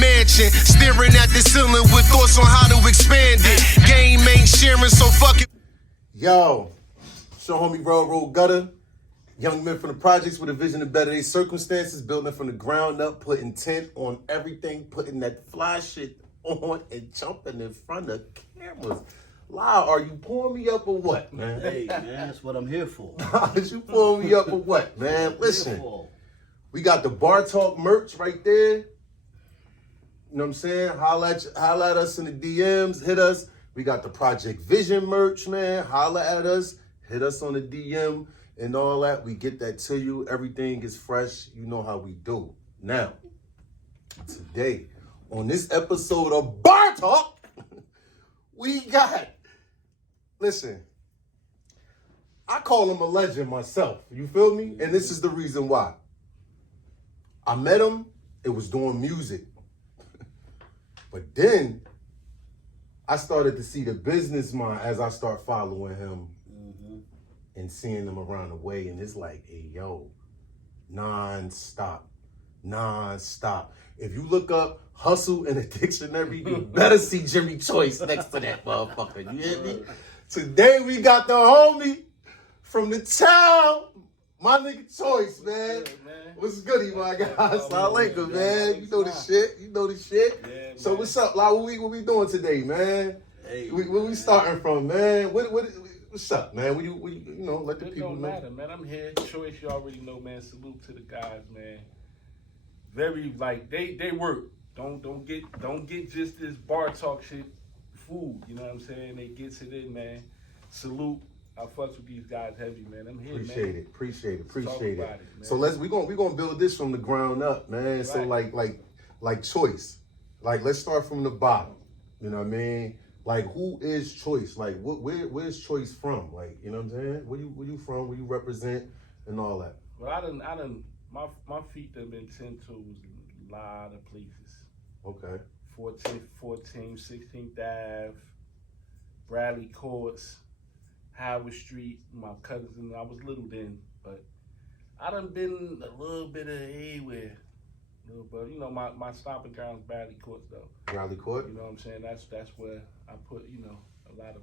mansion, staring at the ceiling with thoughts on how to expand it. Game ain't sharing, so fuck it. Yo, it's your homie Road Gutter. Young men from the projects with a vision to better their circumstances, building from the ground up, putting tent on everything, putting that fly shit on and jumping in front of cameras. Lyle, are you pouring me up or what, man? Hey, man, that's what I'm here for. You pouring me up or what, man? Listen, we got the Bartawk merch right there. You know what I'm saying? Holla at us in the DMs, hit us. We got the Project Vision merch, man. Holla at us, hit us on the DM. And all that, we get that to you. Everything is fresh. You know how we do. Now, today, on this episode of Bartawk, we got, listen, I call him a legend myself. You feel me? And this is the reason why. I met him, it was doing music. But then, I started to see the business mind as I start following him. And seeing them around the way, and it's like, hey, yo, non-stop. If you look up hustle in a dictionary, you better see Jimmy Choice next to that motherfucker. You hear me? Today we got the homie from the town, my nigga Choice, man. What's goody, my guy? Assalamu alaikum, man. You know the shit. Yeah, so what's up, like? What we doing today, man? Hey, where we starting from, man? What's up, man? What you know, let the people know. It don't matter, man. I'm here. Choice, you already know, man. Salute to the guys, man. Very, like, they work. Don't get just this bar talk shit food. You know what I'm saying? They gets it in, man. Salute. I fucks with these guys heavy, man. I'm here, man. Appreciate it. So we gonna build this from the ground up, man. Right. So like Choice. Like, let's start from the bottom. You know what I mean? Like, who is Choice? Like, where's Choice from? Like, you know what I'm saying? Where you from? Where you represent and all that? Well, I done, my feet have been 10 toes in a lot of places. Okay. 16th Ave, Bradley Courts, Howard Street, my cousins, and I was little then, but I done been a little bit of everywhere. But you know, my stomping ground's Bradley Courts though. Bradley Court? You know what I'm saying? That's where I put, you know, a lot of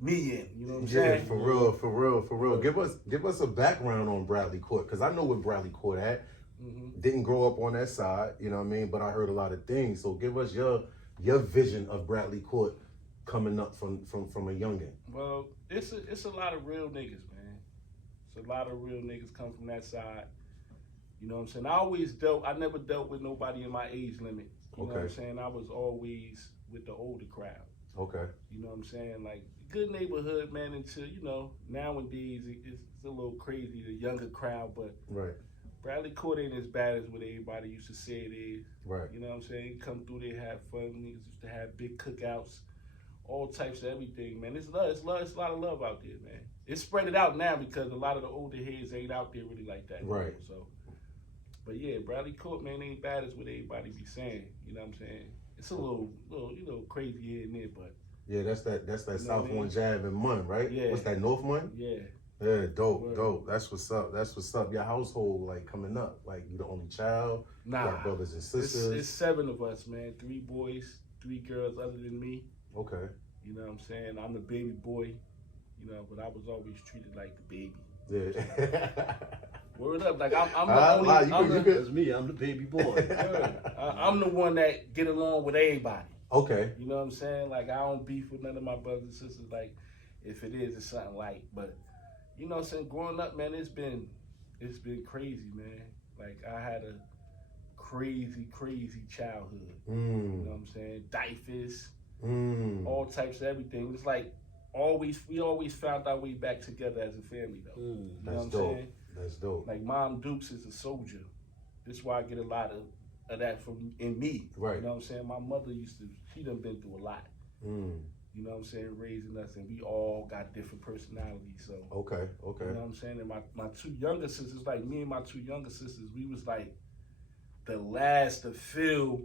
me in. You know what I'm saying? Yeah, for real. Give us a background on Bradley Court, because I know where Bradley Court at. Mm-hmm. Didn't grow up on that side, you know what I mean? But I heard a lot of things. So give us your vision of Bradley Court coming up from a youngin'. Well, it's a lot of real niggas, man. It's a lot of real niggas come from that side. You know what I'm saying? I never dealt with nobody in my age limit. You know what I'm saying? I was always with the older crowd. Okay. You know what I'm saying? Like, good neighborhood, man, until, you know, nowadays it's a little crazy, the younger crowd, but right. Bradley Court ain't as bad as what everybody used to say it is. Right. You know what I'm saying? Come through there, have fun. Niggas used to have big cookouts, all types of everything, man. It's a lot of love out there, man. It's spread it out now because a lot of the older heads ain't out there really like that. Right. So. But yeah, Bradley Court, man, ain't bad as what everybody be saying. You know what I'm saying? It's a little, you know, crazy here and there, but yeah, that's that South One Jab and Mun, right? Yeah. What's that, North Mun? Yeah. Yeah, dope. That's what's up. Your household, like, coming up, like, you the only child? Nah. You got brothers and sisters? It's 7 of us, man. 3 boys, 3 girls other than me. Okay. You know what I'm saying? I'm the baby boy, you know, but I was always treated like the baby. Yeah. Word up, like I'm the only. That's me. I'm the baby boy. I'm the one that get along with everybody. Okay. You know what I'm saying? Like, I don't beef with none of my brothers and sisters. Like, if it is, it's something light. But you know what I'm saying? Growing up, man, it's been crazy, man. Like, I had a crazy childhood. You know what I'm saying? Diapers, all types of everything. It's like we always found our way back together as a family, though. You know what I'm saying? That's dope. Like, Mom Dukes is a soldier. This is why I get a lot of that in me. Right. You know what I'm saying? My mother she done been through a lot. You know what I'm saying? Raising us, and we all got different personalities. So Okay. You know what I'm saying? And my 2 younger sisters, like me and my 2 younger sisters, we was like the last to feel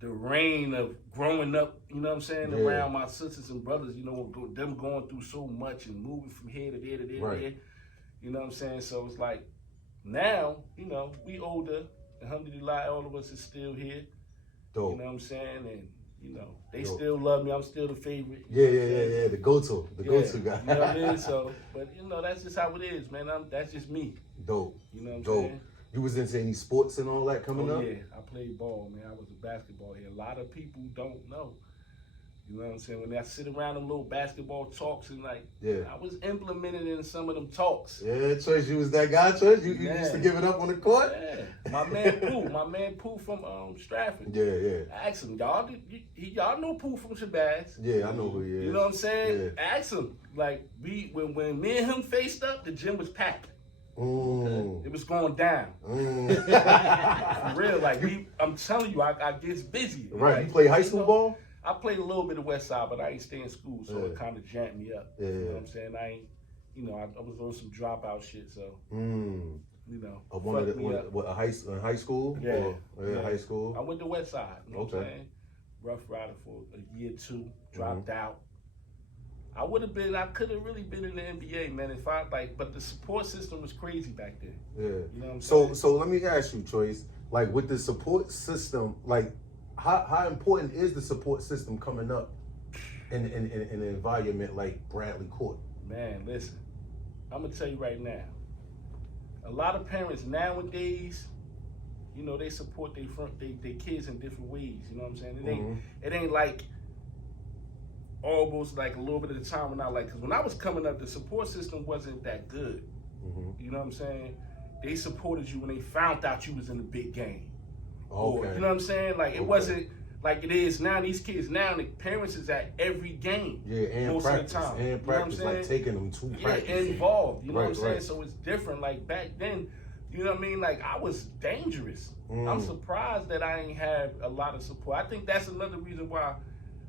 the reign of growing up, you know what I'm saying, around my sisters and brothers, you know, them going through so much and moving from here to there to there, right. there. You know what I'm saying? So it's like, now, you know, we older, alhamdulillah, all of us is still here. Dope. You know what I'm saying? And, you know, they Dope. still love me. I'm still the favorite. Yeah. The go-to guy. You know what I mean? So, but, you know, that's just how it is, man. That's just me. Dope. You know what I'm Dope. saying? You was into any sports and all that coming up? Yeah, I played ball, man. I was a basketball here. A lot of people don't know. You know what I'm saying? When I sit around them little basketball talks and like, I was implemented in some of them talks. Yeah, Choice, you was that guy, Choice? You used to give it up on the court? Yeah. My man Pooh from Stratford. Yeah. Ask him, y'all know Pooh from Shabazz. Yeah, I know who he is. You know what I'm saying? Yeah. Ask him. Like, when me and him faced up, the gym was packed. It was going down. For real, like I'm telling you, I gets busy. Right, like, you play high school ball? I played a little bit of West Side, but I ain't stay in school, so it kind of jammed me up. Yeah. You know what I'm saying? I was on some dropout shit, so you know. High school? Yeah. High school. I went to West Side. You know what I'm saying? Rough Rider for a year, 2, dropped out. I could have really been in the NBA, man, but the support system was crazy back then. Yeah. You know what I'm saying? So let me ask you, Choice, like with the support system, like how important is the support system coming up in an environment like Bradley Court? Man, listen, I'm gonna tell you right now, a lot of parents nowadays, you know, they support their kids in different ways. You know what I'm saying? It ain't like almost like a little bit of the time because when I was coming up, the support system wasn't that good. You know what I'm saying? They supported you when they found out you was in the big game. Or, you know what I'm saying? Like it wasn't like it is now. These kids now, the parents is at every game. Yeah, and most practice, of the time. and practice, like taking them to practice. Yeah, involved. You know what I'm saying? Right. So it's different. Like back then, you know what I mean? Like I was dangerous. I'm surprised that I ain't had a lot of support. I think that's another reason why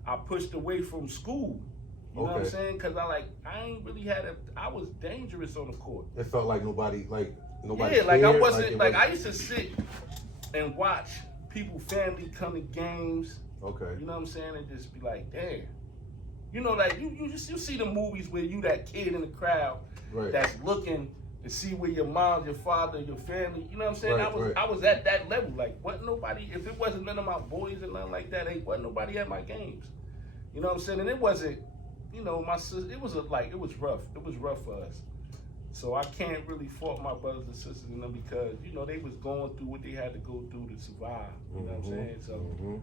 I pushed away from school. You know what I'm saying? Because I ain't really I was dangerous on the court. It felt like nobody Yeah, cared. like I wasn't, I used to sit and watch family come to games. Okay. You know what I'm saying? And just be like, damn. You know, like you see the movies where you that kid in the crowd that's looking to see where your mom, your father, your family, you know what I'm saying? I was at that level. Like, wasn't nobody, if it wasn't none of my boys and nothing like that, wasn't nobody at my games. You know what I'm saying? And it wasn't, you know, my sister, it was rough. It was rough for us. So I can't really fault my brothers and sisters in them because, you know, they was going through what they had to go through to survive. You know what I'm saying? So,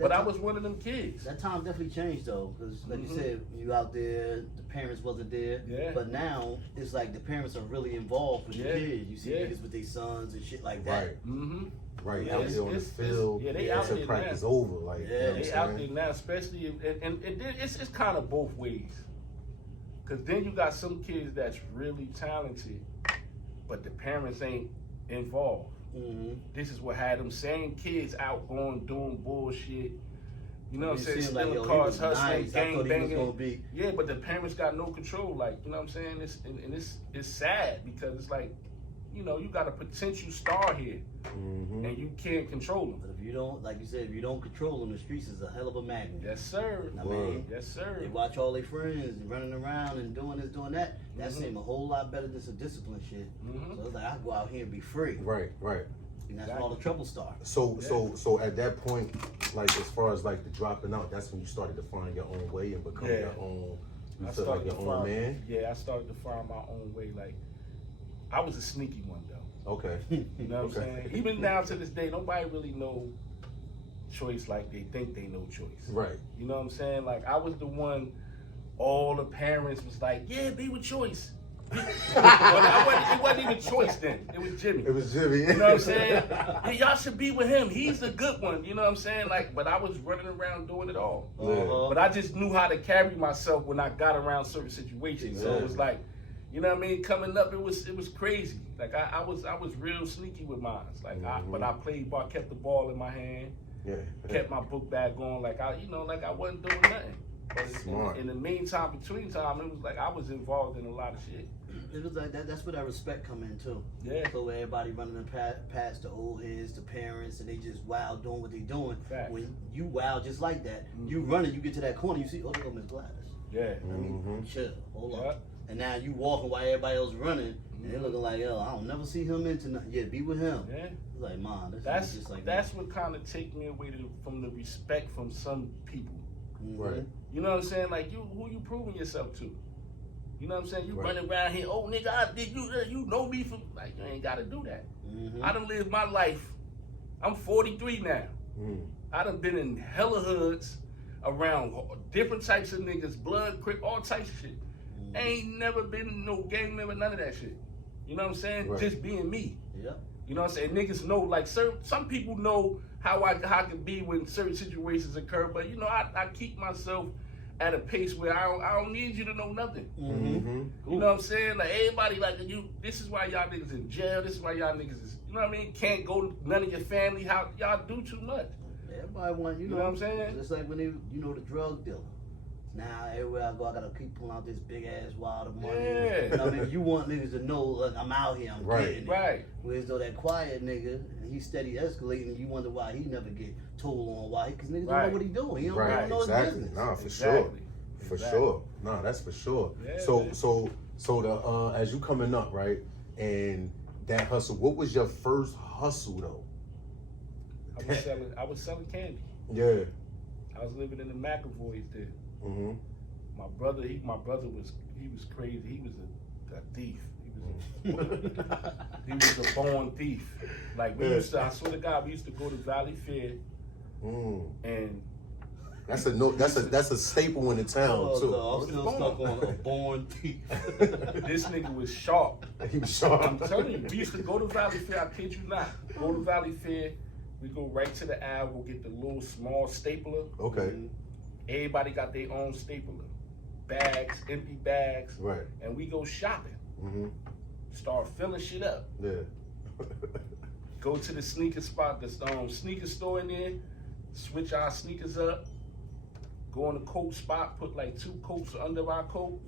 but I was one of them kids. That time definitely changed though, because like you said, you out there, the parents wasn't there. Yeah. But now it's like the parents are really involved with the kids. You see niggas with their sons and shit like that. Right, out there on the field. They out there practice now. Over. Like, you know they out there now, especially, and it's kind of both ways. Because then you got some kids that's really talented, but the parents ain't involved. This is what had them same kids out going doing bullshit. You know what I'm saying? Stealing cars, hustling, gang banging. Yeah, but the parents got no control. Like, you know what I'm saying? It's sad because it's like, you know, you got a potential star here, and you can't control them. But if you don't, like you said, if you don't control them, the streets is a hell of a magnet. Yes, sir. I mean, yes, sir. They watch all their friends running around and doing this, doing that. That seems a whole lot better than some discipline shit. So it's like, I go out here and be free. Right. And that's where all the trouble starts. So at that point, like as far as like the dropping out, that's when you started to find your own way and become your own. You feel like your own man. Yeah, I started to find my own way. Like, I was a sneaky one though. Okay. You know what I'm saying? Even now to this day, nobody really know Choice like they think they know Choice. Right. You know what I'm saying? Like, I was the one, all the parents was like, yeah, be with Choice. It wasn't even Choice then. It was Jimmy. It was Jimmy. You know what I'm saying? Hey, y'all should be with him. He's the good one. You know what I'm saying? Like, but I was running around doing it all. But I just knew how to carry myself when I got around certain situations. So it was like, you know what I mean? Coming up, it was crazy. Like I was real sneaky with mine. Like but I played ball, kept the ball in my hand. Yeah. Kept my book bag on. Like I wasn't doing nothing. But in the meantime, between time, it was like I was involved in a lot of shit. It was like that. That's where that respect come in too. Yeah. So everybody running past the old heads, the parents, and they just wild doing what they doing. Fact. When you wild just like that, you running, you get to that corner, you see, oh, there go Miss Gladys. Yeah. I mean, chill, hold on. And now you walking while everybody else running, and they looking like, yo, I don't never see him into nothing. Yeah, be with him. Yeah. It's like, man, That's just like that's what kind of take me away from the respect from some people. Right. You know what I'm saying? Like who you proving yourself to? You know what I'm saying? You Right. running around here, oh nigga, you know me from like you ain't gotta do that. I done lived my life. I'm 43 now. I done been in hella hoods around different types of niggas, blood, crip, all types of shit. Ain't never been no gang member, none of that shit. You know what I'm saying? Right. Just being me. Yeah. You know what I'm saying? Niggas know, like, some people know how I can be when certain situations occur, but you know, I keep myself at a pace where I don't need you to know nothing. You know what I'm saying? Like everybody, like this is why y'all niggas in jail. This is why y'all niggas is, you know what I mean? Can't go to none of your family. How y'all do too much. Everybody want, you know what I'm saying? It's like when they, the drug dealer. Now everywhere I go, I gotta keep pulling out this big ass wad of money. Yeah. You know what I mean? You want niggas to know, like, I'm out here, I'm getting it. Right. Whereas though that quiet nigga, and he's steady escalating, you wonder why he never get told on why, because niggas don't know what he doing. He don't know his business. Nah, for Exactly. sure. For sure. Nah, that's for sure. Yeah, so the as you coming up, right, and that hustle, what was your first hustle though? I was selling candy. Yeah. I was living in the McAvoys there. My brother was crazy. He was a thief. He was a born thief. Like I swear to God, we used to go to Valley Fair, and that's a staple in the town too. I'm still stuck on a born thief. This nigga was sharp. He was sharp. I'm telling you, we used to go to Valley Fair. I kid you not. Go to Valley Fair. We go right to the aisle. We'll get the little small stapler. Okay. Everybody got their own stapler. Bags, empty bags. Right. And we go shopping. Start filling shit up. Yeah. Go to the sneaker spot, the sneaker store in there, switch our sneakers up, go in the coat spot, put like 2 coats under our coat,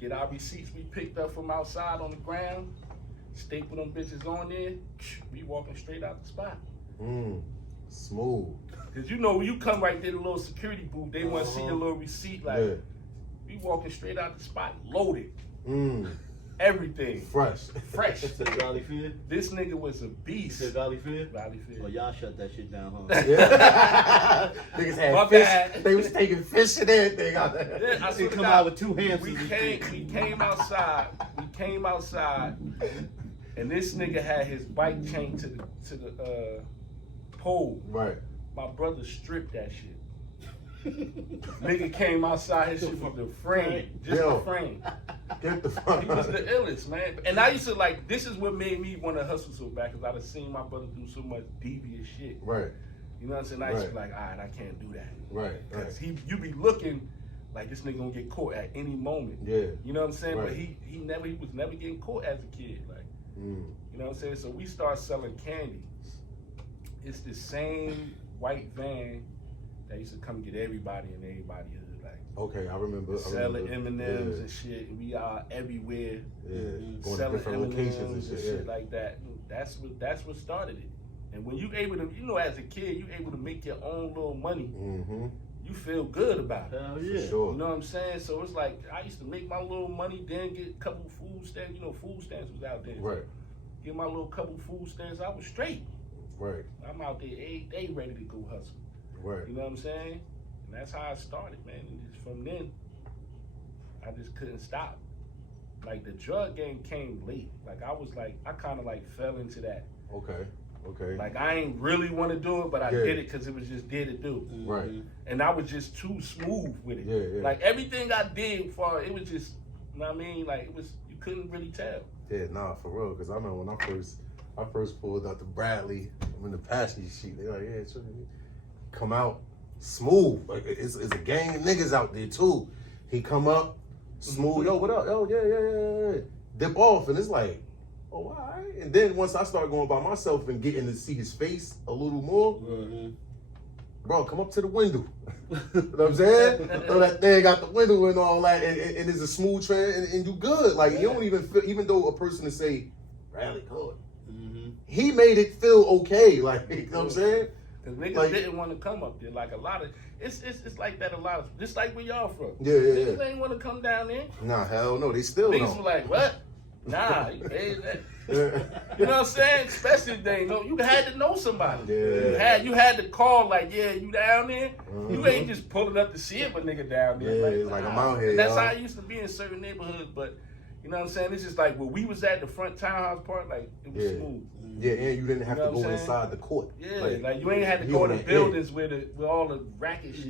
get our receipts we picked up from outside on the ground, staple them bitches on there, we walking straight out the spot. Smooth. Cause you know when you come right there, the little security booth, they want to see your little receipt. Like we walking straight out the spot, loaded, everything fresh. Valley Fair? This nigga was a beast. Valley Fair? Valley Fair. Oh, y'all shut that shit down, huh? Yeah. Niggas had My fish. bad. They was taking fish and everything out there. Yeah, I They swear to come God, out with 2 hands. We came outside. And this nigga had his bike chained to the pole. Right. My brother stripped that shit. Nigga came outside his shit from the frame, just the frame. Get the fuck He out was of the here. illest, man. And I used to like, this is what made me want to hustle so bad, because I'd have seen my brother do so much devious shit. Right. You know what I'm saying? I used to be like, all right, I can't do that. Right. Because you be looking like this nigga gonna get caught at any moment. Yeah. You know what I'm saying? Right. But he was never getting caught as a kid. Like, you know what I'm saying? So we start selling candy. It's the same white van that used to come get everybody in everybody hood. Like, Okay, I remember. selling M&Ms and shit. And we are everywhere. Yeah. Going to Selling different M&Ms locations and shit. like that. That's what started it. And when you able to, you know, as a kid, you able to make your own little money. You feel good about it. Hell yeah. For sure. You know what I'm saying? So it's like I used to make my little money, then get a couple food stamps. You know, food stamps was out there. Right. Get my little couple food stamps. I was straight. Right. I'm out there every day ready to go hustle. Right. You know what I'm saying? And that's how I started, man. And just from then, I just couldn't stop. Like the drug game came late. Like I kind of like fell into that. Okay. Like I ain't really want to do it, but I did it because it was just there to do. Right. And I was just too smooth with it. Yeah. Like everything I did it was just, you know what I mean? Like it was, you couldn't really tell. Yeah, nah, for real. Because I remember when I first pulled out the Bradley, I'm in the passenger seat. They're like, yeah, so come out smooth. Like it's a gang of niggas out there too. He come up smooth. Yo, what up? Yo, yeah. Dip off, and it's like, oh, all right. And then once I start going by myself and getting to see his face a little more, bro, come up to the window. You know what I'm saying? So that thing got the window and all that, and it's a smooth trend, and you good. Like, you don't even feel, even though a person to say, Bradley good, he made it feel okay. Like, you know what I'm saying? Cause niggas Like- didn't want to come up there. Like a lot of, it's like that a lot of, just like where y'all from. Yeah. Niggas ain't want to come down there. Nah, hell no, they still Niggas were don't. like, what? Nah, you paid that. You know what I'm saying? Especially if they know, you had to know somebody. Yeah. You had to call like, yeah, you down there? You ain't just pulling up to see if a nigga down there. Yeah, it's like, I'm out here, And that's y'all. how it used to be in certain neighborhoods, but you know what I'm saying? It's just like where we was at the front townhouse part, like it was Yeah. smooth. Yeah, and you didn't have You know to what go I'm saying? inside the court. Yeah, like you ain't had to you go on to the buildings where all the racket shit,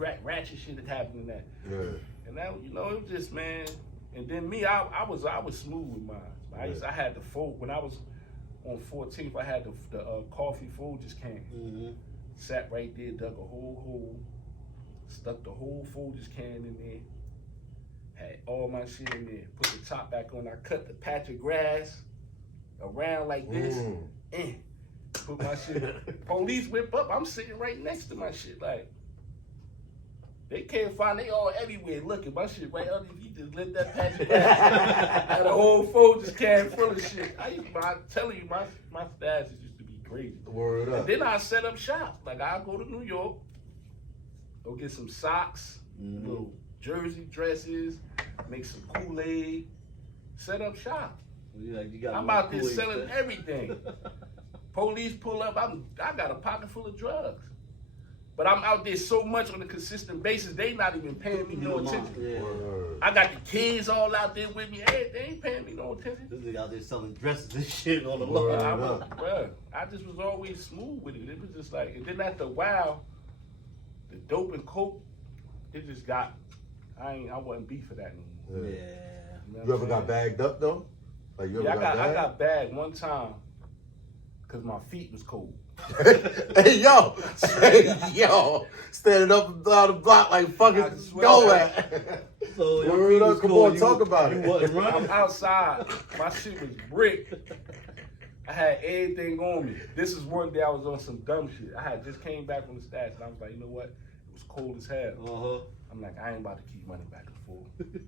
Yeah. ratchet shit that happened in that. Yeah. And that, you know, it was just, man. And then me, I was smooth with mine. I had the fold when I was on 14th. I had the coffee Folgers can. Mm-hmm. Sat right there, dug a whole hole, stuck the whole Folgers can in there. Had all my shit in there. Put the top back on. I cut the patch of grass around like this. And put my shit. Police whip up. I'm sitting right next to my shit. Like, they can't find. They all everywhere looking. My shit right under. You just lit that patch of grass. Had a whole Folgers can full of shit. I'm telling you, my stats used to be crazy. Word up. And then I set up shop. Like I'll go to New York, go get some socks, little jersey dresses, make some Kool-Aid, set up shop. I'm out there selling everything. Police pull up, I got a pocket full of drugs. But I'm out there so much on a consistent basis, they not even paying me no attention. Yeah. I got the kids all out there with me. Hey, they ain't paying me no attention. This nigga out there selling dresses and shit on the Word lawn. I just was always smooth with it. It was just like, and then after a while, the dope and coke, it just got, I wasn't beef for that no more. Yeah. know You what ever I'm got saying? bagged up though? Like you ever Yeah, I bagged? got bagged one time because my feet was cold. Hey yo, standing up and down the block like I fucking swear go to at. So your Word feet up, was come cold, on, talk about it. You wasn't I'm running? outside. My shit was brick. I had everything on me. This is one day I was on some dumb shit. I had just came back from the stats and I was like, you know what? It was cold as hell. Uh-huh. I'm like, I ain't about to keep running back and forth.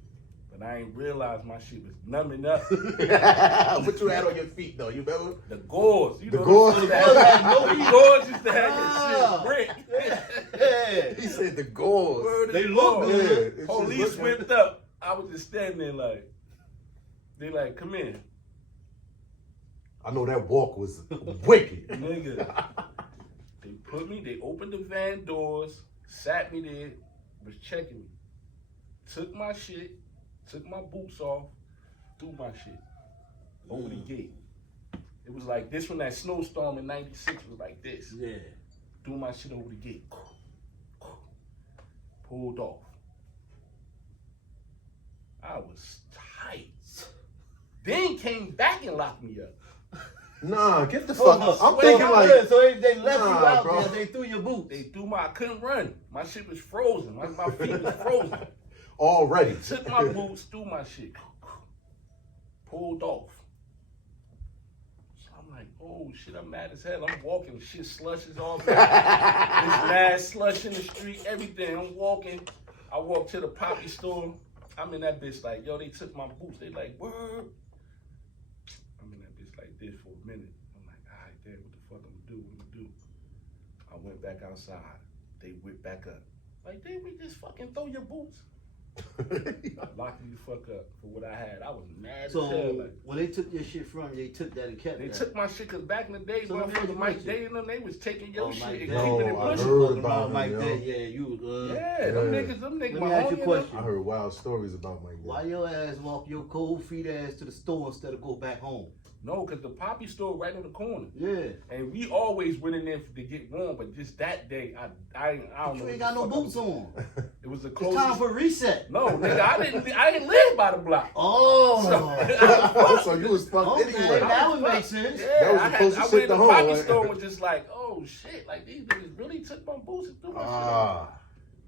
But I ain't realized my shit was numbing up. What you had on your feet though? You remember? The gauze. You The know, gauze? The gauze used to have your shit brick. Yeah. He said the gauze. Word They is look ball. good. Yeah, it's Police just looking- whipped up. I was just standing there like, they like, come in. I know that walk was wicked. Nigga. They opened the van doors, sat me there, was checking me. Took my shit, took my boots off, threw my shit over the gate. It was like this when that snowstorm in 96 was like this. Yeah. Threw my shit over the gate. Pulled off. I was tight. Then came back and locked me up. Nah, get the Hold fuck up. up. I'm Wait, thinking how like, Good. So they left Nah, you out bro. there. They threw your boots. They threw I couldn't run. My shit was frozen. My feet was frozen. already. Took my boots, threw my shit. Pulled off. So I'm like, oh shit, I'm mad as hell. I'm walking, shit slushes all back. There's mad slush in the street, everything. I'm walking. I walk to the poppy store. I'm in that bitch like, yo, they took my boots. They like, word. I'm in that bitch like this for a minute. I'm like, all right, damn, what the fuck I'm gonna do? What I'm gonna do? I went back outside. They whipped back up. Like, didn't we just fucking throw your boots? Locked me the fuck up for what I had. I was mad as hell. So Like, when they took your shit from you, they took that and kept they that. took my shit because back in the day, So motherfucker, let me Mike ask you. Day and them, they was taking your Oh, shit Mike and Day. keeping it No, I pushing. heard Talking about him, Mike yo. Day. Yeah, you. Yeah, them Yeah. niggas, Let my me ask you a homie and them. question. I heard wild stories about Mike. Why your ass walk your cold feet ass to the store instead of go back home? No, because the poppy store right on the corner. Yeah. And we always went in there to get warm, but just that day, I don't But know. you ain't what got the no fuck I boots was- on. It was the It's closest. time for reset. No, nigga, I didn't live by the block. Oh. So you was fucked Okay, anyway. that would make sense. Yeah, That was the I closest went shit to to the home, poppy like- store and was just like, oh shit, like these niggas really took my boots and threw my shit on. Ah,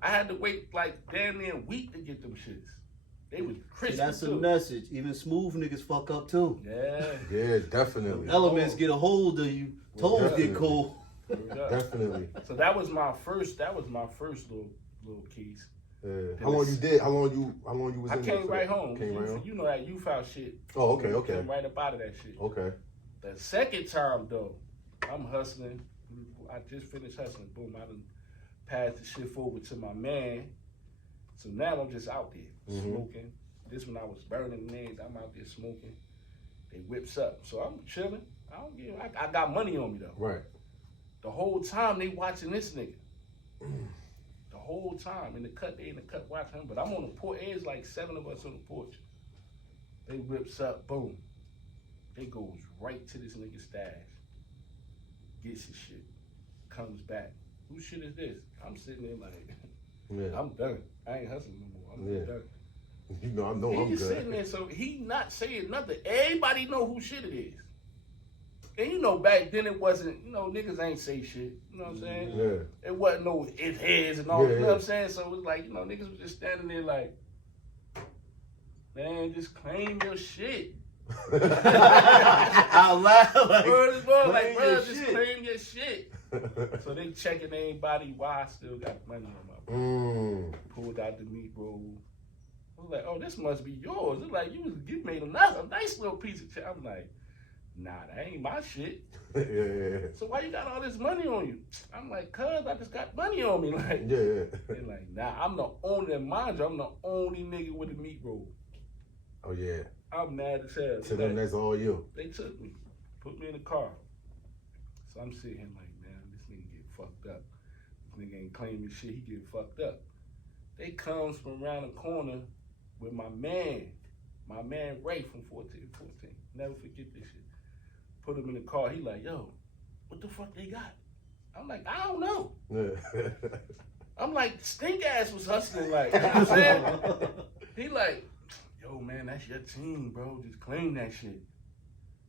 I had to wait like damn near a week to get them shits. They was See, crispy that's a too. message. Even smooth niggas fuck up too. Yeah. yeah, definitely, Elements get a hold of you. Toes definitely. get cold. Word up. definitely. So that was my first little case. Yeah. How long you did? How long you was I in there came for right that? home. Came right home. You know that youth house shit. Oh, okay. Came right up out of that shit. Okay. The second time though, I'm hustling. I just finished hustling. Boom, I done passed the shit forward to my man. So now I'm just out there smoking. This when I was burning niggas, I'm out there smoking. They whips up. So I'm chilling. I got money on me though. Right. The whole time they watching this nigga. The whole time. They in the cut watching him. But I'm on the porch. There's like 7 of us on the porch. They whips up, boom. They goes right to this nigga's stash. Gets his shit. Comes back. Whose shit is this? I'm sitting there like, I'm done. I ain't hustling no more. I'm done. You know, I know I'm He's good. sitting there, so he not saying nothing. Everybody know who shit it is. And you know, back then it wasn't, niggas ain't say shit. You know what I'm saying? Yeah. It wasn't no if heads and all, you know what I'm saying? So it was like, niggas was just standing there like, man, just claim your shit. Out loud, like, Word is born, like, claim bro, your just shit. claim your shit. So they checking everybody why I still got money on my bro. Pulled out the meat roll. I was like, oh, this must be yours. It's like, you made a nice little piece of shit. I'm like, nah, that ain't my shit. Yeah. So why you got all this money on you? I'm like, cuz I just got money on me. Like, Yeah. they're like, nah, I'm the only, mind you, I'm the only nigga with a meat roll. Oh yeah. I'm mad as hell. To them, that's all you. They took me, put me in the car. So I'm sitting here like, man, this nigga get fucked up. This nigga ain't claiming shit, he get fucked up. They comes from around the corner with my man Ray from 14. Never forget this shit. Put him in the car, he like, yo, what the fuck they got? I'm like, I don't know. Yeah. I'm like, Stink Ass was hustling, like, you know what I'm saying? He like, yo, man, that's your team, bro. Just claim that shit.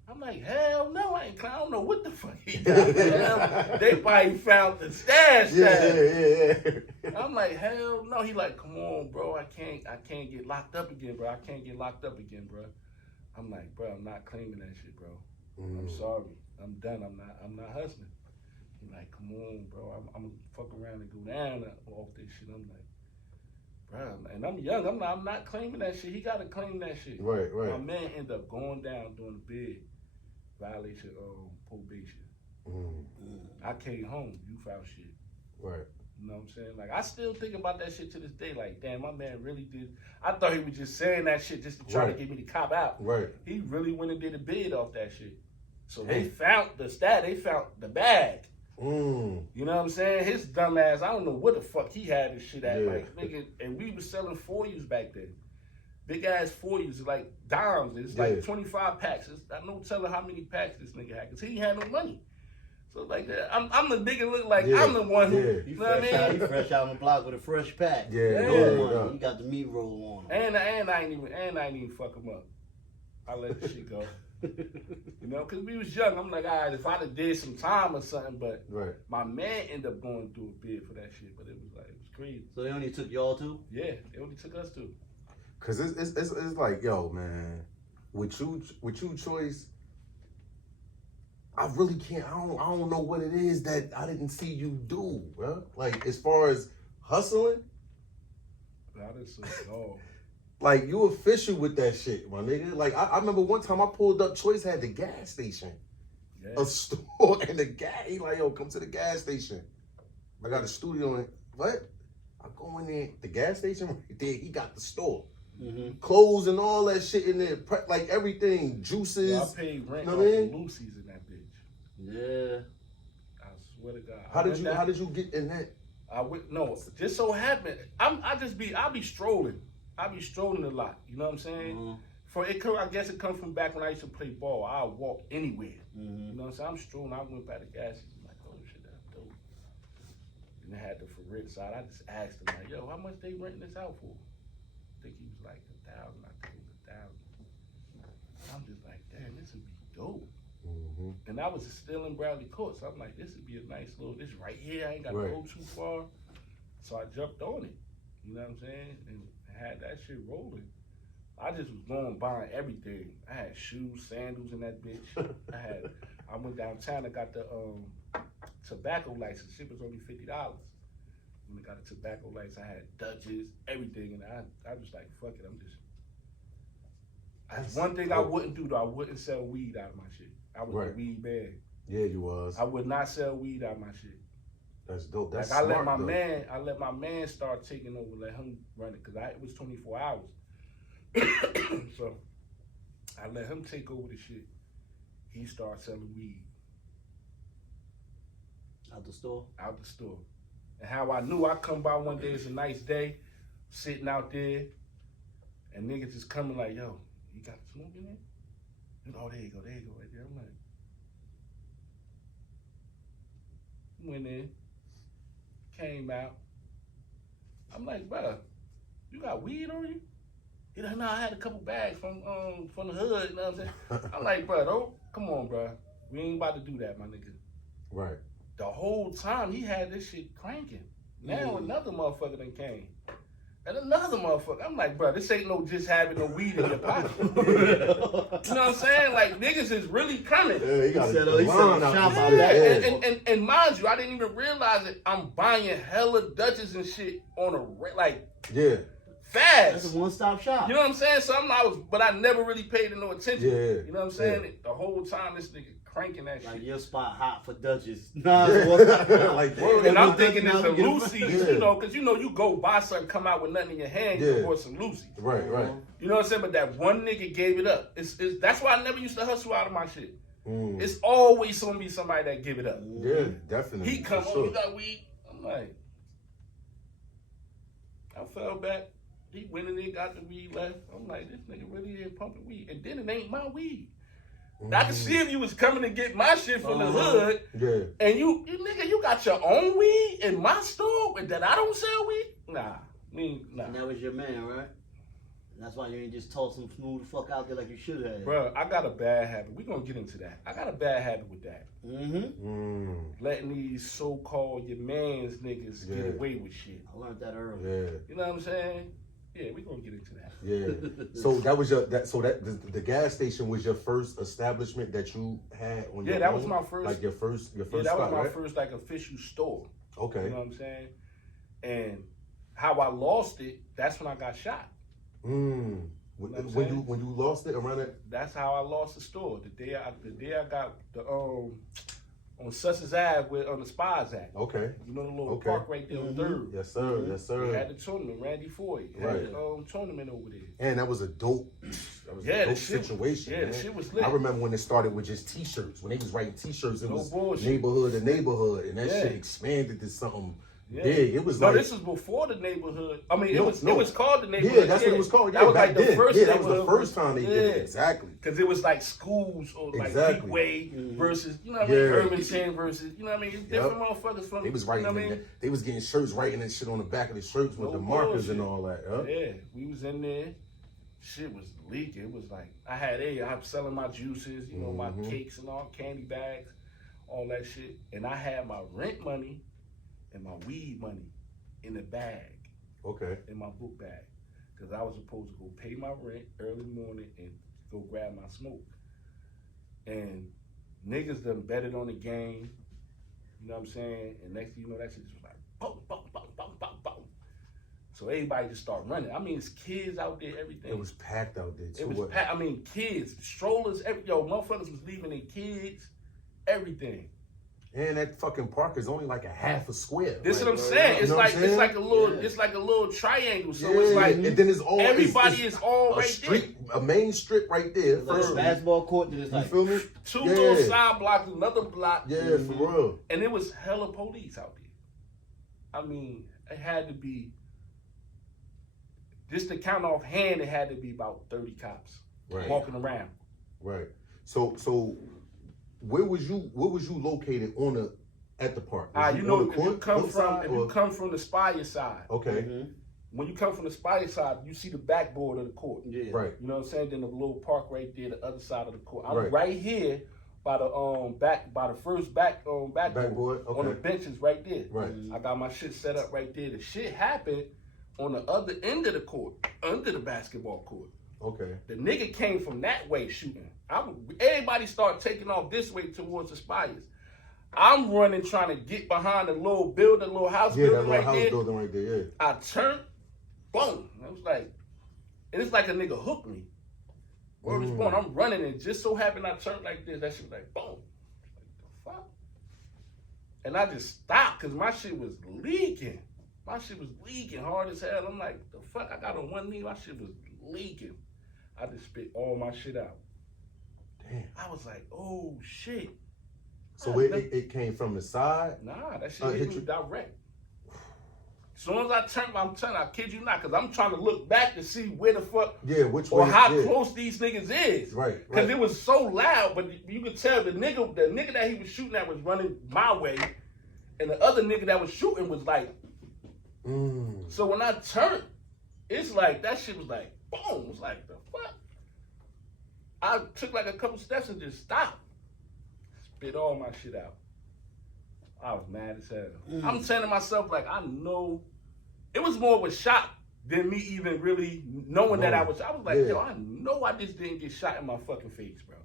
I'm like, hell no, I don't know what the fuck he got. They probably found the stash. Yeah. I'm like, hell no. He like, come on, bro. I can't get locked up again, bro. I can't get locked up again, bro. I'm like, bro, I'm not claiming that shit, bro. I'm sorry. I'm done. I'm not hustling. He like, come on, bro. I'm gonna fuck around and go down off this shit. I'm like, bro, and I'm young. I'm not claiming that shit. He gotta claim that shit. Right. My man ended up going down doing a bid violation of probation. I came home. You found shit. Right. You know what I'm saying? Like, I still think about that shit to this day. Like, damn, my man really did. I thought he was just saying that shit just to try to get me to cop out. Right. He really went and did a bid off that shit. So they found the stat. They found the bag. You know what I'm saying? His dumb ass, I don't know what the fuck he had this shit at. Like, nigga, and we was selling 4Us back then. Big ass 4Us, like dimes. It's like 25 packs. I no telling how many packs this nigga had, because he had no money. So like that, I'm the nigga look like I'm the one who, you know what I mean? He fresh out on the block with a fresh pack. Yeah. He got the meat roll on And him. I ain't even fuck him up. I let the shit go. You know, because we was young. I'm like, all right, if I'd have did some time or something, but my man ended up going through a bid for that shit, but it was crazy. So they only took y'all too? Yeah, they only took us too. Cause it's like, yo, man, with you choice, I really can't. I don't know what it is that I didn't see you do, bro. Like, as far as hustling, That is so dog. like, you official with that shit, my nigga. Like, I remember one time I pulled up. Choice had the gas station, a store, and the gas. He like, yo, come to the gas station. I got a studio in. What? I go in there. The gas station right there. He got the store. Clothes and all that shit in there, like everything, juices. Yo, I paid rent off Lucy's in that bitch. Yeah. I swear to God. How did you get in that? No, just so happened. I be strolling. I be strolling a lot. You know what I'm saying? I guess it comes from back when I used to play ball. I walk anywhere. You know what I'm saying? I'm strolling. I went by the gas station. I'm like, oh shit, that's dope. And they had the for rent side. I just asked them like, yo, how much they renting this out for? I think he was like 1,000. I think it was 1,000. I'm just like, damn, this would be dope. And I was still in Bradley Court, so I'm like, this would be a nice little. This right here, I ain't got to go too far. So I jumped on it. You know what I'm saying? And had that shit rolling. I just was going buying everything. I had shoes, sandals in that bitch. I went downtown and got the tobacco license. Shit was only $50. When I got a tobacco license, I had Dutches, everything, and I was like, fuck it, one thing I wouldn't do though, I wouldn't sell weed out of my shit. I was a weed man. Yeah, you was. I would not sell weed out my shit. That's dope. That's like smart, I let my man start taking over, let him run it, cause it was 24 hours. So I let him take over the shit. He started selling weed Out the store. out the store. And how I knew, I come by one day, it's a nice day, sitting out there, and niggas is coming like, yo, you got the smoke in there? Oh, there you go, right there. I'm like, went in, came out. I'm like, bro, you got weed on you? He like, no, I had a couple bags from the hood, you know what I'm saying? I'm like, bro, don't, come on, bro. We ain't about to do that, my nigga. Right. The whole time he had this shit cranking. Now another motherfucker done came. And another motherfucker. I'm like, bro, this ain't no just having no weed in your pocket. You know what I'm saying? Like, niggas is really coming. Yeah, he got He said, a line out shop there. out there. Yeah. And mind you, I didn't even realize it. I'm buying hella Dutches and shit on Yeah. That's fast. a one-stop shop. You know what I'm saying? But I never really paid no attention. Yeah. You know what I'm saying? The whole time this nigga cranking that Like shit. your spot hot for Dutches. Nah, Yeah. it's a one-stop shop. Like, Word, And I'm every thinking Dutch it's now a we get Lucy's, Yeah. you know, because you go buy something, come out with nothing in your hand, you Yeah. can bought some Lucy's. Right, right. You know what I'm saying? But that one nigga gave it up. It's that's why I never used to hustle out of my shit. Mm. It's always gonna be somebody that give it up. Yeah, definitely. He come for on, sure. you got weed? I'm like, I fell back. He went in there, got the weed left. I'm like, this nigga really here pumping weed. And then it ain't my weed. I can see if you was coming to get my shit from the hood, Yeah. and you nigga, you got your own weed in my store and that I don't sell weed? Nah. Nah. And that was your man, right? And that's why you ain't just toss him smooth the fuck out there like you should have. Bro, I got a bad habit. We gonna get into that. I got a bad habit with that. Mm-hmm. Letting these so-called your mans niggas Yeah. get away with shit. I learned that early. Yeah. You know what I'm saying? Yeah, we gonna get into that. Yeah. So that was the gas station was your first establishment that you had on your Yeah, that own? was my first. Like your first Yeah, that spot, was my right? first like official store. Okay. You know what I'm saying? And how I lost it, that's when I got shot. Mm. You know what I'm When saying? you lost it around it? That's how I lost the store. The day I got the on Sussex Ave with on the Spies Act. Okay. You know the little Okay. park right there on Third. Yes, sir. Yes, We sir. had the tournament, Randy Foy. Had Right. the tournament over there. And that was a dope. That was Yeah, a the dope shit- situation. yeah, man. the shit was lit. I remember when it started with just T-shirts. When they was writing T-shirts, it No was bullshit. neighborhood to neighborhood, and that Yeah. shit expanded to something Yeah. big. It was No, like this was before the neighborhood. I mean, it No, was no. called the neighborhood. Yeah, that's what it was called. Yeah, that was back like the then. first. Yeah, that was the neighborhood first time they yeah. did it. Exactly. Because it was like schools or like Exactly. Peakway versus, you know what I mean, Yeah. Irvington versus, you know what I mean, different motherfuckers from. They was you writing. know what I mean? They was getting shirts, writing that shit on the back of the shirts with No the markers bullshit. and all that. Huh? Yeah, we was in there. Shit was leaking. It was like I'm selling my juices, you know, my cakes and all, candy bags, all that shit. And I had my rent money and my weed money in the bag, Okay. in my book bag, because I was supposed to go pay my rent early morning and go grab my smoke. And niggas done betted on the game, you know what I'm saying? And next thing you know, that shit just was like boom, boom, boom, boom, boom, boom. So everybody just start running. I mean, it's kids out there, everything. It was packed out there too. It was packed. I mean, kids, strollers, motherfuckers was leaving their kids, everything. And that fucking park is only like a half a square. This is Like, what I'm saying. you It's know what like I'm it's saying? like a little Yeah. it's like a little triangle. So Yeah, it's like and then it's all everybody it's is all a right street, a main strip right there. Like a First, basketball court that is you like feel me? there. Two Yeah. little side blocks, another block. Yeah, for real. And it was hella police out there. I mean, it had to be just to count off hand, it had to be about 30 cops Right. walking around. Right. So where was you located at the park? Was You know, on the if you court come side, or- from the Spire side, Okay. when you come from the Spire side, you see the backboard of the court. yeah. Right. You know what I'm saying? Then the little park right there, the other side of the court. I'm Right. right here by the first backboard Backboard, on the okay. benches right there. Right. I got my shit set up right there. The shit happened on the other end of the court, under the basketball court. Okay. The nigga came from that way shooting. Everybody started taking off this way towards the Spires. I'm running trying to get behind the little building, little house Yeah, that building little right house there. building right there. Yeah. I turned, boom. I was like, and it's like a nigga hooked me. Word was born. I'm running and just so happened I turned like this. That shit was like, boom. Like, the And I just stopped because my shit was leaking. My shit was leaking hard as hell. I'm like, the fuck? I got on one knee. My shit was leaking. I just spit all my shit out. Damn. I was like, oh shit. So it came from the side? Nah, that shit hit me direct. As soon as I turned, I kid you not, because I'm trying to look back to see where the fuck, which way, or how close these niggas is. Right. Because it was so loud, but you could tell the nigga that he was shooting at was running my way, and the other nigga that was shooting was like, So when I turned, it's like, that shit was like, boom. It was like, the fuck? I took like a couple steps and just stopped. Spit all my shit out. I was mad as hell. I'm saying to myself, like, I know, it was more of a shock than me even really knowing that I was like, yo, I know I just didn't get shot in my fucking face, bro.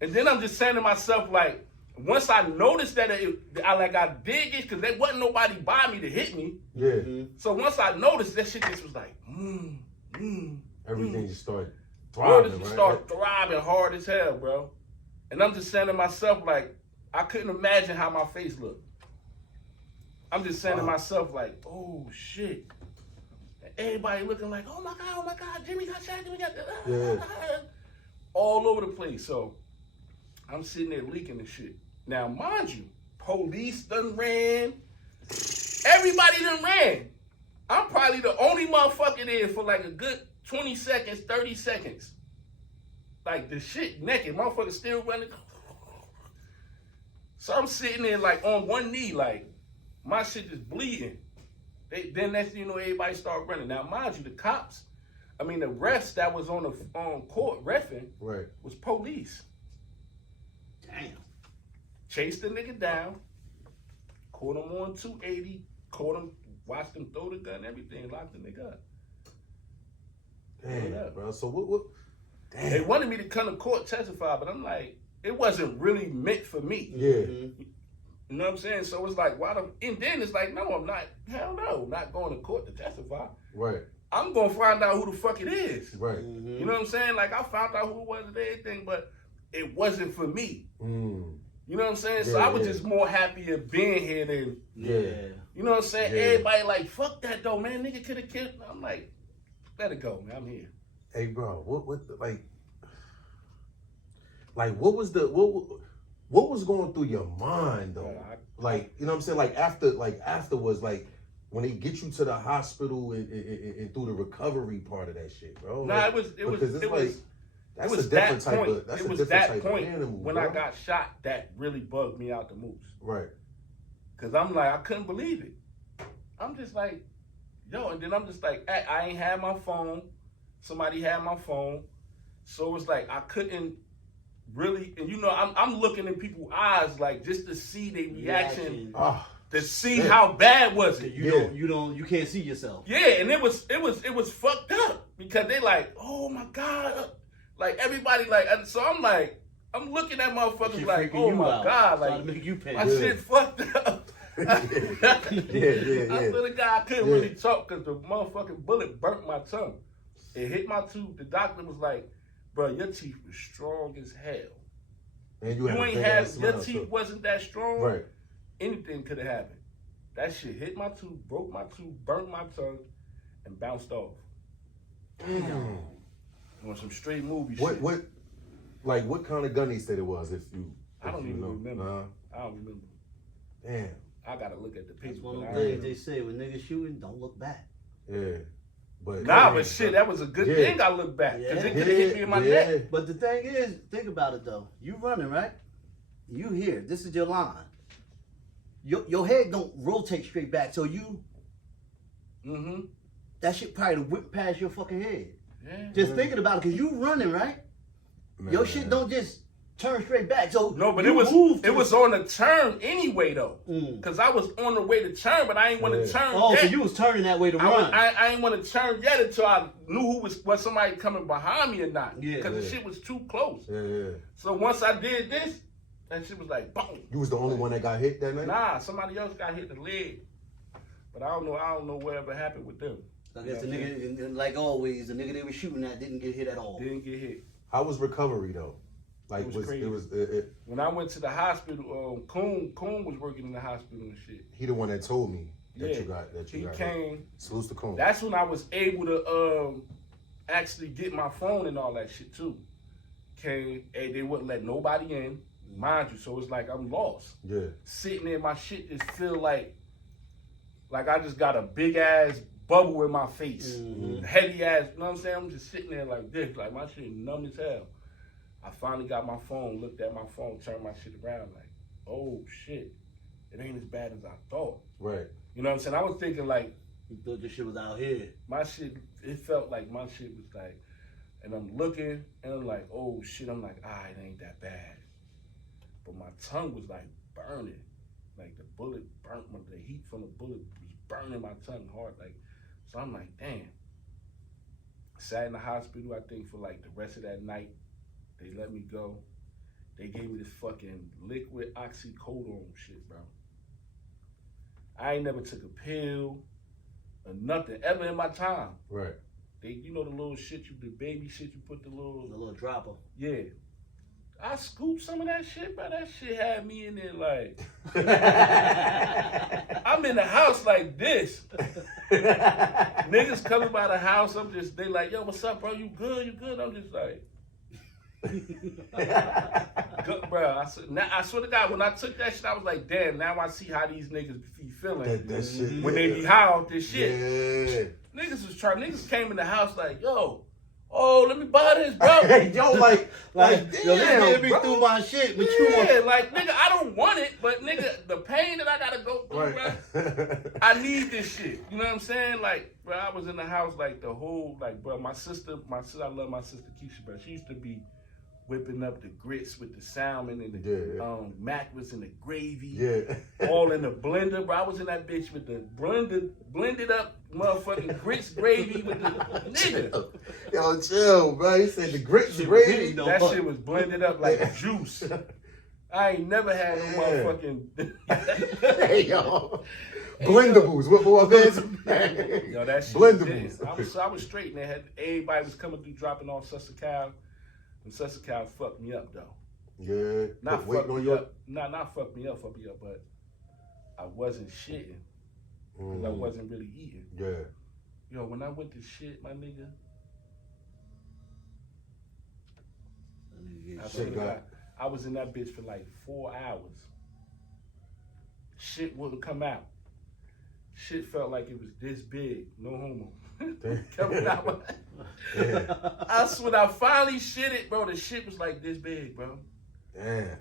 And then I'm just saying to myself, like, once I noticed that I did it, because there wasn't nobody by me to hit me. Yeah. So once I noticed, that shit just was like, everything just started throbbing, just started throbbing hard as hell, bro. And I'm just saying to myself, like, I couldn't imagine how my face looked. I'm just saying to myself, like, oh shit. And everybody looking like, oh my God, Jimmy got shot, Jimmy got all over the place. So I'm sitting there leaking the shit. Now, mind you, police done ran. Everybody done ran. I'm probably the only motherfucker there for like a good 20 seconds, 30 seconds. Like, the shit naked. Motherfucker still running. So I'm sitting there like on one knee, like my shit just bleeding. Then next thing you know, everybody start running. Now, mind you, the refs that was on court reffing was police. Damn. Chased the nigga down, caught him on 280, caught him, watched him throw the gun, everything, locked the nigga up. Damn, bro. So what? Damn. They wanted me to come to court testify, but I'm like, it wasn't really meant for me. Yeah. You know what I'm saying? So it's like, and then it's like, no, I'm not, hell no, not going to court to testify. Right. I'm going to find out who the fuck it is. Right. You know what I'm saying? Like, I found out who it was and everything, but it wasn't for me. You know what I'm saying? So I was just more happy of being here than, you know what I'm saying? Everybody like, fuck that though, man. Nigga could have killed. I'm like, let it go, man. I'm here. Hey, bro, what was going through your mind though? Like, you know what I'm saying? Like afterwards, like when they get you to the hospital and through the recovery part of that shit, bro. Nah, like, it was that point when I got shot that really bugged me out the moose. Right. Cause I'm like, I couldn't believe it. I'm just like, yo, and then I'm just like, I ain't had my phone. Somebody had my phone. So it's like I couldn't really, and you know, I'm looking in people's eyes like just to see their reaction. To see how bad was it. You can't see yourself. Yeah, and it was fucked up because they like, oh my God. Like everybody like, and so I'm like, I'm looking at motherfuckers like, oh my God, like make you pay. my shit fucked up. I feel the guy I couldn't really talk because the motherfucking bullet burnt my tongue. It hit my tooth. The doctor was like, bro, your teeth were strong as hell. And your teeth wasn't that strong. Right. Anything could have happened. That shit hit my tooth, broke my tooth, burnt my tongue, and bounced off. Damn. On some straight movie shit. What kind of gun they said it was? I don't even remember. Nah. I don't remember. Damn. I gotta look at the picture. That's one of the things they say when niggas shooting, don't look back. Yeah. But but shit, that was a good thing I look back. Because it could have hit me in my neck. But the thing is, think about it though. You running, right? You here. This is your line. Your head don't rotate straight back. So that shit probably whipped past your fucking head. Yeah. Just thinking about it, because you running, right? Man. Your shit don't just turn straight back. So no, but it was on a turn anyway though. Because I was on the way to turn, but I ain't want to turn yet. So you was turning that way to run. I ain't want to turn yet until I knew was somebody coming behind me or not. Because the shit was too close. So once I did this, that shit was like boom. You was the only one that got hit that night? Nah, somebody else got hit in the leg. But I don't know whatever happened with them. I guess the nigga, like always, the nigga they were shooting at didn't get hit at all. Didn't get hit. How was recovery though? Like it was crazy. When I went to the hospital, Coon was working in the hospital and shit. He the one that told me that Yeah. you got He came. Salute to Coon. That's when I was able to actually get my phone and all that shit too. Came, and they wouldn't let nobody in, mind you. So it's like I'm lost. Yeah. Sitting there, my shit just feel like I just got a big ass bubble in my face, heavy ass. You know what I'm saying? I'm just sitting there like this, like my shit numb as hell. I finally got my phone, looked at my phone, turned my shit around, like, oh shit, it ain't as bad as I thought. Right. You know what I'm saying? I was thinking like, you thought this shit was out here. my shit, it felt like my shit was like, and I'm looking and I'm like, oh shit, I'm like, it ain't that bad. But my tongue was like burning. Like the bullet burnt, the heat from the bullet was burning my tongue hard. Like, so I'm like, damn. Sat in the hospital, I think, for like the rest of that night. They let me go. They gave me this fucking liquid oxycodone shit, bro. I ain't never took a pill or nothing ever in my time. Right. They, you know the little shit, the baby shit, you put the little dropper. Yeah. I scooped some of that shit, bro. That shit had me in there like, I'm in the house like this. Niggas coming by the house, they like, yo, what's up, bro? You good? You good? I'm just like, bro, I swear to God, when I took that shit, I was like, damn, now I see how these niggas be feeling that shit, when they be high off this shit. Yeah. Niggas came in the house like, yo, let me buy this, bro. Yo, like damn, yo, let me bro. through my shit, but like, nigga, I don't want it, but nigga, the pain that I gotta go through, bro, I need this shit. You know what I'm saying? Like, bro, I was in the house like the whole, like, bro, my sister, I love my sister Keisha, bro. She used to be whipping up the grits with the salmon and the mac was in the gravy, all in the blender, bro. I was in that bitch with the blended up motherfucking grits gravy with the nigga. Yo, chill, bro. He said the grits gravy. That shit was blended up like juice. I ain't never had no motherfucking. Hey, yo. Blendables. What man? Yo, that shit. Blendables. I was straight, and everybody was coming through dropping off Sussel Cow. And Sussel Cow fucked me up though. Yeah. Not fucked me up. Not fucked me up, but I wasn't shitting. Because I wasn't really eating. Yeah. Yo, when I went to shit, my nigga. I was in that bitch for like 4 hours. Shit wouldn't come out. Shit felt like it was this big. No homo. Coming out. I swear, I finally shit it, bro. The shit was like this big, bro. Damn.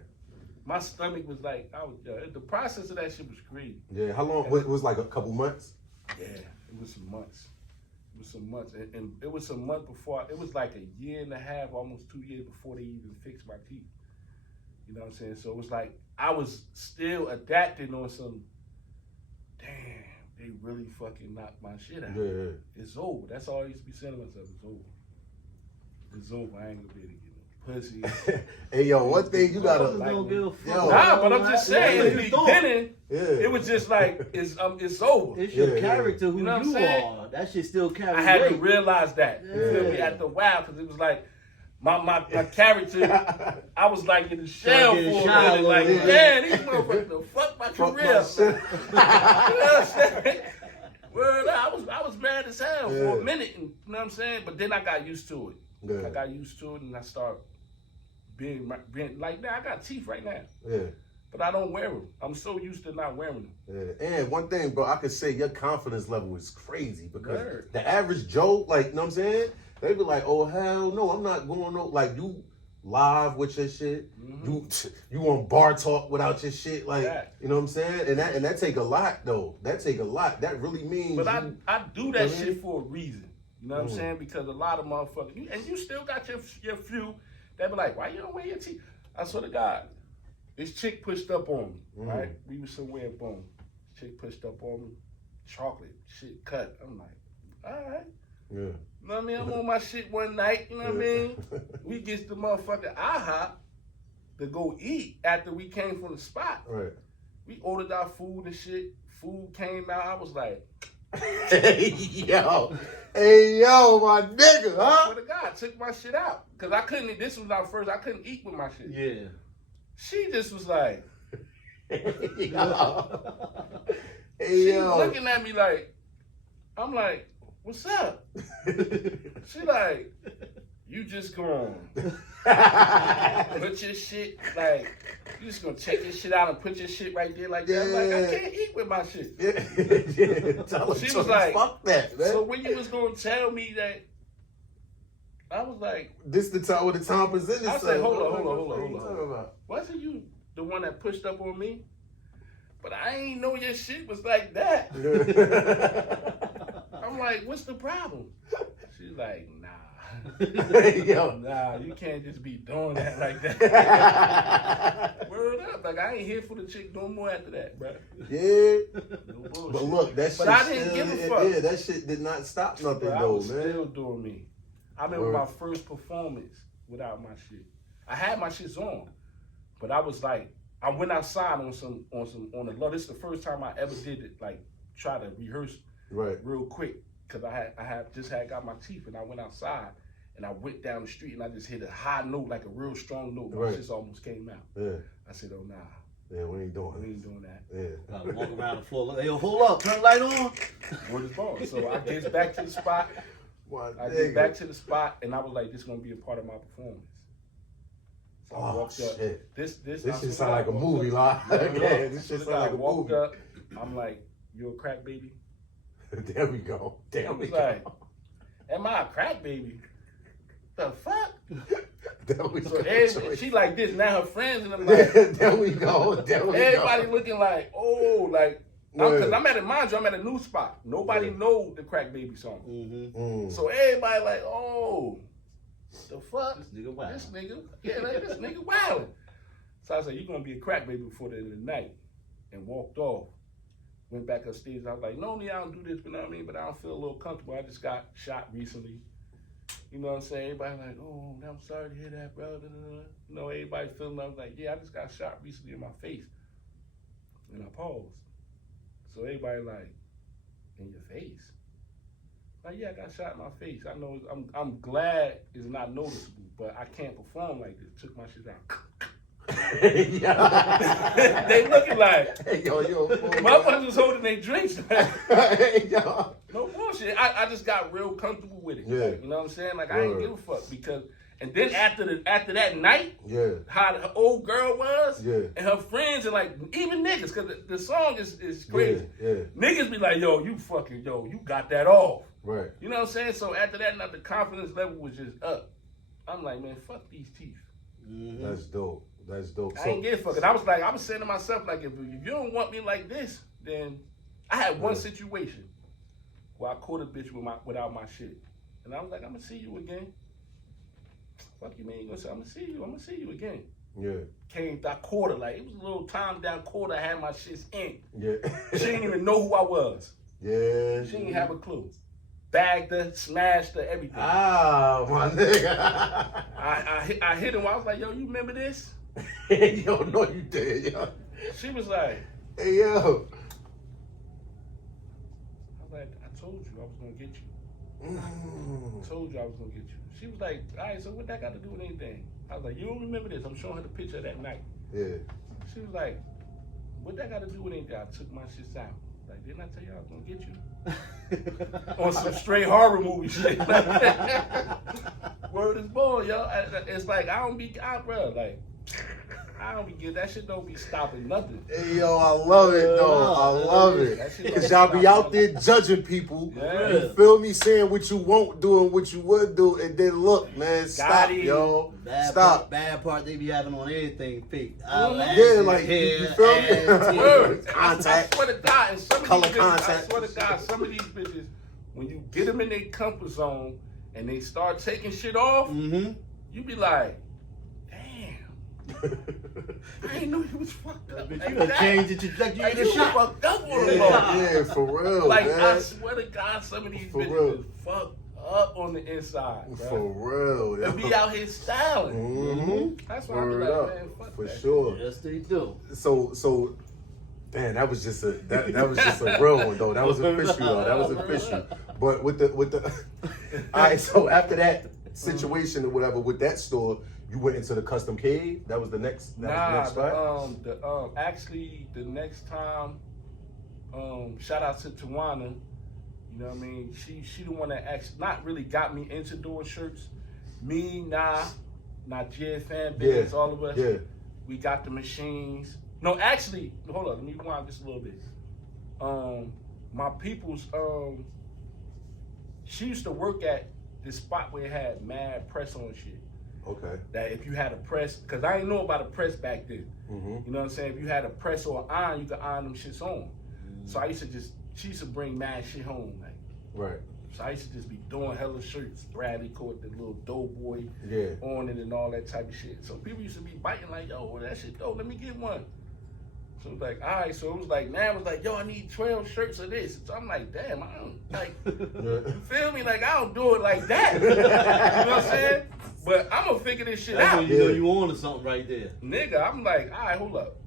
My stomach was like, the process of that shit was crazy. Yeah, how long? It was like a couple months? Yeah, it was some months. And it was a month before, it was like a year and a half, almost 2 years before they even fixed my teeth. You know what I'm saying? So it was like, I was still adapting on some, damn, they really fucking knocked my shit out. Yeah. It's over. That's all I used to be saying to myself. It's over. It's over. I ain't gonna be able to get no pussy. Hey, yo, one thing you gotta. But I'm just saying, in the beginning, it was just like, it's over. It's your character who you know you are. That shit still carries I had weight. to realize that. You feel me? After a while, because it was like, my character, I was like in the shell for a minute. Like, man, these motherfuckers done fuck my career. You know what I'm saying? Well, I was mad as hell for a minute, and, you know what I'm saying? But then I got used to it. Yeah. I got used to it, and I started being like, now I got teeth right now. Yeah. But I don't wear them. I'm so used to not wearing them. Yeah. And one thing, bro, I could say your confidence level is crazy because the average Joe, like, you know what I'm saying? They be like, oh, hell no, I'm not going no, like, you live with your shit. You on Bartawk without your shit, like, you know what I'm saying? And that take a lot, though. That take a lot. That really means. But I do that shit for a reason. You know what I'm saying? Because a lot of motherfuckers, and you still got your few that be like, why you don't wear your teeth? I swear to God, this chick pushed up on me, right? We was somewhere, boom. Chick pushed up on me, chocolate, shit cut. I'm like, all right. Yeah. You know what I mean? I'm on my shit one night, you know what I mean? We get the motherfucking IHOP to go eat after we came from the spot. Right. We ordered our food and shit. Food came out. I was like, Hey, yo. Hey, yo, my nigga, I huh? swear to God, I took my shit out. Because I couldn't, this was our first, I couldn't eat with my shit. Yeah. She just was like, Yo. Hey, she yo. was looking at me like, I'm like, what's up? She like, you just gonna put your shit, like, you just gonna check your shit out and put your shit right there like that. I'm like, I can't eat with my shit. Yeah. Tell her, She was like, fuck that, man. So when you was gonna tell me that, I was like, This the time when the time presented. I said, hold on. What are you talking about? Wasn't you the one that pushed up on me? But I ain't know your shit was like that. I'm like, what's the problem? She's like, nah. Hey, yo. Nah, you can't just be doing that like that. Word up. Like, I ain't here for the chick no more after that, bro. Yeah. No bullshit. But look, that shit But I didn't give a fuck. Yeah, that shit did not stop nothing, But I though, was man. still doing me. I remember my first performance without my shit. I had my shits on, but I was like, I went outside on the low. This is the first time I ever did it, like try to rehearse real quick, cause I had got my teeth, and I went outside and I went down the street and I just hit a high note, like a real strong note. My shit almost came out. Yeah. I said, oh nah. Yeah, we ain't doing that. Yeah. Gotta walk around the floor. Hey, yo, hold up. Turn the light on. Word is born. So I get back to the spot. Get back to the spot, and I was like, this is gonna be a part of my performance. So I walked up. Shit. This shit sound like a movie, like. This shit sound like a movie. Up, I'm like, you a crack baby? There we go. There we go. Like, am I a crack baby? The fuck? There we So go. she like this, now her friends and I'm like, there we go. There we everybody go. looking like, oh, like, because I'm at a new spot. Nobody know the crack baby song. Mm-hmm. So everybody like, oh, the fuck? This nigga wild. This nigga wildin'. So I said, you gonna be a crack baby before the end of the night. And walked off. Went back upstairs. I was like, normally I don't do this, you know what I mean? But I don't feel a little comfortable. I just got shot recently. You know what I'm saying? Everybody like, oh, I'm sorry to hear that, bro. You know, everybody feeling, I was like, yeah, I just got shot recently in my face. And I paused. So everybody like, in your face? Like, yeah, I got shot in my face. I know, I'm glad it's not noticeable, but I can't perform like this. Took my shit out. They looking like, hey, yo, motherfuckers was holding their drinks. Hey, yo. No bullshit. I just got real comfortable with it. Yeah. Like, you know what I'm saying? Like, I ain't give a fuck because, and then after that night, Yeah. how the old girl was, Yeah. and her friends, and like even niggas, because the song is crazy. Yeah. Niggas be like, yo, you got that off. Right. You know what I'm saying? So after that, now the confidence level was just up. I'm like, man, fuck these teeth. Mm-hmm. That's dope. That's dope. I ain't give a fuck. And I was saying to myself, like, if you don't want me like this, then I had one situation where I caught a bitch without my shit. And I was like, I'm gonna see you again. Fuck you, man. You gonna say, I'm gonna see you again. Yeah. Came that quarter, like, it was a little time down quarter, I had my shits in. Yeah. She didn't even know who I was. Yeah. She didn't have a clue. Bagged her, smashed her, everything. Ah, my nigga. I hit him. I was like, yo, you remember this? Yo, no, you did, yo. She was like, Hey, yo. I was like, I told you I was gonna get you. Told you I was gonna get you. She was like, all right, so what that got to do with anything? I was like, you don't remember this? I'm showing her the picture of that night. Yeah. She was like, what that got to do with anything? I took my shit out. Like, didn't I tell you I was gonna get you? On some straight horror movie shit. Word is born, yo. It's like I don't be, bro. Like I don't be getting that shit. Don't be stopping nothing. Hey, yo, I love it, though. I love it. Because y'all be out there judging people. Yeah. You feel me? Saying what you won't do and what you would do. And then look, man, stop, yo. Stop. Bad part they be having on everything fake. Yeah, like, you feel me? Word. Contact. I swear to God, and some of Color these bitches, contact. I swear to God, some of these bitches, when you get them in their comfort zone and they start taking shit off, you be like, I didn't know you was fucked up. You done changed the trajectory of the You shit. fucked up on the Yeah, for real, Like, man. I swear to God, some of these For bitches real. is fucked up on the inside, bro. For real, They yo. be out here styling. That's why I be Word like, up. man, fuck For that. sure. Yes, they do. So Damn, that was just a real one though. That was official though. That was official. But with the all right. So after that situation or whatever with that store, you went into the custom cave. That was the next. Spot? Actually the next time. Shout out to Tawana. You know what I mean? She the one that actually not really got me into doing shirts. Me, Najee, fan base, all of us. Yeah. We got the machines. No, actually, hold on. Let me rewind just a little bit. My people's. She used to work at this spot where it had mad press on shit. Okay. That if you had a press, because I didn't know about a press back then. Mm-hmm. You know what I'm saying? If you had a press or an iron, you could iron them shits on. So I used to she used to bring mad shit home, like. Right. So I used to just be doing hella shirts. Bradley caught the little Doughboy on it and all that type of shit. So people used to be biting like, yo, that shit dope, let me get one. So it was like, all right, so it was like, now it was like, yo, I need 12 shirts of this. So I'm like, damn, I don't, like, you feel me? Like, I don't do it like that. You know what I'm saying? But I'm going to figure this shit That's out. when you know you on to something right there. Nigga, I'm like, all right, hold up.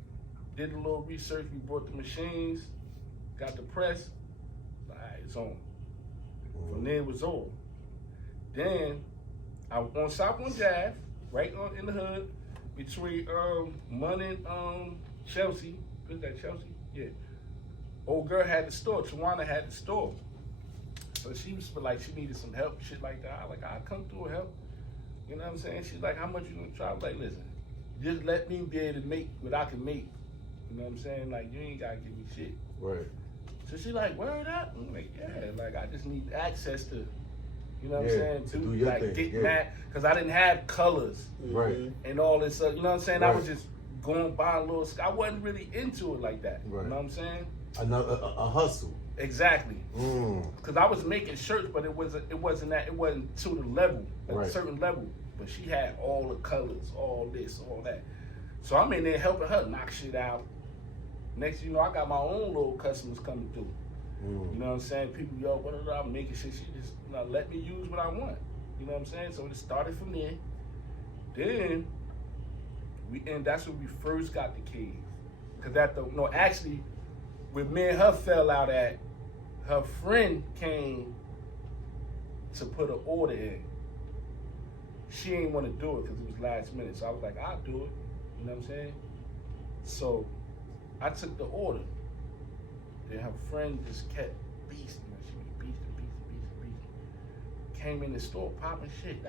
Did a little research, we bought the machines, got the press. All right, it's on. From there it was over. Then I on South One Jazz, right on in the hood, between Munn and Chelsea. Is that Chelsea? Yeah. Old girl had the store. Tawana had the store. So she was like, she needed some help, shit like that. I was like, I'll come through and help. You know what I'm saying? She's like, how much you gonna try? I was like, listen, just let me be able to make what I can make. You know what I'm saying? Like, you ain't gotta give me shit. Right. So she like, word up? I'm like, yeah, like I just need access to, you know what I'm saying? To do your like thing. get mad, because I didn't have colors Right. and all this stuff. You know what I'm saying? Right. I was just going by a little. I wasn't really into it like that. Right. You know what I'm saying? A hustle. Exactly. Because I was making shirts, but it wasn't to the level, a certain level. But she had all the colors, all this, all that. So I'm in there helping her knock shit out. Next thing you know, I got my own little customers coming through. You know what I'm saying? People, yo, what are I'm making shit? She just let me use what I want. You know what I'm saying? So it started from there. Then that's when we first got the cave. Cause actually, when me and her fell out at, her friend came to put an order in. She ain't want to do it because it was last minute. So I was like, I'll do it. You know what I'm saying? So I took the order. Then her friend just kept beasting. She was beasting. Came in the store popping shit.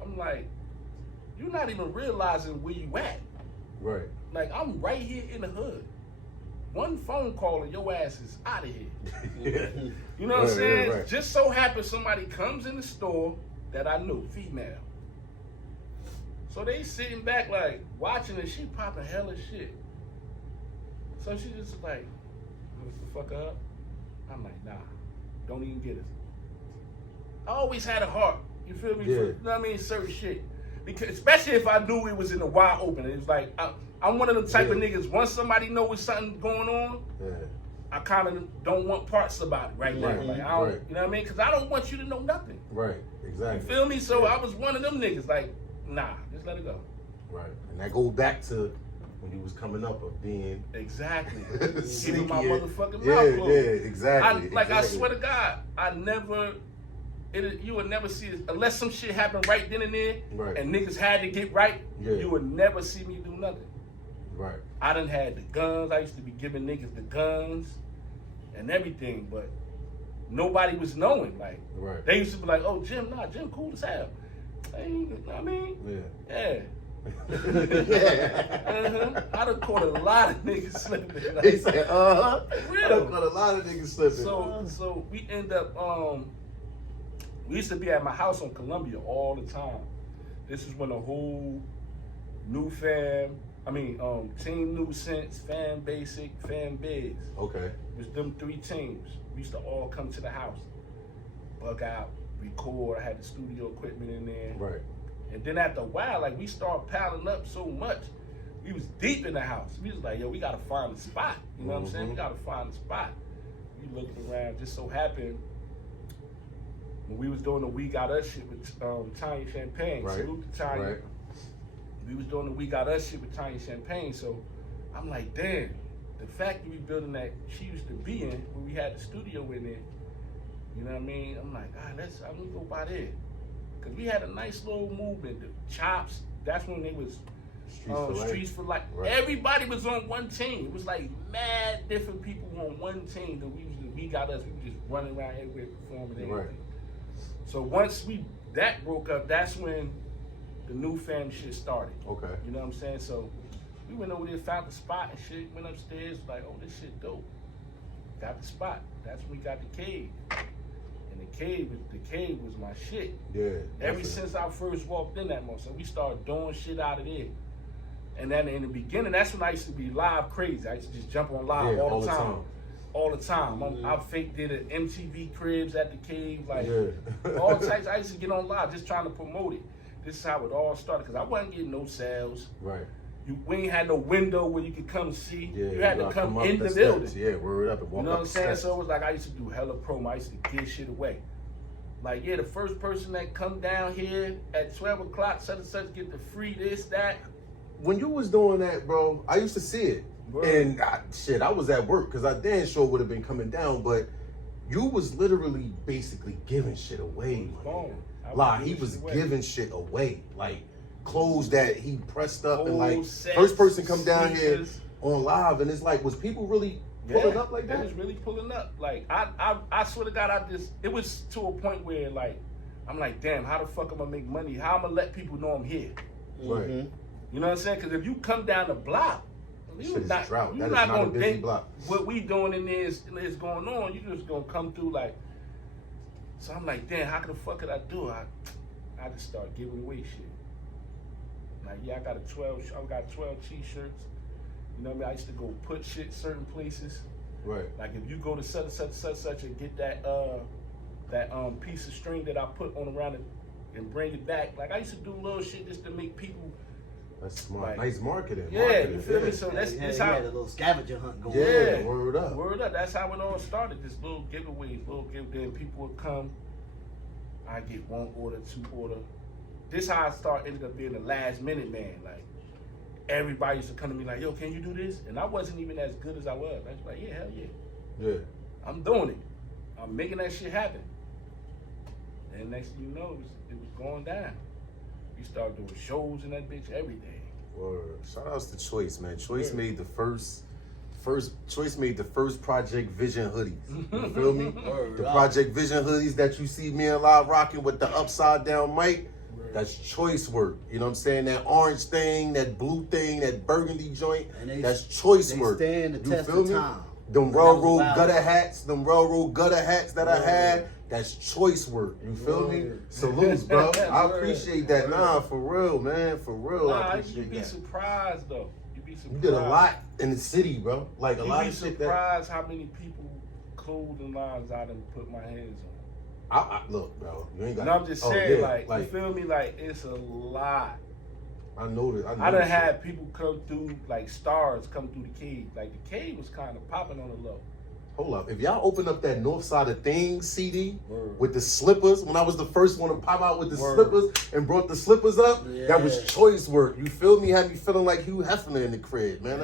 I'm like, you're not even realizing where you at. Right. Like, I'm right here in the hood. One phone call and your ass is out of here. You know what I'm saying? Right. Just so happens somebody comes in the store that I knew, female. So they sitting back like watching and she popping hella shit. So she just like, fuck up. I'm like, nah, don't even get it. I always had a heart. You feel me? Yeah. You know what I mean? Certain shit. Because especially if I knew it was in the wide open. It was like I'm one of them type of niggas. Once somebody knows something going on, I kind of don't want parts about it right now. Like I don't, you know what I mean? Because I don't want you to know nothing. Right. Exactly. You feel me? So I was one of them niggas. Like, nah, just let it go. Right. And that goes back to when you was coming up of being exactly keeping my motherfucking yeah, mouth closed. Yeah, exactly. I swear to God, you would never see it unless some shit happened right then and there, and niggas had to get right. Yeah. You would never see me do nothing. Right. I done had the guns. I used to be giving niggas the guns and everything, but nobody was knowing. Like, they used to be like, "Oh, Jim cool as hell." Hey, you know what I mean? Yeah. I done caught a lot of niggas slipping. Like, he said, I real. done caught a lot of niggas slipping. So we end up, we used to be at my house on Columbia all the time. This is when the whole Team New Sense, Fan Basic, Fan Biz. Okay. It was them three teams. We used to all come to the house, bug out, record. I had the studio equipment in there. Right. And then after a while, like, we started piling up so much, we was deep in the house. We was like, yo, we gotta find a spot. You know what I'm saying? We gotta find a spot. We looking around, just so happened, when we was doing the We Got Us shit with Tanya Champagne. Right. Salute to Tanya. Right. We was doing the We Got Us shit with Tanya Champagne, so I'm like, damn, the factory building that she used to be in, where we had the studio in there, you know what I mean? I'm like, I'm gonna go by there. Cause we had a nice little movement. The Chops, that's when they was Streets for Life. Right. Everybody was on one team. It was like mad different people on one team that we got us. We were just running around everywhere performing everything. Right. So once that broke up, that's when the new fam shit started. Okay. You know what I'm saying? So we went over there, found the spot and shit, went upstairs, like, oh, this shit dope. Got the spot. That's when we got the cave. And the cave was my shit. Yeah. Ever since I first walked in that moment, so we started doing shit out of there. And then in the beginning, that's when I used to be live crazy. I used to just jump on live all the time. All the time. I fake did an MTV Cribs at the cave, like all types. I used to get on live just trying to promote it. This is how it all started, because I wasn't getting no sales. Right. We ain't had no window where you could come see. Yeah, you had to come in the building. Yeah, word up and walk. You know what I'm saying? So it was like I used to do hella promo. I used to give shit away. Like, the first person that come down here at 12 o'clock, such and such, get the free this, that. When you was doing that, bro, I used to see it. Word. And I was at work, because I damn sure would have been coming down, but you was literally basically giving shit away. Like, he was giving shit away. Like, clothes that he pressed up and like first person come down here on live, and it's like, was people really pulling up like that? They was really pulling up. Like I swear to God, it was to a point where like I'm like, damn, how the fuck am I make money? How am I gonna let people know I'm here? Right. You know what I'm saying? Because if you come down the block, you're not gonna think what we doing in there is going on. You just gonna come through like. So I'm like, damn, how the fuck could I do it? I just start giving away shit. Like, I got 12 t-shirts. You know what I mean? I used to go put shit certain places. Right. Like, if you go to such and get that piece of string that I put on around it and bring it back. Like, I used to do little shit just to make people. That's smart. Like, nice marketing. Yeah, you feel me? So that's how. You had a little scavenger hunt going on. Yeah, word up. Word up. That's how it all started. Just little giveaways, then people would come. I get 1 order, 2 order. This how I ended up being the last minute man. Like, everybody used to come to me like, yo, can you do this? And I wasn't even as good as I was. I was like, yeah, hell yeah. Yeah. I'm doing it. I'm making that shit happen. And next thing you know, it was going down. We started doing shows and that bitch, everything. Word. Shout outs to Choice, man. Choice made the first Project Vision hoodies. You feel me? The Project Vision hoodies that you see me and Live rocking with the upside down mic. That's Choice work. You know what I'm saying? That orange thing, that blue thing, that burgundy joint. That's Choice work. They stand the test of time. Them railroad gutter hats that I had, that's Choice work. You feel me? Salutes, bro. I appreciate that. Nah, for real, man. For real, I appreciate that. You'd be surprised, though. You did a lot in the city, bro. Like, a lot of shit. You'd be surprised how many people clothing lines I done put my hands on. Look, bro, you ain't got. No, I'm just saying, like, you feel me? Like, it's a lot. I know that. I done had people come through, like stars come through the cave. Like, the cave was kind of popping on the low. Hold up. If y'all open up that North Side of Things CD with the slippers, when I was the first one to pop out with the slippers and brought the slippers up, that was Choice work. You feel me? Had me feeling like Hugh Hefner in the crib, man.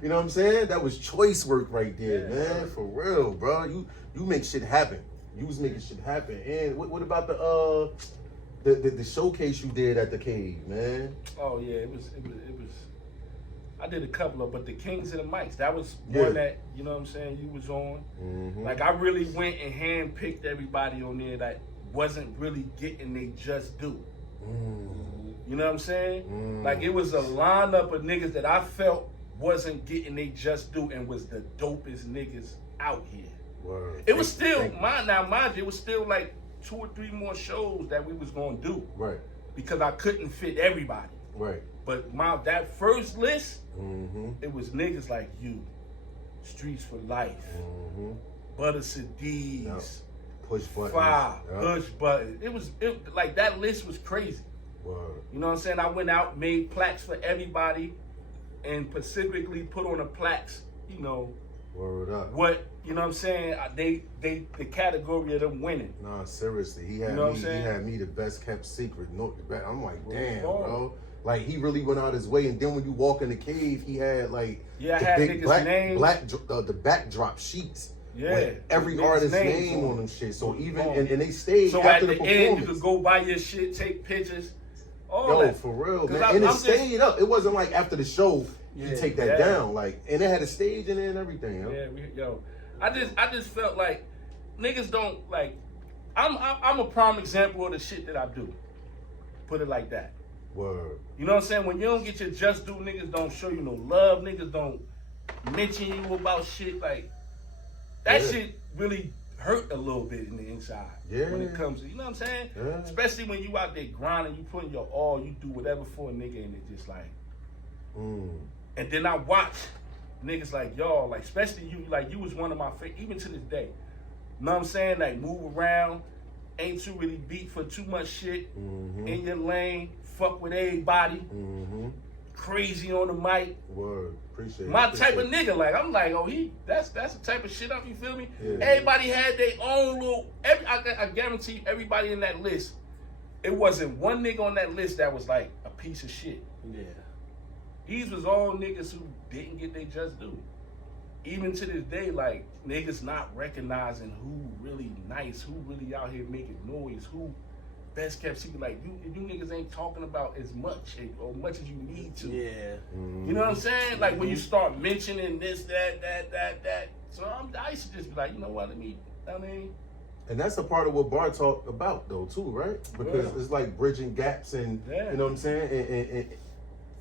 You know what I'm saying? That was Choice work right there, man. For real, bro. You make shit happen. You was making shit happen. And what about the showcase you did at the cave, man? Oh yeah, it was. I did a couple of, but the Kings of the Mics, that was one that, you know what I'm saying, you was on. Mm-hmm. Like, I really went and handpicked everybody on there that wasn't really getting they just due. Mm-hmm. You know what I'm saying? Mm-hmm. Like, it was a lineup of niggas that I felt wasn't getting they just due and was the dopest niggas out here. Word. It was still, mind you, it was still like 2 or 3 more shows that we was gonna do. Right. Because I couldn't fit everybody. Right. But that first list, it was niggas like you, Streets for Life, Butter Cadiz, Push Buttons, Push Buttons. Like, that list was crazy. Word. You know what I'm saying? I went out, made plaques for everybody, and specifically put on the plaques, you know, word up. What, you know what I'm saying? The category of them winning. Nah, seriously, he had me the best kept secret. I'm like, damn, bro. Like he really went out his way, and then when you walk in the cave, he had like I had big niggas' the backdrop sheets. Yeah, with every artist's name on them shit. So even and they stayed so after at the performance. end, you could go buy your shit, take pictures. All that. For real, man. And it stayed up. It wasn't like after the show you take that down. Like, and it had a stage in there and everything. Yo. I just felt like niggas don't like. I'm a prime example of the shit that I do. Put it like that. Word. You know what I'm saying? When you don't get your just due, niggas don't show you no love. Niggas don't mention you about shit. Like, that shit really hurt a little bit in the inside. Yeah. When it comes to, you know what I'm saying? Yeah. Especially when you out there grinding, you putting your all, you do whatever for a nigga, and it just like. And then I watch niggas like y'all, like, especially you, like, you was one of my favorite, even to this day. You know what I'm saying? Like, move around, ain't too really beat for too much shit, in your lane, fuck with everybody, crazy on the mic. Word, appreciate my it. Type of nigga, like, I'm like, oh, that's the type of shit up, you feel me? Yeah. Everybody had their own little, I guarantee you, everybody in that list, it wasn't one nigga on that list that was like a piece of shit. Yeah. These was all niggas who didn't get their just due. Even to this day, like, niggas not recognizing who really nice, who really out here making noise, who best kept secret. Like, you niggas ain't talking about as much or much as you need to. Yeah. You know what I'm saying? Like, when you start mentioning this, that. So I used to just be like, you know what, I mean. And that's a part of what Bartawk about, though, too, right? Because it's like bridging gaps and, you know what I'm saying? And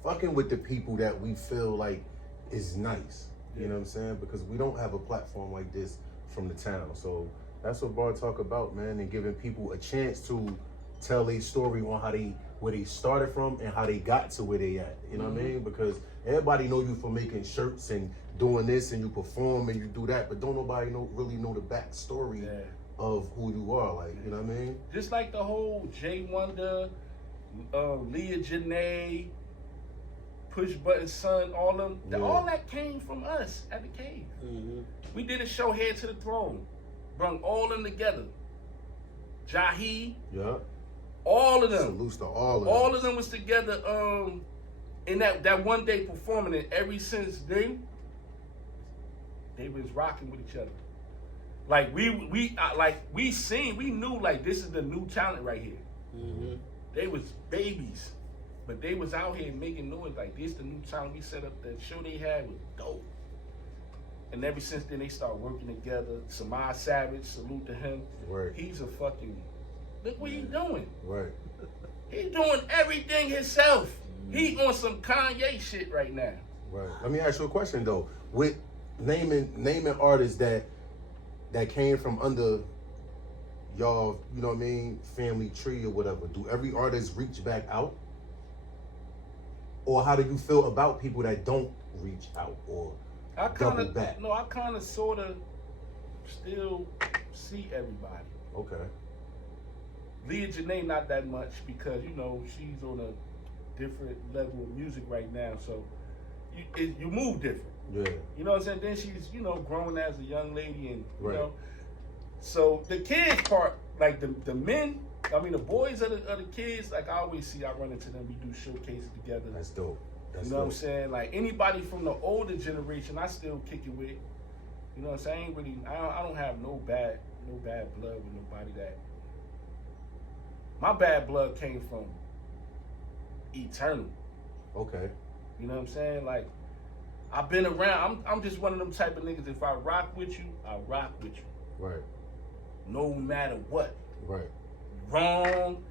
fucking with the people that we feel like is nice. You know what I'm saying? Because we don't have a platform like this from the town. So that's what Bartawk about, man, and giving people a chance to tell a story on where they started from and how they got to where they at. You know what I mean? Because everybody know you for making shirts and doing this and you perform and you do that, but don't nobody really know the backstory of who you are. Like, you know what I mean? Just like the whole Jay Wonder, Leah Janae, Push Button Son, all them, all that came from us at the cave. We did a show, Head to the Throne, brung all them together. Jahi, all of them. Salutes to all of them. All of them was together in that one day performing, and ever since then, they was rocking with each other. Like we knew like this is the new talent right here. They was babies. But they was out here making noise like this. The new time we set up, the show they had was dope. And ever since then, they started working together. Samad Savage, salute to him. Right. He's a fucking, look what he's doing. Right. He's doing everything himself. He on some Kanye shit right now. Right. Let me ask you a question though. With naming artists that came from under y'all, you know what I mean, family tree or whatever, do every artist reach back out? Or how do you feel about people that don't reach out or double back? No, I kind of sort of still see everybody. Okay. Leah Janae not that much because, you know, she's on a different level of music right now. So you move different. Yeah. You know what I'm saying? Then she's, you know, growing as a young lady and, you know. So the kids part, like the men, I mean, the boys are the kids, like I always see, I run into them, we do showcases together. That's dope. You know what I'm saying? Like anybody from the older generation, I still kick it with. You know what I'm saying? I don't have no bad blood with nobody that. My bad blood came from Eternal. Okay. You know what I'm saying? Like, I've been around, I'm just one of them type of niggas, if I rock with you, I rock with you. Right. No matter what. Right. Wrong,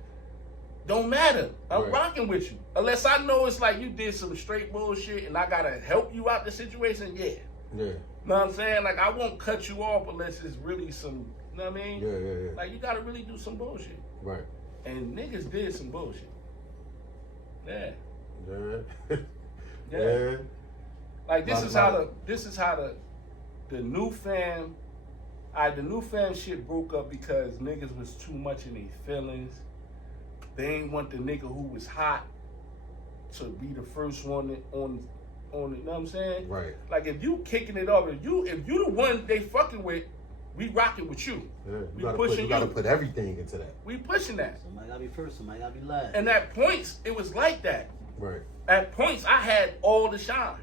don't matter. I'm rocking with you. Unless I know it's like you did some straight bullshit and I gotta help you out the situation, yeah. Know what I'm saying? Like, I won't cut you off unless it's really some, you know what I mean? Yeah. Like, you gotta really do some bullshit. Right. And niggas did some bullshit. Yeah. Like, this is how the new fam, the new fam shit broke up because niggas was too much in their feelings. They ain't want the nigga who was hot to be the first one on it, you know what I'm saying? Right. Like, if you kicking it off, if you the one they fucking with, we rocking with you. Yeah, you gotta put everything into that. We pushing that. Somebody gotta be first, somebody gotta be last. And at points, it was like that. Right. At points, I had all the shine.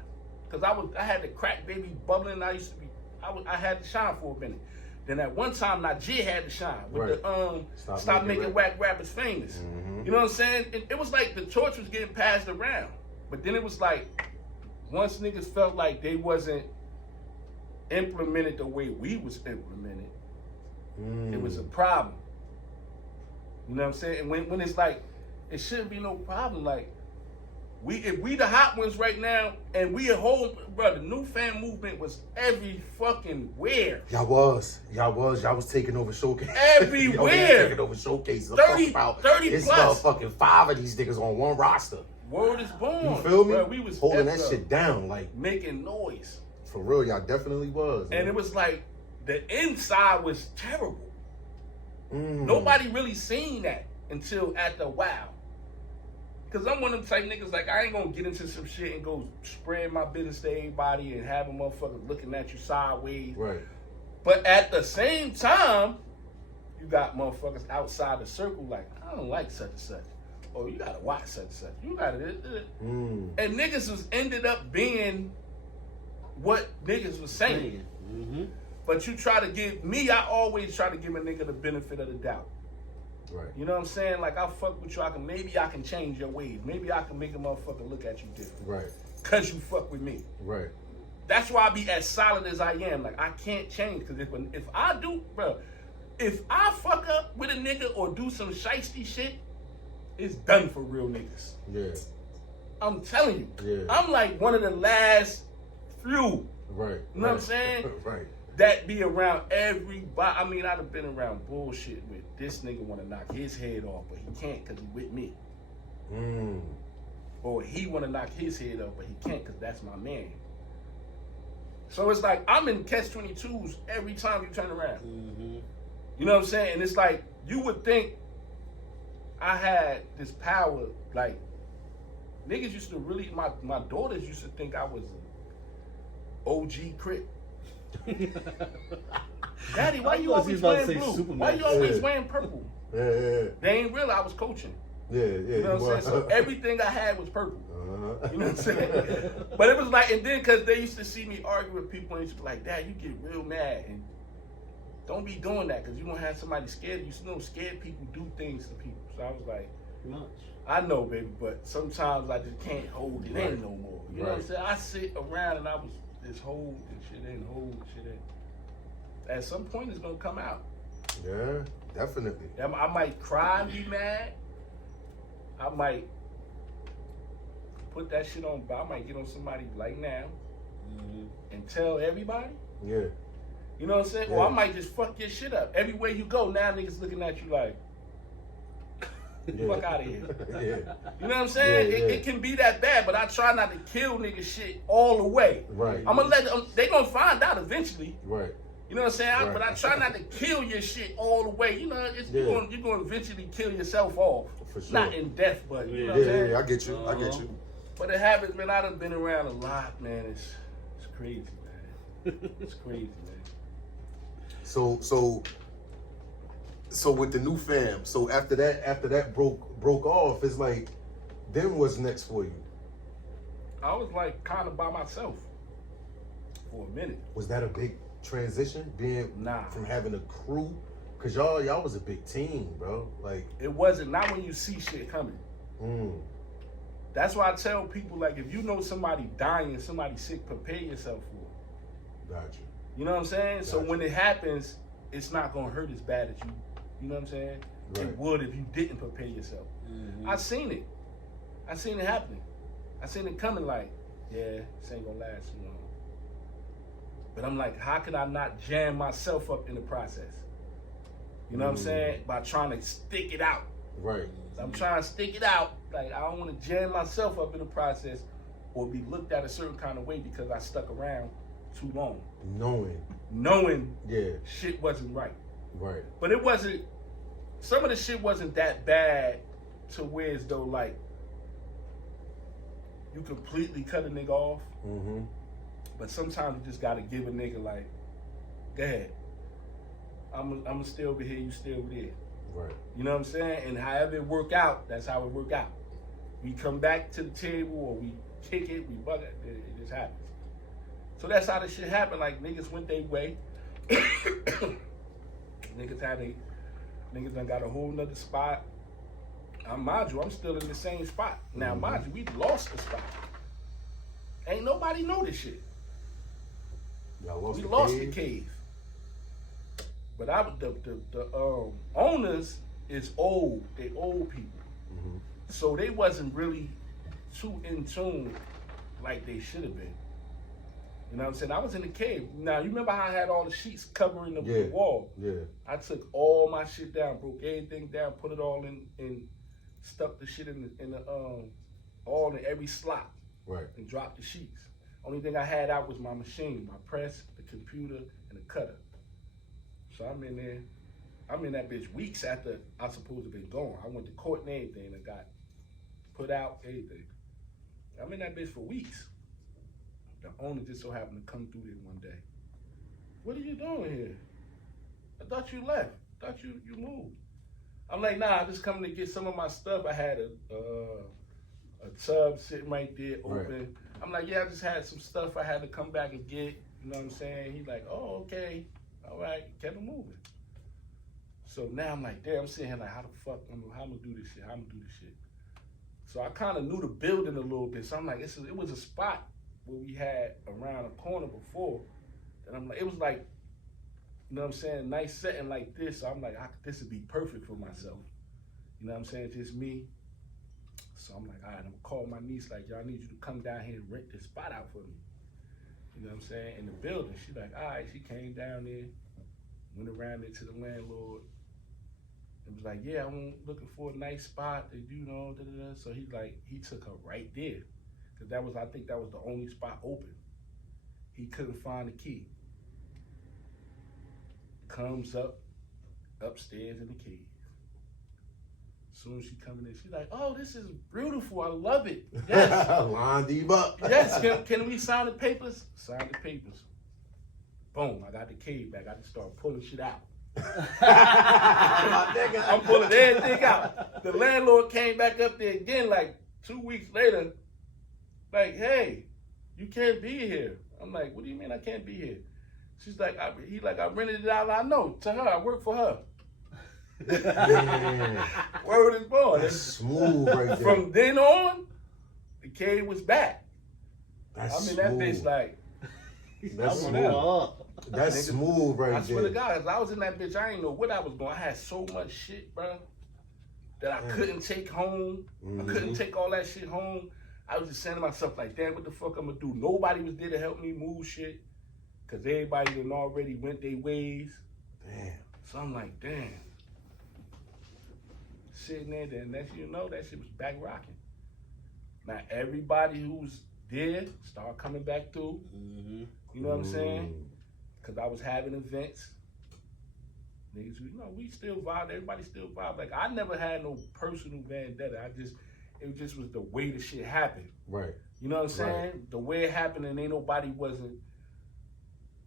Because I had the crack baby bubbling. I had the shine for a minute. Then at one time, Najee had the shine with the Stop Making Whack Rappers Famous. Mm-hmm. You know what I'm saying? It was like the torch was getting passed around. But then it was like, once niggas felt like they wasn't implemented the way we was implemented, it was a problem. You know what I'm saying? And when it's like, it shouldn't be no problem. Like, if we the hot ones right now, and we a whole, bro, the new fan movement was every fucking where. Y'all was taking over showcase. Everywhere. Taking over showcases. 30 it's plus. Motherfucking 5 of these niggas on one roster. Word is born. You feel me? Bro, we was holding that shit down, like making noise. For real, y'all definitely was. And it was like the inside was terrible. Nobody really seen that until at the wow. Cause I'm one of them type niggas, like, I ain't gonna get into some shit and go spread my business to everybody and have a motherfucker looking at you sideways. Right. But at the same time, you got motherfuckers outside the circle like, I don't like such and such. Oh, you gotta watch such and such. You gotta And niggas was ended up being what niggas was saying. Mm-hmm. But you try to give me, I always try to give a nigga the benefit of the doubt. Right. You know what I'm saying? Like, I fuck with you, maybe I can change your ways. Maybe I can make a motherfucker look at you different. Right. Cause you fuck with me. Right. That's why I be as solid as I am. Like, I can't change. Cause if I do, bro, if I fuck up with a nigga or do some shiesty shit, it's done for real niggas. Yeah. I'm telling you. Yeah. I'm like one of the last few. Right. You know what I'm saying? Right. That be around everybody. I mean, I'd have been around bullshit with this nigga want to knock his head off, but he can't because he with me. Or he want to knock his head off, but he can't because that's my man. So it's like, I'm in catch-22s every time you turn around. Mm-hmm. You know what I'm saying? And it's like, you would think I had this power. Like, niggas used to really, my daughters used to think I was an OG Crip. Daddy, why you always wearing blue? Superman. Why you always wearing purple? Yeah. They ain't real. I was coaching. Yeah. You know what I'm saying? So everything I had was purple. Uh-huh. You know what I'm saying? But it was like, and then because they used to see me argue with people and used to be like, Dad, you get real mad. And don't be doing that because you're going to have somebody scared of you. You know, scared people do things to people. So I was like, I know, baby, but sometimes I just can't hold it in no more. You know what I'm saying? I sit around and I was just hold this shit in, hold this shit in. At some point, it's going to come out. Yeah, definitely. I might cry and be mad. I might put that shit on, but I might get on somebody like now and tell everybody. Yeah. You know what I'm saying? Yeah. Or I might just fuck your shit up. Everywhere you go, now niggas looking at you like, fuck out of here. Yeah. You know what I'm saying? Yeah. It can be that bad, but I try not to kill niggas shit all the way. Right. I'm gonna let them, they gonna find out eventually. Right. You know what I'm saying? Right. But I try not to kill your shit all the way. You know, you're gonna eventually kill yourself off. For sure. Not in death, but you know what I'm saying? Yeah, I get you. I get you. But it happens, man. I done been around a lot, man. It's crazy, man. It's crazy, man. So with the new fam, so after that broke off, it's like, then what's next for you? I was like kind of by myself for a minute. Was that a big transition, being from having a crew? Cause y'all was a big team, bro. Like, it wasn't, not when you see shit coming. That's why I tell people, like, if you know somebody dying, somebody sick, prepare yourself for it. Gotcha. You know what I'm saying? Gotcha. So when it happens, it's not gonna hurt as bad as you. You know what I'm saying? Right. It would if you didn't prepare yourself. I seen it. I seen it happening. I seen it coming. Like, yeah, this ain't gonna last too long. But I'm like, how can I not jam myself up in the process? You know what I'm saying? By trying to stick it out. Right. I'm trying to stick it out. Like, I don't want to jam myself up in the process or be looked at a certain kind of way because I stuck around too long. Knowing shit wasn't right. Right. But it wasn't, some of the shit wasn't that bad to where as though, like, you completely cut a nigga off. But sometimes you just got to give a nigga, like, go ahead. I'm going to stay over here, you stay over there. Right. You know what I'm saying? And however it work out, that's how it work out. We come back to the table or we kick it, we bug it. It just happens. So that's how this shit happened. Like niggas went their way. Niggas done got a whole nother spot. Mind you, I'm still in the same spot. Now, mind you, we lost the spot. Ain't nobody know this shit. We lost the cave. But the owners is old. They old people. So they wasn't really too in tune like they should have been. You know what I'm saying? I was in the cave. Now, you remember how I had all the sheets covering the wall? Yeah. I took all my shit down, broke everything down, put it all in stuck the shit in every slot. Right. And dropped the sheets. Only thing I had out was my machine, my press, the computer, and the cutter. So I'm in there. I'm in that bitch weeks after I supposed to be gone. I went to court and everything and got put out, everything. I'm in that bitch for weeks. The owner just so happened to come through there one day. What are you doing here? I thought you left. I thought you moved. I'm like, nah, I'm just coming to get some of my stuff. I had a tub sitting right there open. Right. I'm like, yeah, I just had some stuff I had to come back and get. You know what I'm saying? He's like, oh, okay. All right. Kept it moving. So now I'm like, damn, I'm sitting here like, how the fuck, how I'm going to do this shit? How I'm going to do this shit? So I kind of knew the building a little bit. So I'm like, it was a spot where we had around a corner before. And I'm like, it was like, you know what I'm saying, nice setting like this. So I'm like, this would be perfect for myself. You know what I'm saying? Just me. So I'm like, all right, I'm gonna call my niece, like, y'all need you to come down here and rent this spot out for me. You know what I'm saying? In the building. She like, all right, she came down there, went around there to the landlord, and was like, yeah, I'm looking for a nice spot, you know, da-da-da. So he took her right there. Cause I think that was the only spot open. He couldn't find the key. Comes upstairs in the cave. As soon as she coming in, she's like, oh, this is beautiful. I love it. Yes. Lined him up. Yes. Can we sign the papers? Sign the papers. Boom. I got the cave back. I just started pulling shit out. I'm pulling everything out. The landlord came back up there again like 2 weeks later. Like, hey, you can't be here. I'm like, what do you mean I can't be here? She's like, I rented it out. I know, to her, I work for her. Word is born. That's smooth right there. From then on, the cave was back. That's that bitch like, that's smooth. That's smooth right there. I swear to God, as I was in that bitch, I didn't know what I was doing. I had so much shit, bro, that I couldn't take home. I couldn't take all that shit home. I was just saying to myself, like, damn, what the fuck I'm gonna do? Nobody was there to help me move shit, because everybody done already went their ways. Damn. So I'm like, damn. Sitting there, then next thing you know, that shit was back rocking. Now, everybody who's there started coming back through. You know what I'm saying? Because I was having events. Niggas, you know, we still vibe. Everybody still vibe. Like, I never had no personal vendetta. It just was the way the shit happened. Right. You know what I'm saying? Right. The way it happened, and ain't nobody wasn't,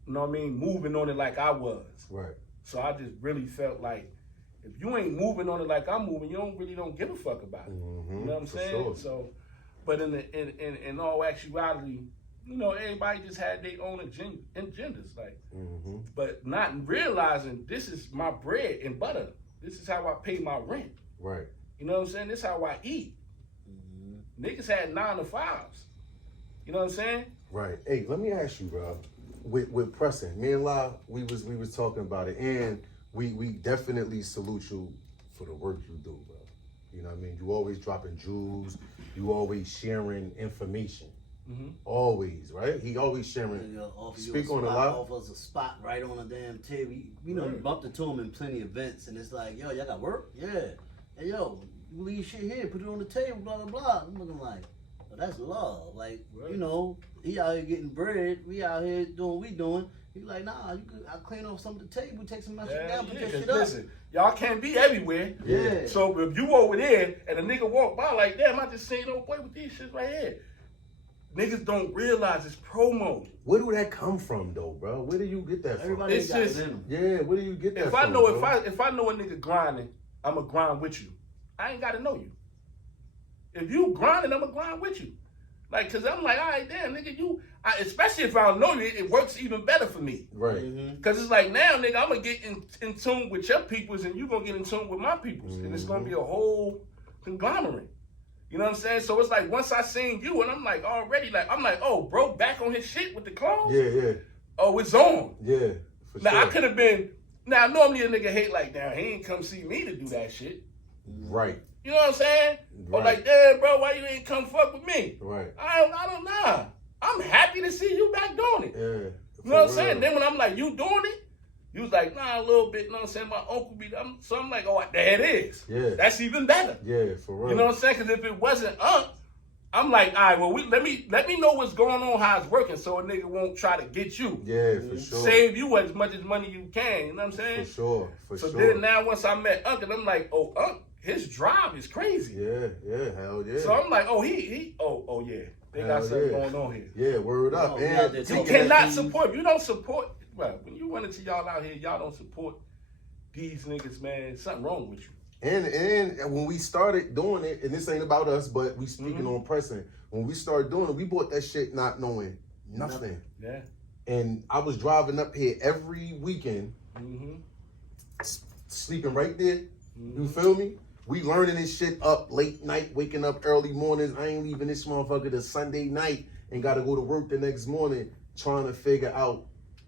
you know what I mean, moving on it like I was. Right. So I just really felt like, if you ain't moving on it like I'm moving, you don't give a fuck about it. You know what I'm saying? Sure. So, but in all actuality, you know, everybody just had their own agendas, like, but not realizing this is my bread and butter. This is how I pay my rent. Right. You know what I'm saying? This is how I eat. Niggas had 9 to 5s. You know what I'm saying? Right. Hey, let me ask you, bro. With Preston, me and La, we was talking about it, and we definitely salute you for the work you do, bro. You know what I mean? You always dropping jewels. You always sharing information. Always, right? He always sharing. Speak on a lot. Offers a spot right on the damn table. You know, bumped into him in plenty of events, and it's like, yo, y'all got work? Yeah. Hey, yo, you leave shit here, put it on the table, blah, blah, blah. I'm looking like, well, that's love. Like, you know, he out here getting bread. We out here doing what we doing. He like, nah, I'll clean off some of the table, take some of my shit down, put that shit up. Listen, y'all can't be everywhere. Yeah. So if you over there and a nigga walk by like, damn, I just seen old boy with these shits right here. Niggas don't realize it's promo. Where do that come from, though, bro? Where do you get that from? It's just, where do you get that from? If I know a nigga grinding, I'ma grind with you. I ain't gotta know you. If you grinding, I'm gonna grind with you. Like, cause I'm like, all right, damn, nigga, especially if I don't know you, it works even better for me. Right. Mm-hmm. Cause it's like now, nigga, I'm gonna get in tune with your peoples, and you gonna get in tune with my peoples, and it's gonna be a whole conglomerate. You know what I'm saying? So it's like once I seen you, and I'm like already like, I'm like, oh, bro, back on his shit with the clothes. Yeah. Oh, it's on. Yeah. For Now sure. I could have been. Now normally a nigga hate like that. He ain't come see me to do that shit. Right. You know what I'm saying? Or Right. like, damn, bro, why you ain't come fuck with me? Right. I don't know. I'm happy to see you back doing it. Yeah. You know what I'm saying? Then when I'm like, you doing it? You was like, nah, a little bit. You know what I'm saying? My uncle be, so I'm like, oh, there it is. Yeah. That's even better. Yeah, for real. You know what I'm saying? Because if it wasn't I'm like, all right, well, let me know what's going on, how it's working, so a nigga won't try to get you. Yeah, for sure. Save you as much as money you can. You know what I'm saying? For sure. For So sure. then now once I met Unc, and I'm like, oh, Unc, his drive is crazy. Yeah, hell yeah. So I'm like, oh, oh yeah, they got Hell something yeah. going on here. Yeah, word up. Oh, And yeah, You cannot support. You don't support. Well, when you run into y'all out here, y'all don't support these niggas, man. Something wrong with you. And when we started doing it, and this ain't about us, but we speaking on pressing. When we started doing it, we bought that shit not knowing nothing. Yeah. And I was driving up here every weekend, sleeping right there. You feel me? We learning this shit up late night, waking up early mornings. I ain't leaving this motherfucker to Sunday night and got to go to work the next morning trying to figure out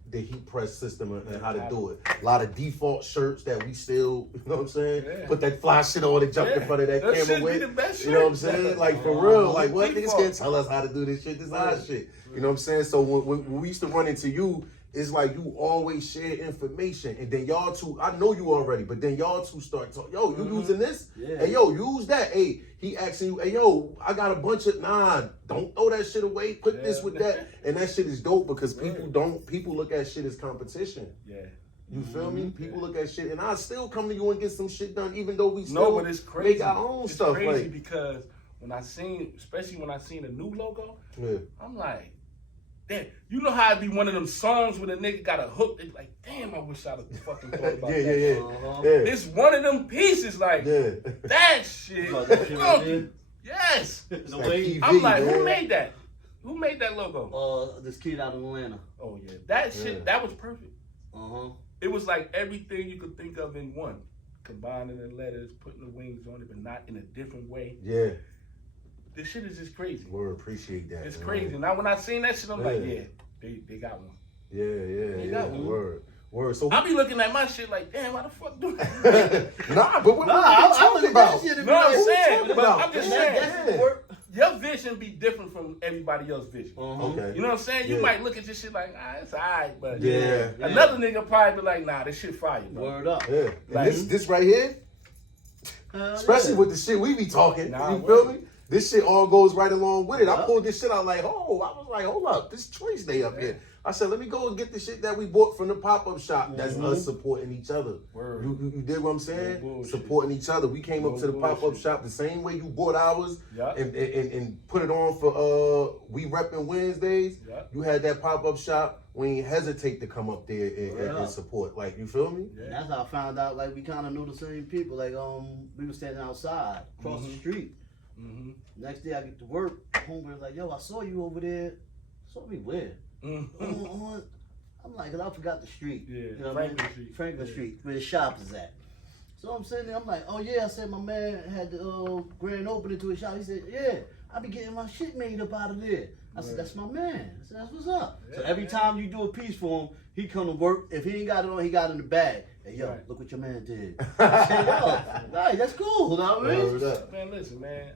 the heat press system and how to do it. A lot of default shirts that we still, you know what I'm saying? Yeah. Put that fly shit on and jump in front of that camera shit be with. the best You know what I'm shit. saying? Like for real, like what niggas Default. can't tell us how to do this shit. This is our shit. You know what I'm saying? So when we used to run into you, it's like you always share information, and then y'all two, I know you already, but then y'all two start talking. Yo, you using this? Yeah. Hey, yo, use that. Hey, he asking you. Hey, yo, I got a bunch of don't throw that shit away. Put this with that, and that shit is dope because people look at shit as competition. Yeah. You feel me? People look at shit, and I still come to you and get some shit done, even though we still but it's crazy. make our own it's stuff. Crazy Like, because especially when I seen a new logo, yeah. I'm like, damn, you know how it be one of them songs when a nigga got a hook, it's like, damn, I wish I'd have fucking thought about that. Yeah. It's one of them pieces, like, Yeah. that shit. Oh, that shit right there? Yes. The way I'm like, man. who made that? Who made that logo? this kid out of Atlanta. Oh, yeah. That shit, that was perfect. Uh-huh. It was like everything you could think of in one. Combining the letters, putting the wings on it, but not in a different way. Yeah. This shit is just crazy. Word, appreciate that. It's man. crazy. Now, when I seen that shit, I'm like, Yeah. yeah, they got one. Yeah. got one. Word. So I be looking at my shit like, damn, why the fuck do that? nah, but what Nah, we I talking look at about? that shit and No, I'm be like, saying, talking but about? I'm just That's saying, work. your vision be different from everybody else's vision. Okay. You know what I'm saying? You Yeah. might look at this shit like, it's alright, but Yeah. another nigga probably be like, nah, this shit fire, bro. Word up. Yeah. And Like- this right here, especially with the shit we be talking, Nah, you feel word. me? This shit all goes right along with it. I Yup. pulled this shit out like, I was like, hold up, this Choice Day up here. I said, let me go and get the shit that we bought from the pop-up shop. That's us supporting each other. Word. You dig what I'm saying? No bullshit. Supporting each other. We came up No to the pop-up bullshit. shop the same way you bought ours Yup. and put it on for We Reppin' Wednesdays. Yup. You had that pop-up shop. We ain't hesitate to come up there and up. support. Like, you feel me? And that's how I found out, like, we kind of knew the same people. Like, we were standing outside, across the street. Mm-hmm. Next day I get to work, homeboy was like, yo, I saw you over there. Saw me where? Mm-hmm. I'm like, cause I forgot the street. Yeah, You know what I mean? Franklin Street. Franklin Yeah. Street, where the shop is at. So I'm sitting there, I'm like, oh yeah, I said my man had the grand opening to his shop. He said, yeah, I be getting my shit made up out of there. I said, that's my man. I said, that's what's up. So Yeah, every man. time you do a piece for him, he come to work. If he ain't got it on, he got it in the bag. Hey, yo, Right. look what your man did. I said, yo, right, that's cool. You know what I mean? Word up. Man, listen, man.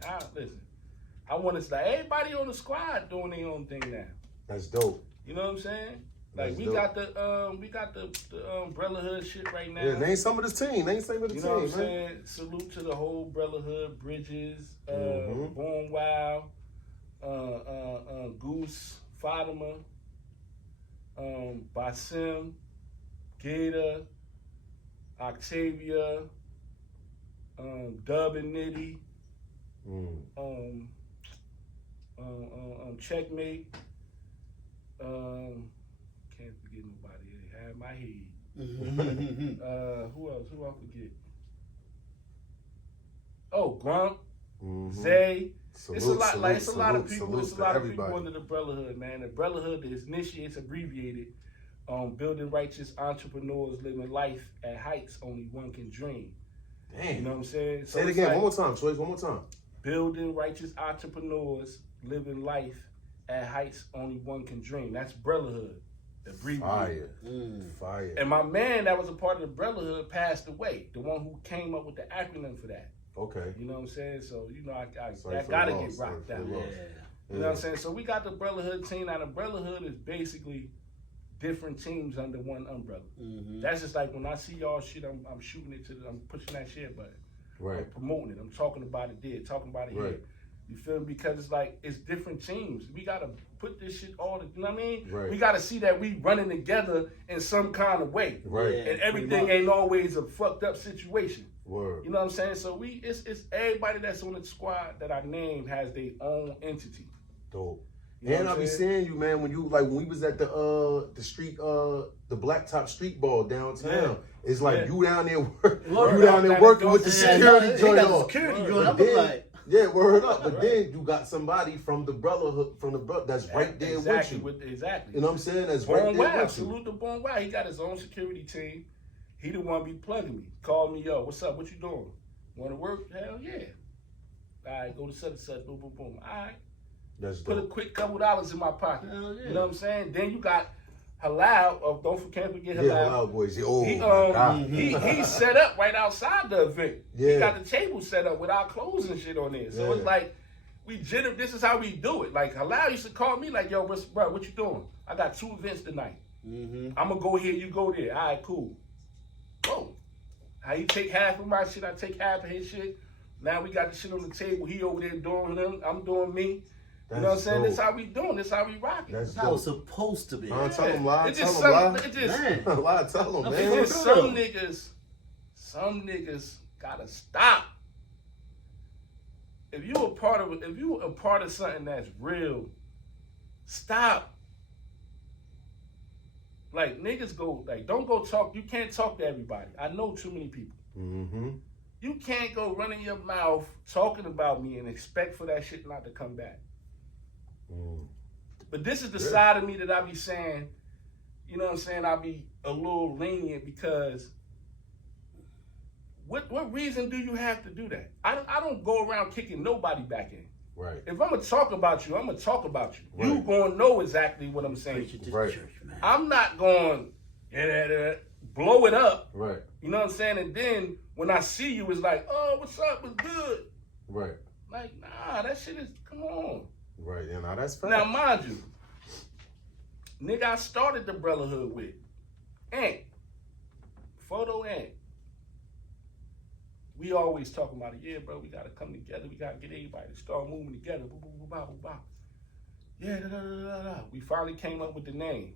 I want to say everybody on the squad doing their own thing now. That's dope. You know what I'm saying? Like That's we dope. got the Brotherhood shit right now. Yeah, name some of the team. Name some of the You team, know what I'm man. saying? Salute to the whole Brotherhood, Bridges, Mhm. Born Wild, Goose, Fatima, Basim, Gator, Octavia, Dub and Nitty, Checkmate. Can't forget nobody. They had my head. Who else? Who I forget? Oh, Grump, Zay, It's a lot like it's a lot of people. salute It's a to lot of people everybody. under the Brotherhood, man. The Brotherhood is initiates abbreviated. Building righteous entrepreneurs living life at heights only one can dream. Damn. You know what I'm saying? So Say it it's again, like one more time, Choice, one more time. building righteous entrepreneurs living life at heights only one can dream. That's Brotherhood. Abbreviated. Fire. And my man that was a part of the Brotherhood passed away. The one who came up with the acronym for that. Okay. You know what I'm saying? So, you know, Sorry that for gotta the get loss. rocked Sorry for down. the Yeah. loss. You know what I'm saying? So we got the Brotherhood team. Now the Brotherhood is basically different teams under one umbrella. That's just like when I see y'all shit, I'm shooting it I'm pushing that share button. Right. I'm promoting it. I'm talking about it there, talking about it Right. here. You feel me? Because it's like, it's different teams. We gotta put this shit all, you know what I mean? Right. We gotta see that we running together in some kind of way. Right. Yeah. And everything ain't always a fucked up situation. Word. You know what I'm saying? So it's everybody that's on the squad that I named has their own entity. Dope. You know And what I I'm be saying? seeing you, man, when we was at the street, the Blacktop Street Ball downtown. Yeah. It's like Yeah. you down there, Word you up, down there man, working they with the doing- security they joint got the on. security Word. joint. I'm But then- like, Yeah, word up. But Right. then you got somebody from the Brotherhood, that's right there exactly, with you. exactly. You know what I'm saying? That's Born right there Wild, with you. salute to Born Wild. He got his own security team. He the one be plugging me. Call me, yo, what's up? What you doing? Want to work? Hell yeah. All right, go to such and such, boom, boom, boom. All right. That's Put a dope. quick couple dollars in my pocket. hell yeah. You know what I'm saying? Then you got Halal. Can't forget Yeah, Halal. Loud Boys. Oh, He my God. he set up right outside the event. Yeah. He got the table set up with our clothes and shit on there. So Yeah. it's like this is how we do it. Like Halal used to call me like, yo, bro, what you doing? I got 2 events tonight. I'm gonna go here, you go there. All right, cool. Whoa. How you take half of my shit, I take half of his shit. Now we got the shit on the table. He over there doing him, I'm doing me. You know what I'm That's saying? dope. This how we doing. This how we rocking. That's That's how it's dope. supposed to be. Tell him lie. It's Tell just him lie. it just Man. Lie, tell him, It's man. It's just some niggas gotta stop. If you a part of something that's real, stop. Like niggas don't go talk. You can't talk to everybody. I know too many people. Mm-hmm. You can't go running your mouth talking about me and expect for that shit not to come back. But this is the side of me that I be saying, you know what I'm saying? I be a little lenient because what reason do you have to do that? I don't go around kicking nobody back in. Right. If I'm gonna talk about you, I'm gonna talk about you. Right. You gonna know exactly what I'm saying. Preach it to Right. the church, man. I'm not going blow it up. Right. You know what I'm saying? And then when I see you, it's like, oh, what's up? What's good? Right. Like, nah, that shit is, come on. Right. Yeah, now that's fact. Now, mind you, nigga, I started the Brotherhood with Ant. Photo Ant. We always talking about it. Yeah, bro, we gotta come together. We gotta get everybody to start moving together. Boo, boo, boo, bow, boo, bow. Yeah, da, da, da, da, da. We finally came up with the name.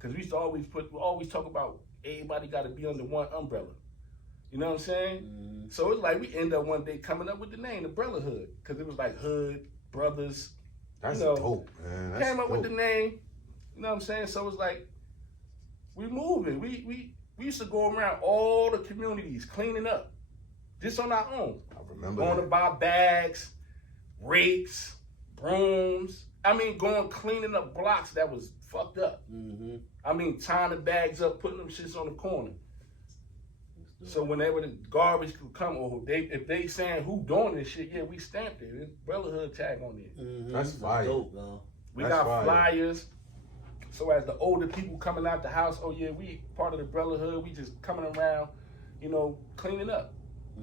Cause we used to always talk about everybody gotta be under one umbrella. You know what I'm saying? So it's like we end up one day coming up with the name, the Brotherhood. Cause it was like hood, brothers. That's you know, dope, man. That's came up with dope. the name. You know what I'm saying? So it's like we moving. We used to go around all the communities cleaning up, just on our own. I remember Going that. to buy bags, rakes, brooms. I mean, going cleaning up blocks that was fucked up. I mean, tying the bags up, putting them shits on the corner. So whenever the garbage could come, or if they saying who doing this shit, yeah, we stamped it. It's Brotherhood tag on there. That's fire. Dope, bro. We That's got fire. flyers. So as the older people coming out the house, oh yeah, we part of the Brotherhood. We just coming around, you know, cleaning up,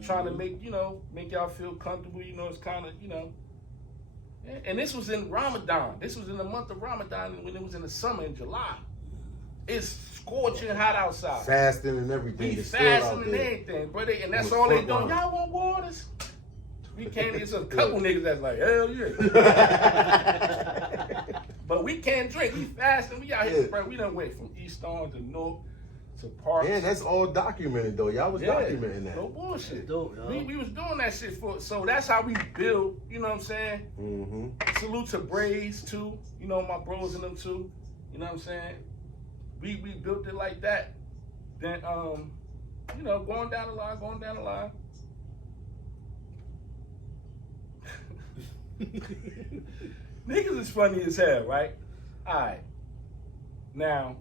trying to make y'all feel comfortable. You know, it's kind of, you know. Yeah. And this was in Ramadan. This was in the month of Ramadan when it was in the summer in July. It's scorching hot outside. Fasting and everything. We is still out fasting and there. everything, brother. And that's was all they front doing. line. Y'all want waters? We can't. It's a couple niggas that's like, hell yeah. But we can't drink. We fasting. We out here, Yeah. bro. We done went from East Orange to Newark to Park. Yeah, that's all documented though. Y'all was documenting that. No bullshit. Dope, yo. We was doing that shit so that's how we build, you know what I'm saying? Mm-hmm. Salute to Braves too, you know, my bros and them too. You know what I'm saying? We built it like that. Then you know, going down the line. Niggas is funny as hell, right? All right. Now,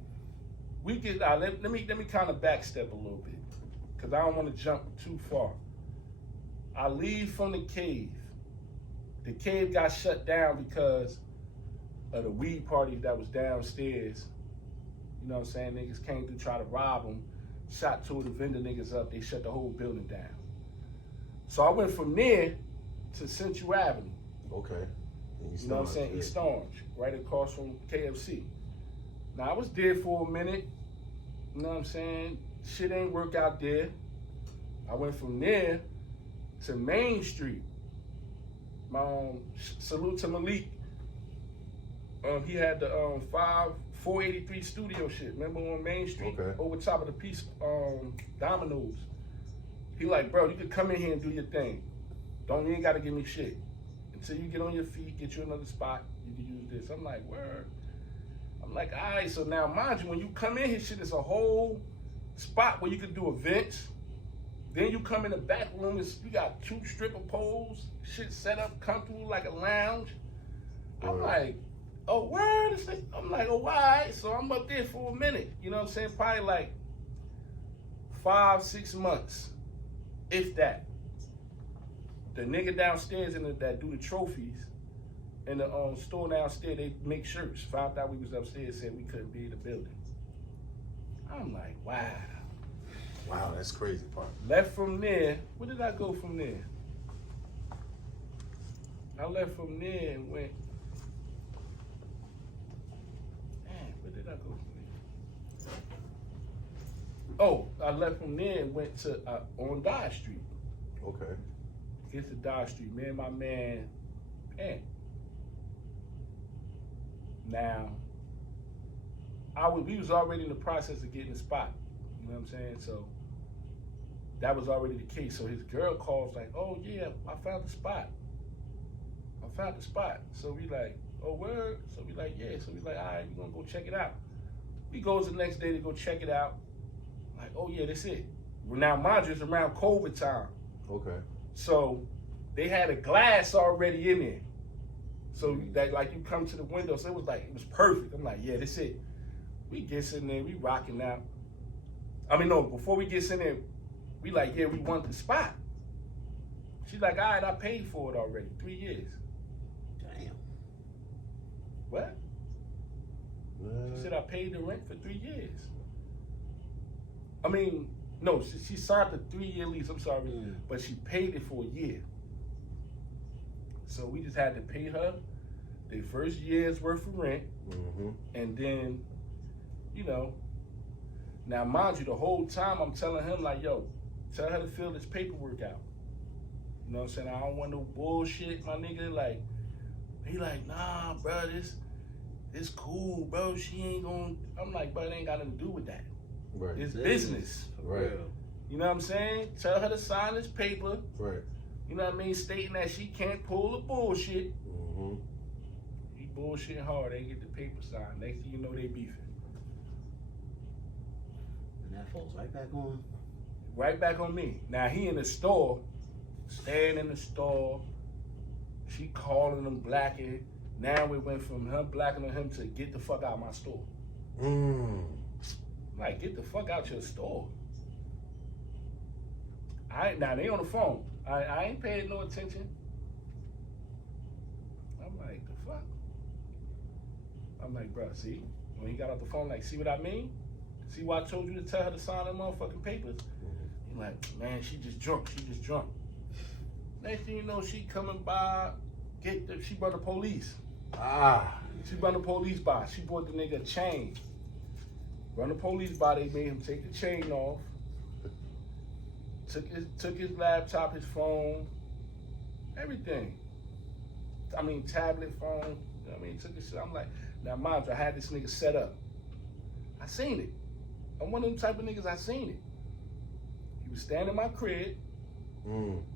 we get. Let me kind of backstep a little bit, cause I don't want to jump too far. I leave from the cave. The cave got shut down because of the weed party that was downstairs. You know what I'm saying? Niggas came through, try to rob them, shot two of the vendor niggas up. They shut the whole building down. So I went from there to Central Avenue. Okay. You know what I'm saying? East Orange, right across from KFC. Now, I was there for a minute. You know what I'm saying? Shit ain't work out there. I went from there to Main Street. Salute to Malik. He had the 483 studio shit. Remember on Main Street? Okay. Over top of the piece, Domino's. He like, bro, you could come in here and do your thing. You ain't gotta give me shit. Until you get on your feet, get you another spot, you can use this. I'm like, word. I'm like, all right, so now mind you, when you come in here, shit is a whole spot where you can do events. Then you come in the back room, you got 2 stripper poles, shit set up comfortable like a lounge. I'm like, oh, word? I'm like, oh, all right. So I'm up there for a minute. You know what I'm saying? Probably like 5-6 months, if that. The nigga downstairs that do the trophies in the store downstairs, they make shirts. Found out we was upstairs, said we couldn't be in the building. I'm like, wow. Wow, that's crazy part. Left from there. Where did I go from there? I left from there and went. Man, where did I go from there? Oh, I left from there and went to on Dodge Street. Okay. Get to Dodge Street. Me and my man, Now, we was already in the process of getting the spot. You know what I'm saying? So that was already the case. So his girl calls like, oh yeah, I found the spot. So we like, oh word? So we like, yeah. So we like, all right, we gonna go check it out. He goes the next day to go check it out. Like, oh yeah, that's it. Well, now mind you, it's around COVID time. Okay. So they had a glass already in there. So that like you come to the window, so it was perfect. I'm like, yeah, that's it. We gets in there, we rocking out. I mean, no, before we gets in there, we like, yeah, we want the spot. She's like, all right, I paid for it already, 3 years. Damn. What? She said I paid the rent for 3 years. I mean, no, she signed the 3-year lease, I'm sorry, but she paid it for a year. So we just had to pay her the first year's worth of rent, and then, you know, now mind you, the whole time I'm telling him like, yo, tell her to fill this paperwork out. You know what I'm saying? I don't want no bullshit, my nigga. Like, he like, nah, bro, this cool, bro. She ain't gonna. I'm like, bro, it ain't got nothing to do with that. Right. It's business. Right. You know what I'm saying? Tell her to sign this paper. Right. You know what I mean? Stating that she can't pull the bullshit. He bullshit hard. They get the paper signed. Next thing you know, they beefing. And that falls right back on. Right back on me. Now he in the store, staying in the store. She calling him blacking. Now we went from her blacking on him to get the fuck out of my store. Like, get the fuck out your store. Now they on the phone. I ain't paying no attention. I'm like, the fuck? I'm like, bro, see? When he got off the phone, like, see what I mean? See why I told you to tell her to sign them motherfucking papers? He's like, man, she just drunk. Next thing you know, she coming by, she brought the police. She brought the police by. She brought the nigga a chain. Run the police by, they made him take the chain off. Took his laptop, his phone, everything. I mean, tablet, phone. You know what I mean? Took his shit. I'm like, now mind you, I had this nigga set up. I seen it. I'm one of them type of niggas, I seen it. He was standing in my crib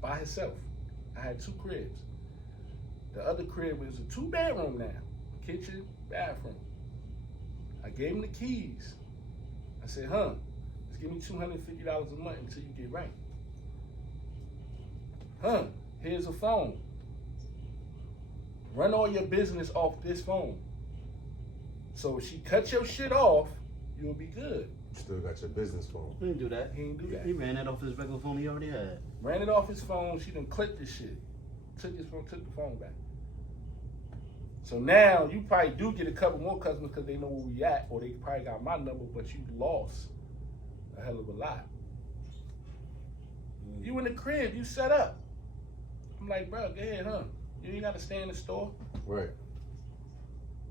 by himself. I had 2 cribs. The other crib was a 2-bedroom now. Kitchen, bathroom. I gave him the keys. I said, just give me $250 a month until you get right. Here's a phone. run all your business off this phone. So if she cut your shit off, you'll be good. You still got your business phone. He didn't do that. He didn't do that. He ran that off his regular phone he already had. Ran it off his phone. She done clicked the shit. Took the phone back. So now you probably do get a couple more customers because they know where we at, or they probably got my number, but you lost a hell of a lot. You in the crib, you set up. I'm like, bro, go ahead, huh? You ain't got to stay in the store. Right.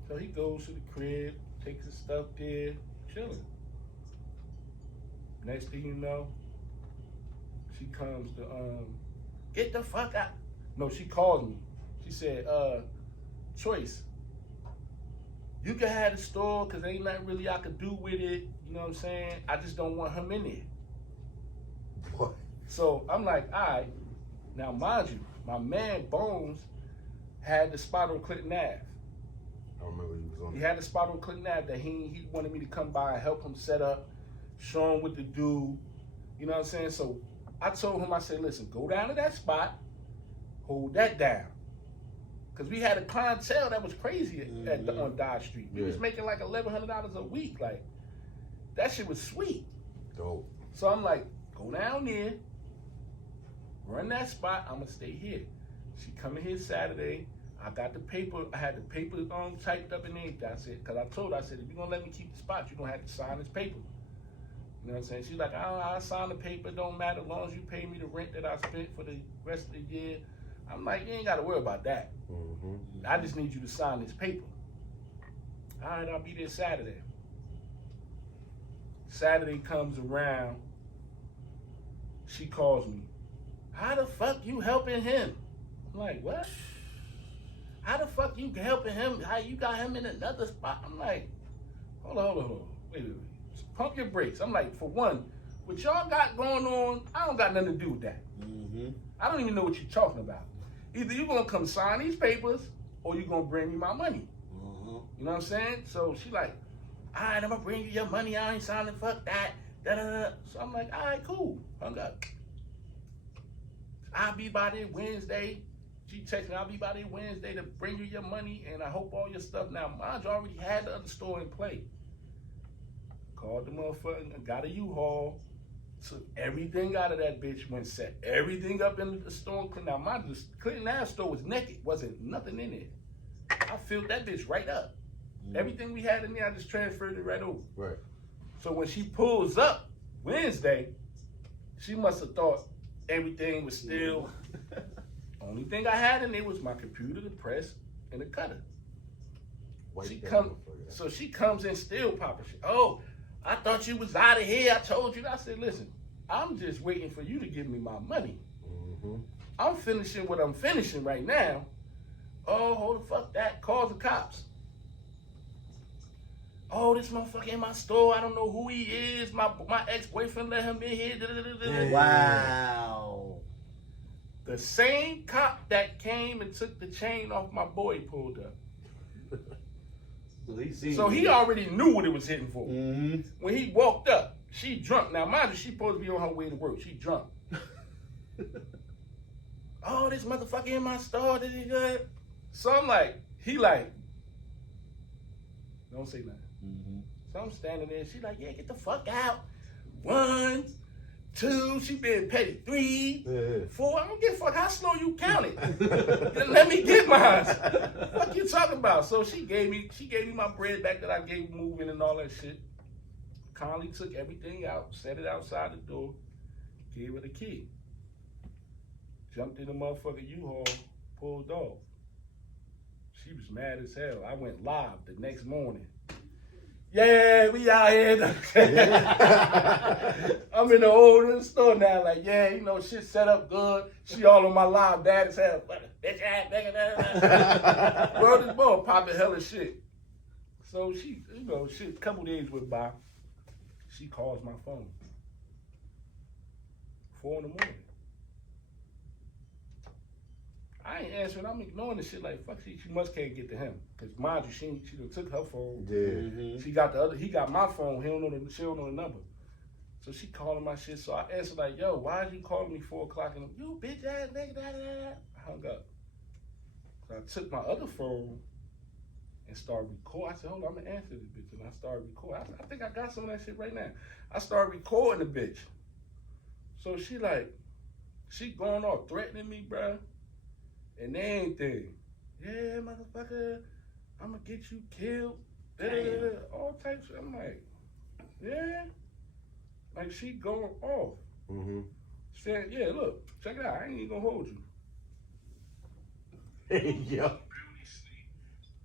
So he goes to the crib, takes his stuff there, chilling. Next thing you know, she comes to, get the fuck out. No, she calls me. She said, Choice, you can have the store because ain't nothing really I could do with it. You know what I'm saying? I just don't want him in there. What? So I'm like, all right. Now, mind you, my man Bones had the spot on Clinton Ave. I remember he was on. He had the spot on Clinton Ave that he wanted me to come by and help him set up, show him what to do. You know what I'm saying? So I told him, I said, listen, go down to that spot, hold that down. Because we had a clientele that was crazy on Dodge Street. We was making like $1,100 a week. Like, that shit was sweet. Dope. So I'm like, go down there, run that spot, I'm gonna stay here. She coming here Saturday. I got the paper, I had the paper typed up and everything. I said, because I told her, I said, if you're gonna let me keep the spot, you're gonna have to sign this paper. You know what I'm saying? She's like, I'll sign the paper, don't matter, as long as you pay me the rent that I spent for the rest of the year. I'm like, you ain't gotta worry about that. Mm-hmm. I just need you to sign this paper. All right, I'll be there Saturday. Saturday comes around, she calls me. How the fuck you helping him? I'm like, what? How the fuck you helping him? How you got him in another spot? I'm like, hold on. Wait. Pump your brakes. I'm like, for one, what y'all got going on, I don't got nothing to do with that. Mm-hmm. I don't even know what you're talking about. Either you're gonna come sign these papers or you're gonna bring me my money. Mm-hmm. You know what I'm saying? So she like, all right, I'm gonna bring you your money. I ain't signing, fuck that. Da-da-da. So I'm like, all right, cool. Hung up. I'll be by there Wednesday. She texted me, I'll be by there Wednesday to bring you your money and I hope all your stuff. Now, mind you, already had the other store in play. Called the motherfucker, got a U-Haul, took everything out of that bitch, went set everything up in the store. Now, mind you, the Clinton Ave store was naked, wasn't nothing in it. I filled that bitch right up. Everything we had in there, I just transferred it right over. Right. So when she pulls up Wednesday, she must have thought everything was still. Only thing I had in there was my computer, the press, and the cutter. So she comes in still popping shit. Oh, I thought you was out of here. I told you. I said, listen, I'm just waiting for you to give me my money. Mm-hmm. I'm finishing what I'm finishing right now. Oh, hold the fuck that. Calls the cops. Oh, this motherfucker in my store. I don't know who he is. My ex-boyfriend let him in here. Wow. The same cop that came and took the chain off my boy pulled up. So he already knew what it was hitting for. Mm-hmm. When he walked up, she drunk. Now, mind you, she supposed to be on her way to work. She drunk. Oh, this motherfucker in my store. Did he good? So I'm like, he like, don't say nothing. Mm-hmm. So I'm standing there. She like, yeah, get the fuck out. 1, 2, she been petty. 3, 4. I don't give a fuck how slow you count it. Let me get mine. What you talking about? So she gave me my bread back that I gave moving and all that shit. Kindly took everything out, set it outside the door, gave her the key. Jumped in the motherfucking U-Haul, pulled off. She was mad as hell. I went live the next morning. Yeah, we out here. I'm in the old store now, like, yeah, you know, shit set up good. She all on my live, bad as hell. Bitch ass, nigga. Bro, this boy popping hella shit. So she, you know, shit, a couple days went by. She calls my phone. 4 in the morning. I ain't answering. I'm ignoring the shit like, fuck, she must can't get to him. Because mind you, she done took her phone. Yeah. Mm-hmm. She got the other, he got my phone. She don't know the number. So she calling my shit. So I answered like, yo, why is you calling me 4 o'clock? And you bitch ass nigga, da, da, da. I hung up. So I took my other phone and started recording. I said, hold on, I'm gonna answer this bitch. And I started recording. I think I got some of that shit right now. I started recording the bitch. So she going off threatening me, bruh. And everything. Yeah, motherfucker, I'm gonna get you killed. All types of, I'm like, yeah. Like she going off. Mm-hmm. Saying, yeah, look, check it out. I ain't even gonna hold you. Hey, yo.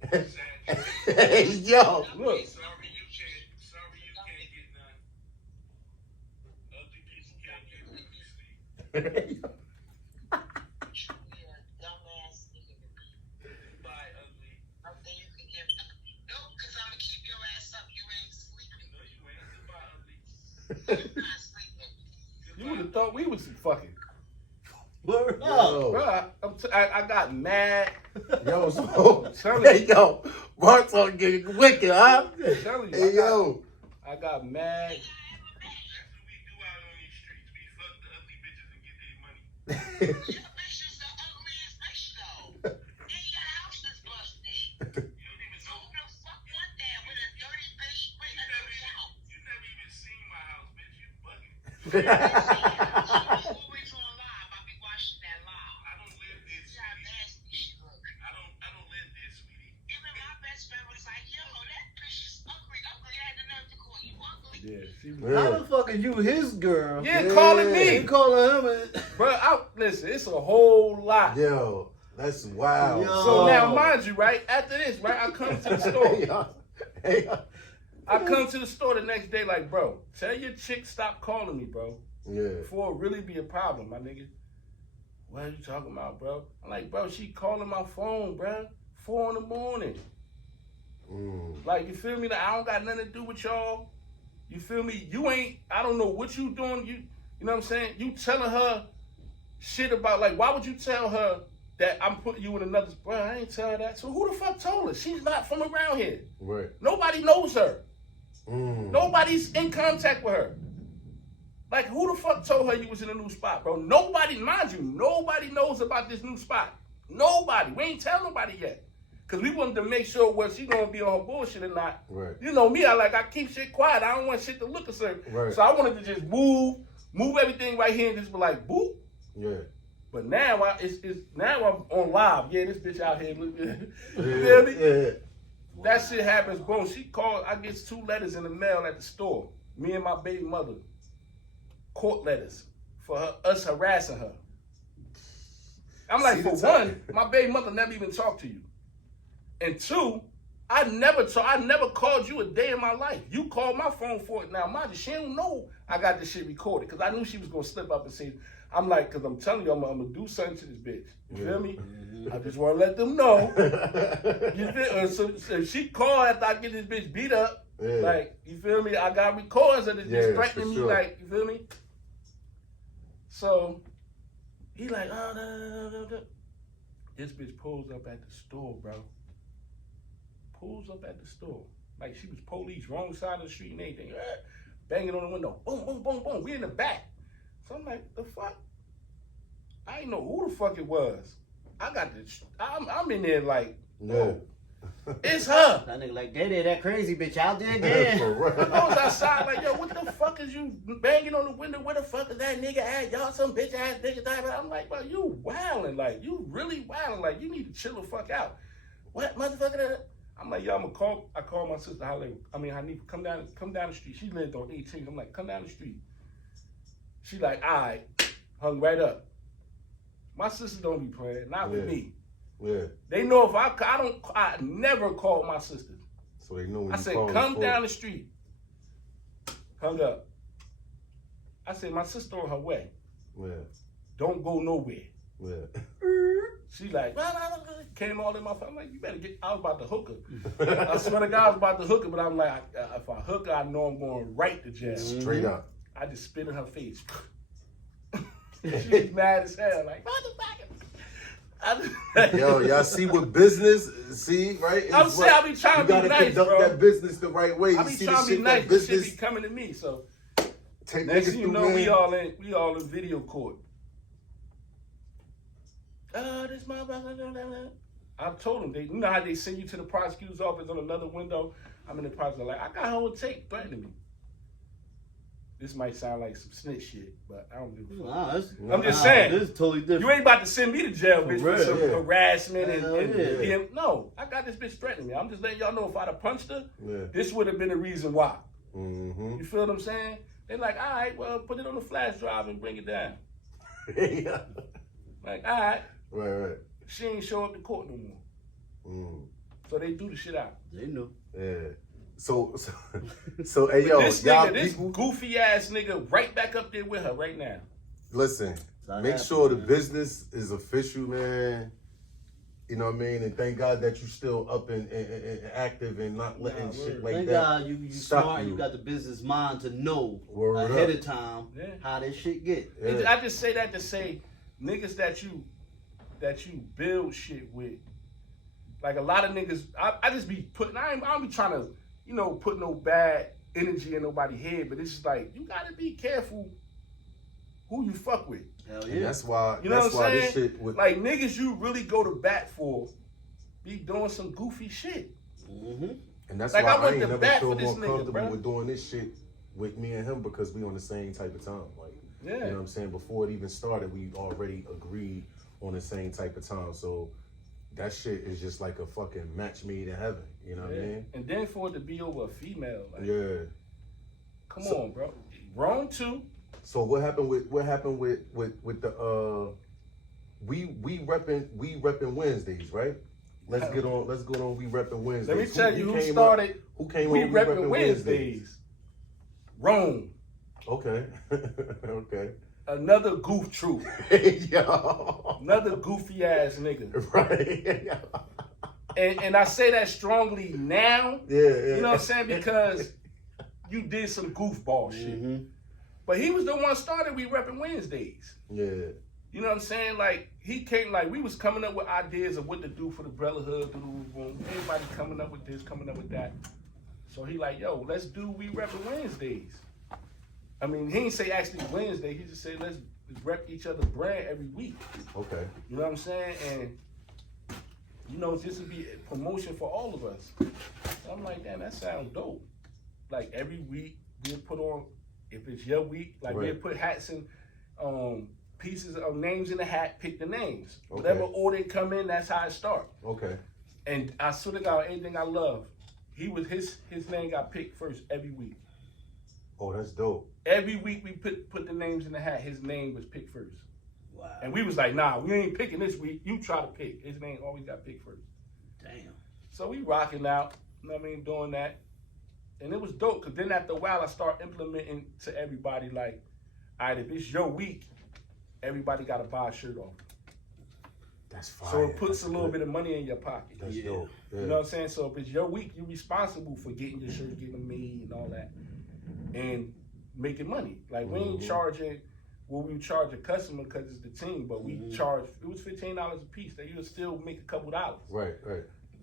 Hey, yo. Look. Sorry, you can't get none. Ugly bitch, you can't get none. Hey, yo. Bye, ugly. No, because I'm going to keep your ass up. You ain't sleeping. No, you ain't. Goodbye, ugly. I'm not sleeping. You would have thought we was fucking. Word Yo. up. Bruh, I got mad. Yo, so, Tell hey, you. yo, Bartawk getting wicked, huh? I'm telling you, Hey, yo. I got mad. That's what we do out on these streets. We fuck the ugly bitches and get their money. Your bitch is the ugliest bitch, though. And your house is busted. You don't even So know. who the fuck want that with a dirty bitch with a dirty house? You never even seen my house, bitch. You bugging. She's always on live. I be watching that live. I don't live there, See how sweetie. nasty she look. I don't live there, sweetie. Even my best friend was like, yo, that bitch is ugly. Ugly. I had the nerve to call you ugly. Yeah, she was. Yeah. How the fuck are you his girl? Yeah, Yeah. calling You me. calling him Bro, listen, it's a whole lot. Yo, that's wild. Yo. So now, mind you, right, after this, right, I come to the store. Hey, yo. Hey, yo. I come to the store the next day like, bro, tell your chick stop calling me, bro. Yeah. Before it really be a problem, my nigga. What are you talking about, bro? I'm like, bro, she calling my phone, bro. 4 a.m. Mm. Like, you feel me? Like, I don't got nothing to do with y'all. You feel me? You ain't, I don't know what you doing. You know what I'm saying? You telling her shit about, like, why would you tell her that I'm putting you in another, bro, I ain't tell her that. So who the fuck told her? She's not from around here. Right. Nobody knows her. Mm. Nobody's in contact with her. Like, who the fuck told her you was in a new spot, bro? Nobody, mind you, nobody knows about this new spot. Nobody. We ain't tell nobody yet. Because we wanted to make sure whether she going to be on her bullshit or not. Right. You know me, I keep shit quiet. I don't want shit to look a certain. Right. So I wanted to just move everything right here and just be like, boop. Yeah. But now now I'm on live. Yeah, this bitch out here. Look, you Yeah. feel me? Yeah. That shit happens, boom. She called, I get 2 letters in the mail at the store. Me and my baby mother. Court letters for us harassing her. I'm like, See for the one, time. my baby mother never even talked to you. And 2, I never called you a day in my life. You called my phone for it. Now, mind you, she don't know I got this shit recorded because I knew she was going to slip up and say, I'm like, because I'm telling you, I'm going to do something to this bitch. You feel me? I just want to let them know. You feel? So she called after I get this bitch beat up. Yeah. Like, you feel me? I got records of this bitch Yeah, threatening for me. sure. Like, you feel me? So, he like, oh, no. This bitch pulls up at the store, bro. Pulls up at the store. Like, she was police, wrong side of the street and everything. Banging on the window. Boom, boom, boom, boom. We in the back. So I'm like, the fuck? I ain't know who the fuck it was. I got this. I'm in there like, Yeah. it's her. That nigga like, they that crazy bitch out there again. For real. I was outside like, yo, what the fuck is you banging on the window? Where the fuck is that nigga at? Y'all some bitch ass nigga. I'm like, bro, you wildin'. Like, you really wildin'. Like, you need to chill the fuck out. What, motherfucker? I'm like, yo, I call my sister, Hanifa, come down the street. She lived on 18. I'm like, come down the street. She like, all right, hung right up. My sister don't be playing, not with Yeah. me. Yeah. They know if I never call my sister. So they know when I you said, call come for down it. the street. Hung up. I said, my sister on her way. Yeah. Don't go nowhere. Yeah. She like, came all in my phone. I'm like, you better get, I was about to hook her. I swear to God, I was about to hook her, but I'm like, if I hook her, I know I'm going right to jail. Straight up. I just spit in her face. She was mad as hell, like, motherfucker. Yo, y'all see what business? See, right? I'm It's saying right. I be trying you to be gotta nice, conduct bro. that business the right way. I You be see trying the to be shit nice, that but shit business be coming to me, so take next niggas thing you through, know, man. we all in video court. This motherfucker, I've told them, you know how they send you to the prosecutor's office on another window? I'm in the prosecutor, like, I got her on tape threatening me. This might sound like some snitch shit, but I don't give a fuck. I'm just saying. This is totally different. You ain't about to send me to jail, bitch, for some harassment yeah. No, I got this bitch threatening me. I'm just letting y'all know if I'd have punched her, this would have been the reason why. Mm-hmm. You feel what I'm saying? They're like, all right, well, put it on the flash drive and bring it down. Yeah. Like, all right. Right. She ain't show up to court no more. So they do the shit out. They know. Yeah. So hey, yo, this y'all nigga, this people, goofy ass nigga right back up there with her right now. listen, make sure the business is official, man. You know what I mean? And thank God that you still up and active and not letting shit like thank that. God you smart. You got the business mind to know ahead of time how this shit get. Yeah. I just say that to say, niggas that you build shit with, like a lot of niggas, I just be putting. I don't be trying to, put no bad energy in nobody's head, but it's just like you gotta be careful who you fuck with. Hell yeah. And that's why. You know that's what I'm why saying? this shit with like niggas you really go to bat for be doing some goofy shit. Mm-hmm. And that's like why I went ain't to never bat feel for this more nigga, comfortable bro. with doing this shit with me and him because we on the same type of time. Like, Yeah. you know what I'm saying? Before it even started, we already agreed on the same type of time. So that shit is just like a fucking match made in heaven. You know what I mean? And then for it to be over a female, like, come on, bro. Wrong too. So what happened with the we repping Wednesdays, right? Let's go on we repping Wednesdays. Let me tell you who came started up, who came we up repping Wednesdays. Rome. Okay. Okay. Another goof troop. Yo. Another goofy ass nigga. Right. And I say that strongly now. Yeah. You know what I'm saying? Because you did some goofball shit. Mm-hmm. But he was the one started we repping Wednesdays. Yeah. You know what I'm saying? Like, he came, like, we was coming up with ideas of what to do for the brotherhood. Everybody coming up with this, coming up with that. So he like, yo, let's do we repping Wednesdays. I mean, he didn't say actually Wednesday. He just said let's rep each other's brand every week. Okay. You know what I'm saying? And, this would be a promotion for all of us. So I'm like, damn, that sounds dope. Like, every week, we'll put on, if it's your week, like, we'll put hats and pieces of names in the hat, pick the names. Okay. Whatever order they come in, that's how it starts. Okay. And I swear to God, anything I love, his name got picked first every week. Oh, that's dope. Every week we put the names in the hat, his name was picked first. Wow. And we was like, nah, we ain't picking this week. You try to pick. His name always got picked first. Damn. So we rocking out, doing that. And it was dope, because then after a while, I start implementing to everybody, like, all right, if it's your week, everybody got to buy a shirt off. That's fine. So it puts a little bit of money in your pocket. That's dope. Yeah. You know what I'm saying? So if it's your week, you're responsible for getting your shirt, getting them made and all that. And making money. Like, we ain't charging what we charge a customer because it's the team, but we charge, it was $15 a piece. That you'll still make a couple dollars. Right.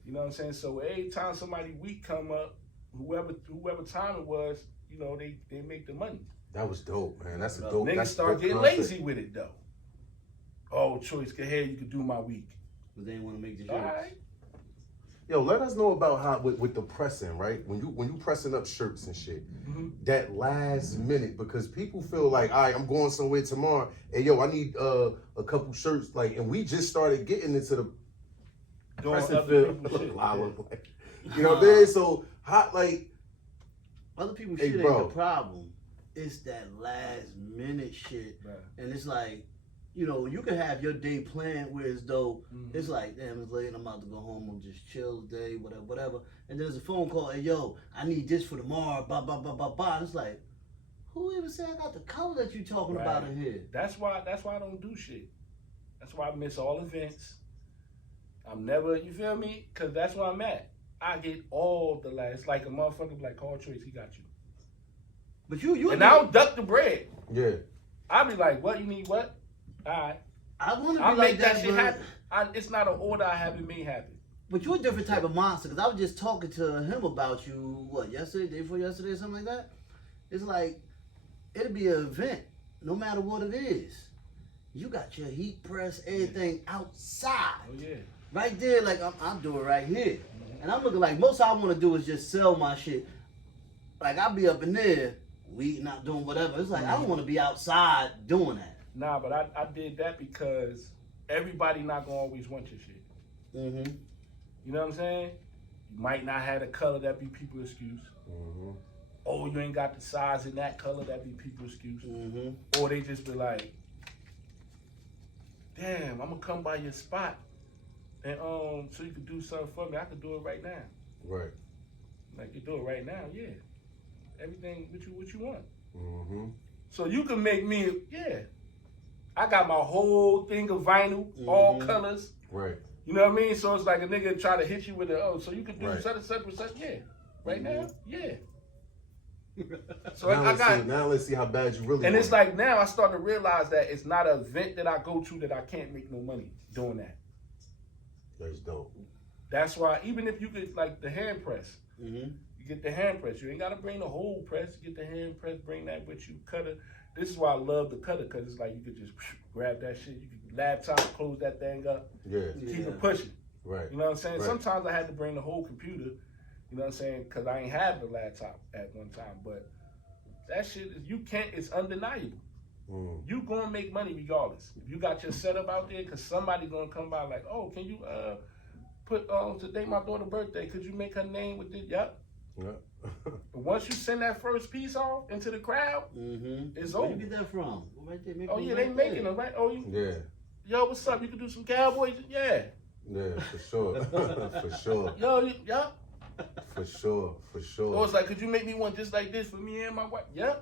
You know what I'm saying? So every time somebody week come up, whoever time it was, they make the money. That was dope, man. That's a dope. Niggas start getting lazy with it though. Oh, Choice, go ahead, you can do my week. But they didn't want to make the All shirts. right. Yo, let us know about how with the pressing, right? When you pressing up shirts and shit, that last minute, because people feel like, all right, I'm going somewhere tomorrow. Hey, yo, I need a couple shirts, like, and we just started getting into the pressing field. You know what I mean? So hot, like, other people's shit ain't the problem. It's that last minute shit, and it's like, you can have your day planned where as though it's like, damn, it's late, I'm about to go home, I'm just chill today, whatever. And then there's a phone call, hey, yo, I need this for tomorrow, blah, blah, blah, blah, blah. And it's like, who even said I got the color that you talking about in here? That's why I don't do shit. That's why I miss all events. I'm never, you feel me? Because that's where I'm at. I get all the last, like a motherfucker like, call Choice, he got you. But you and I'll duck the bread. Yeah. I'll be like, what, you need what? All right. I want to be I'll like make that shit happen. It's not an order I haven't made happen. But you're a different type of monster, because I was just talking to him about you, yesterday, day before yesterday, something like that? It's like, it'll be an event, no matter what it is. You got your heat press, everything outside. Oh, yeah. right there, like I'm doing right here. And I'm looking like most I want to do is just sell my shit. Like I'll be up in there, we not doing whatever. It's like I don't want to be outside doing that. Nah, but I did that because everybody not gonna always want your shit. Mm-hmm. You know what I'm saying? You might not have the color, that be people's excuse. Mm-hmm. Oh, you ain't got the size in that color, that be people's excuse. Mm-hmm. Or they just be like, damn, I'm gonna come by your spot and so you can do something for me. I can do it right now. Right. Like you do it right now, yeah. Everything what you want. Mm-hmm. So you can make me, yeah. I got my whole thing of vinyl, all colors. Right. You know what I mean? So it's like a nigga try to hit you with so you can do Right. such and such, yeah. Right now, yeah. So Now I got, now let's see how bad you really and want it's it. like now I start to realize that it's not an event that I go to that I can't make no money doing that. That's dope. That's why even if you get like the hand press, Mm-hmm. you get the hand press. You ain't gotta bring the whole press. You get the hand press, bring that with you, cutter. This is why I love the cutter, because it's like you could just grab that shit. You can laptop, close that thing up, Yeah. keep it pushing. Right. You know what I'm saying? Right. Sometimes I had to bring the whole computer, you know what I'm saying, because I ain't have the laptop at one time. But that shit, it's undeniable. Mm. You gonna make money regardless. If you got your setup out there, because somebody gonna come by like, oh, can you put today my daughter's birthday, could you make her name with this? Yep. Yeah. But once you send that first piece off into the crowd, it's Where over. you get that from? Right there, Oh yeah, they making them, right? Oh, Yeah. Yo, what's up? You can do some Cowboys? Yeah. Yeah, for sure. For sure. Yo, yeah. For sure. For sure. So it's like, could you make me one just like this for me and my wife? Yeah.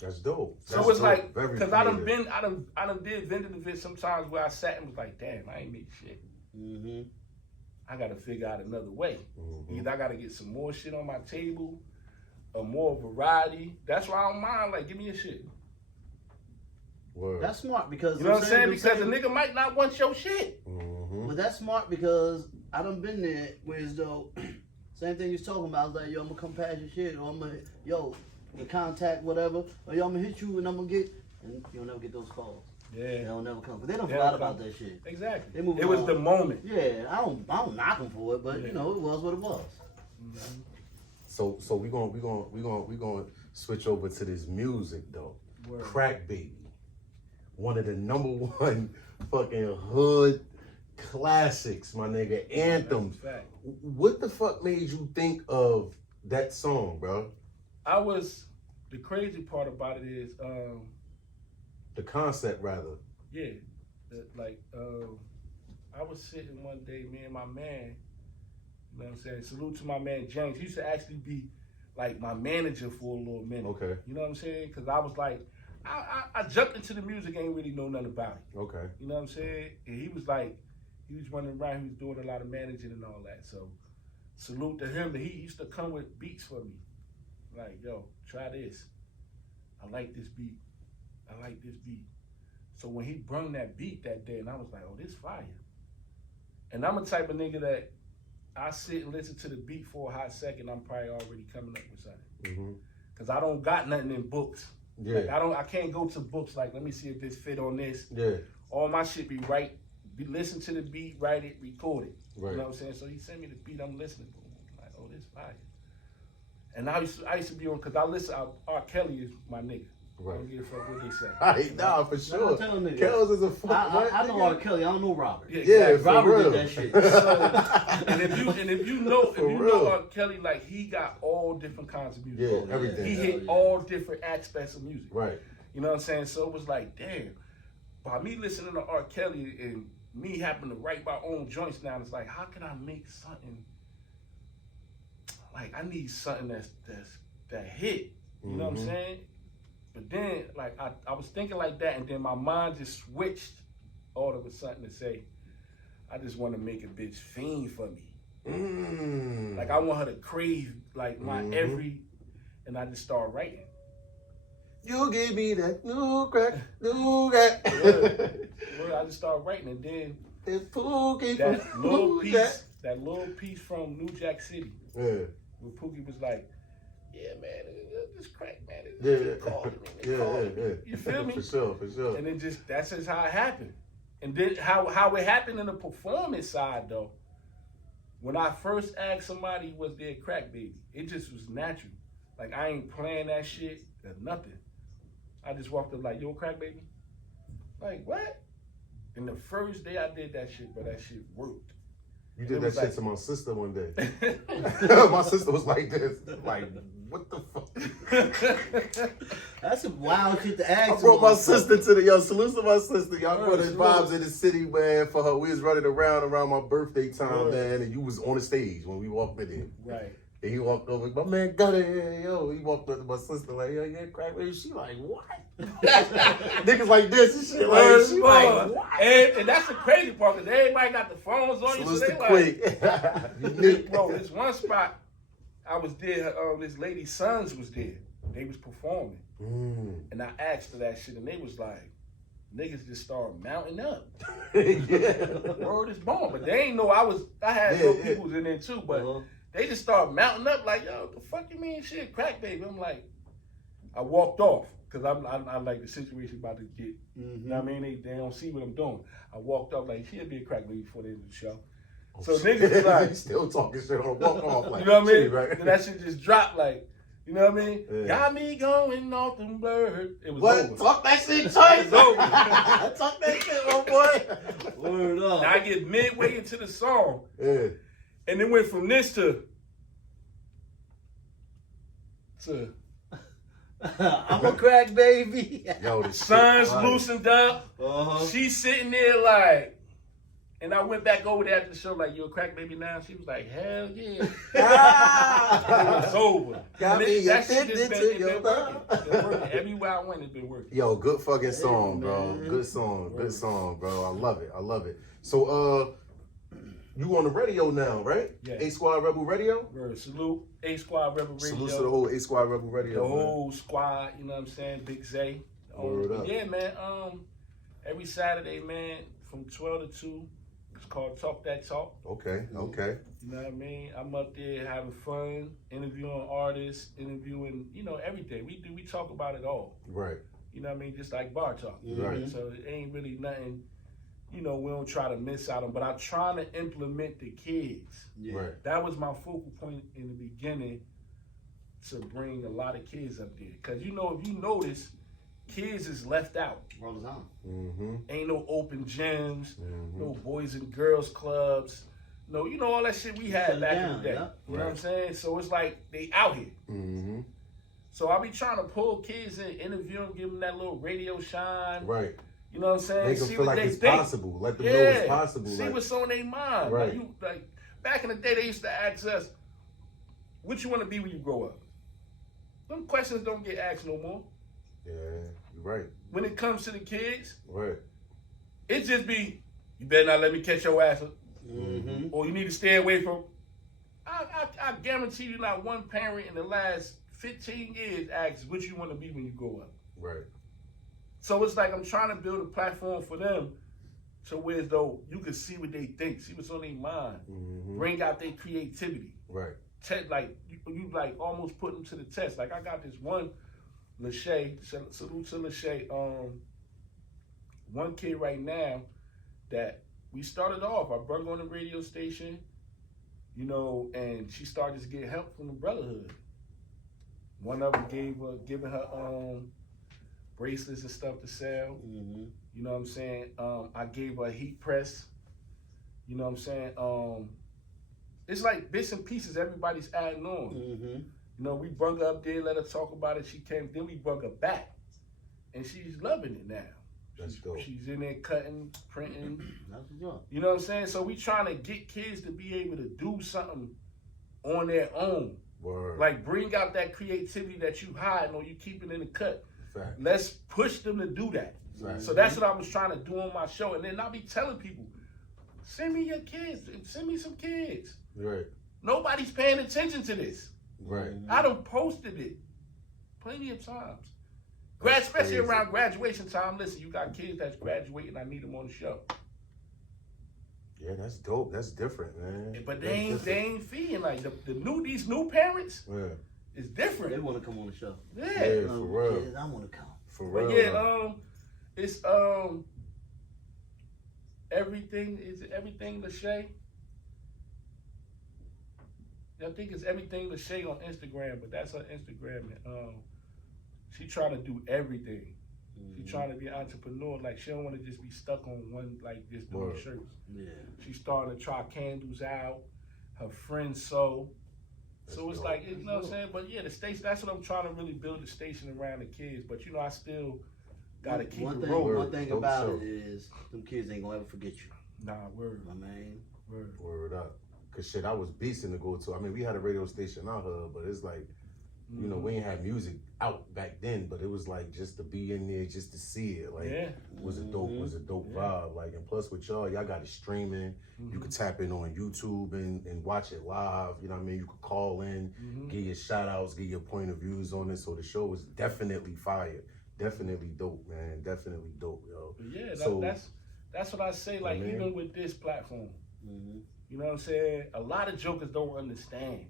That's dope. So That's it's dope. like, Very because I done creative. did vending events sometimes where I sat and was like, damn, I ain't make shit. Mm-hmm. I got to figure out another way. Mhm. Either I got to get some more shit on my table, or more variety. That's why I don't mind. Like, give me your shit. Word. That's smart because You know what I'm saying? Because a nigga might not want your shit. Mhm. But that's smart because I done been there where as though same thing you was talking about. I was like, yo, I'm gonna come past your shit, or I'm gonna your contact whatever, or yo, I'm gonna hit you and I'm gonna get, and you'll never get those calls. They Yeah. don't never come. But they don't They forgot don't about come. that shit. Exactly. They move It was on. the moment. Yeah, I don't knock them for it, but Yeah. you know, it was what it was. So we gonna switch over to this music though. Word. Crack Baby. One of the #1 fucking hood classics, my nigga. Anthems. That's a fact. What the fuck made you think of that song, bro? The crazy part about it is, The concept, rather. yeah, I was sitting one day, me and my man, you know what I'm saying? Salute to my man James. He used to actually be like my manager for a little minute. Okay. You know what I'm saying? Because I was like, I jumped into the music, ain't really know nothing about it. Okay. You know what I'm saying? And he was running around, he was doing a lot of managing and all that. So salute to him. He used to come with beats for me. Like, yo, try this. I like this beat. I like this beat. So when he brung that beat that day, and I was like, oh, this fire. And I'm a type of nigga that I sit and listen to the beat for a hot second, I'm probably already coming up with something. Mm-hmm. Cause I don't got nothing in books. Yeah. Like I can't go to books like, let me see if this fit on this. Yeah. All my shit be right. Listen to the beat, write it, record it. Right. You know what I'm saying? So he sent me the beat, I'm listening to him. I'm like, oh, this fire. And I used to be on, cause I listen, R. Kelly is my nigga. Right. I don't give a fuck what they say. Right, nah, for sure. tell niggas. Kells is a fuck. I know R. Kelly. I don't know Robert. Yeah, Yeah, exactly. for Robert real. did that shit. So, and if you know For real. R. Kelly, like he got all different kinds of music. Yeah, everything. He Hell hit yeah. all different aspects of music. Right. You know what I'm saying? So it was like, damn. By me listening to R. Kelly and me having to write my own joints now, it's like, how can I make something? Like I need something that hit. You know what I'm saying? But then, like I was thinking like that, and then my mind just switched all of a sudden to say, I just want to make a bitch fiend for me. Mm. Like I want her to crave like my every, and I just start writing. You give me that new crack. Well, I just started writing, and then It's Pookie that from little New Jack. piece, that little piece from New Jack City, Yeah. where Pookie was like, "Yeah, man, this crack, man, Yeah, keep calling me, yeah, calling yeah, me." yeah. You feel me? For sure, for sure. And it just that's just how it happened. And then how it happened in the performance side though. When I first asked somebody was there a crack baby, it just was natural. Like I ain't playing that shit or nothing. I just walked up like, yo, crack baby? Like, what? And the first day I did that shit, but that shit worked. You did that shit to my sister one day. My sister was like this. Like, what the fuck? That's some wild shit to ask. I brought my sister to the, salute to my sister. Y'all brought the vibes in the city, man, for her. We was running around my birthday time, man, and you was on the stage when we walked in there. Right. And he walked over, my man got it here, yo. He walked up to my sister like, yo, yeah, crack baby. She like, what? Niggas like this and shit. Like, she like, what? And that's the crazy part, because everybody got the phones on you, so they like, bro, this one spot, I was there, this lady's sons was there. They was performing. And I asked her that shit, and they was like, niggas just started mounting up. Word is born. But they ain't know I had little people in there too, but they just started mounting up like, yo, the fuck you mean shit, crack baby? I'm like, I walked off because I'm like the situation about to get, you know what I mean? They don't see what I'm doing. I walked off like, she'll be a crack baby before the end of the show. So niggas was like, still talking shit on walk off like, you know what I mean? Right? Then that shit just dropped like, you know what I mean? Yeah. Got me going off the bird. It was What? over. Talk that shit, Choice. It's over. Talk that shit, my boy. Word up. Now I get midway into the song, Yeah. and it went from this to I'm a crack baby. Yo, the sun's shit, loosened up. She's sitting there like, and I went back over there after the show like, you a crack baby now? She was like, hell yeah. It was over. Got me that shit addicted just to been your working. It's been working. Everywhere I went, it's been working. Yo, good fucking song, bro. man. Good song. Good song, bro. I love it. I love it. So, you on the radio now, right? Yeah. A Squad Rebel Radio? Word. Salute A Squad Rebel Radio. Salute to the whole A Squad Rebel Radio. The man. whole squad, you know what I'm saying? Big Zay. Word up. Yeah, man. Every Saturday, man, from 12 to 2, it's called Talk That Talk. Okay, okay. You know what I mean? I'm up there having fun, interviewing artists, interviewing, you know, everything. We talk about it all. Right. You know what I mean? Just like Bartawk. Right. So it ain't really nothing, you know, we don't try to miss out on, but I'm trying to implement the kids. Yeah. Right. That was my focal point in the beginning, to bring a lot of kids up there. Because, you know, if you notice, kids is left out. Rolls on. Mm-hmm. Ain't no open gyms, Mm-hmm. no boys and girls clubs. No, you know, all that shit we had back in the day. Yeah. You know what I'm saying? So it's like they out here. Mm-hmm. So I be trying to pull kids in, interview them, give them that little radio shine. Right. You know what I'm saying? Make them See feel what like they it's think. possible. Let them know it's possible. See like, what's on their mind. Right. Like back in the day, they used to ask us, what you want to be when you grow up? Them questions don't get asked no more. yeah, you're right. When it comes to the kids, Right. it just be, you better not let me catch your ass, Mm-hmm. or you need to stay away from. I guarantee you not one parent in the last 15 years asks what you want to be when you grow up. Right. So it's like I'm trying to build a platform for them to where as though you can see what they think, see what's on their mind, Mm-hmm. bring out their creativity. Right. Like you like almost put them to the test. Like I got this one Lachey, salute to Lachey, one kid right now that we started off. I brought her on the radio station, you know, and she started to get help from the Brotherhood. One of them giving her bracelets and stuff to sell. Mm-hmm. You know what I'm saying? I gave her a heat press. You know what I'm saying? It's like bits and pieces everybody's adding on. Mm-hmm. You know, we brought her up there, let her talk about it. She came, then we brought her back. And she's loving it now. That's dope. She's in there cutting, printing. That's what's up. You know what I'm saying? So we trying to get kids to be able to do something on their own. Word. Like bring out that creativity that you hiding or you keeping in the cut. Fact. Let's push them to do that. Right. So that's what I was trying to do on my show. And then I'll be telling people, send me your kids. Send me some kids. Right. Nobody's paying attention to this. Right. I done posted it plenty of times. Especially crazy. around graduation time. Listen, you got kids that's graduating. I need them on the show. Yeah, that's dope. That's different, man. But That's they ain't feeding like these new parents. Yeah. It's They different. want to come on the show. Yeah. Yeah, for real. Kids, I want to come. For But real. yeah, it's everything. Is it everything Lachey? I think it's everything Lachey on Instagram, but that's her Instagram. And, she trying to do everything. She trying to be an entrepreneur. Like, she don't want to just be stuck on one, like, just doing shirts. Yeah. She's starting to try candles out. Her friends sew. So it's like, you know what I'm saying? But yeah, the station, that's what I'm trying to really build the station around the kids. But, you know, I still got to keep it rolling. One thing about it is, them kids ain't going to ever forget you. Nah, word. My man. Word up. Cause shit, I was beasting to go to. I mean, we had a radio station out here, but it's like, you know, we ain't had music out back then, but it was like just to be in there, just to see it. Like, it was a dope vibe. Like, and plus with y'all got it streaming. You could tap in on YouTube and watch it live. You know what I mean? You could call in, give your shout outs, give your point of views on it. So the show was definitely fire. Definitely dope, man. Definitely dope, yo. But yeah, that's what I say. Like, even with this platform, you know what I'm saying? A lot of jokers don't understand.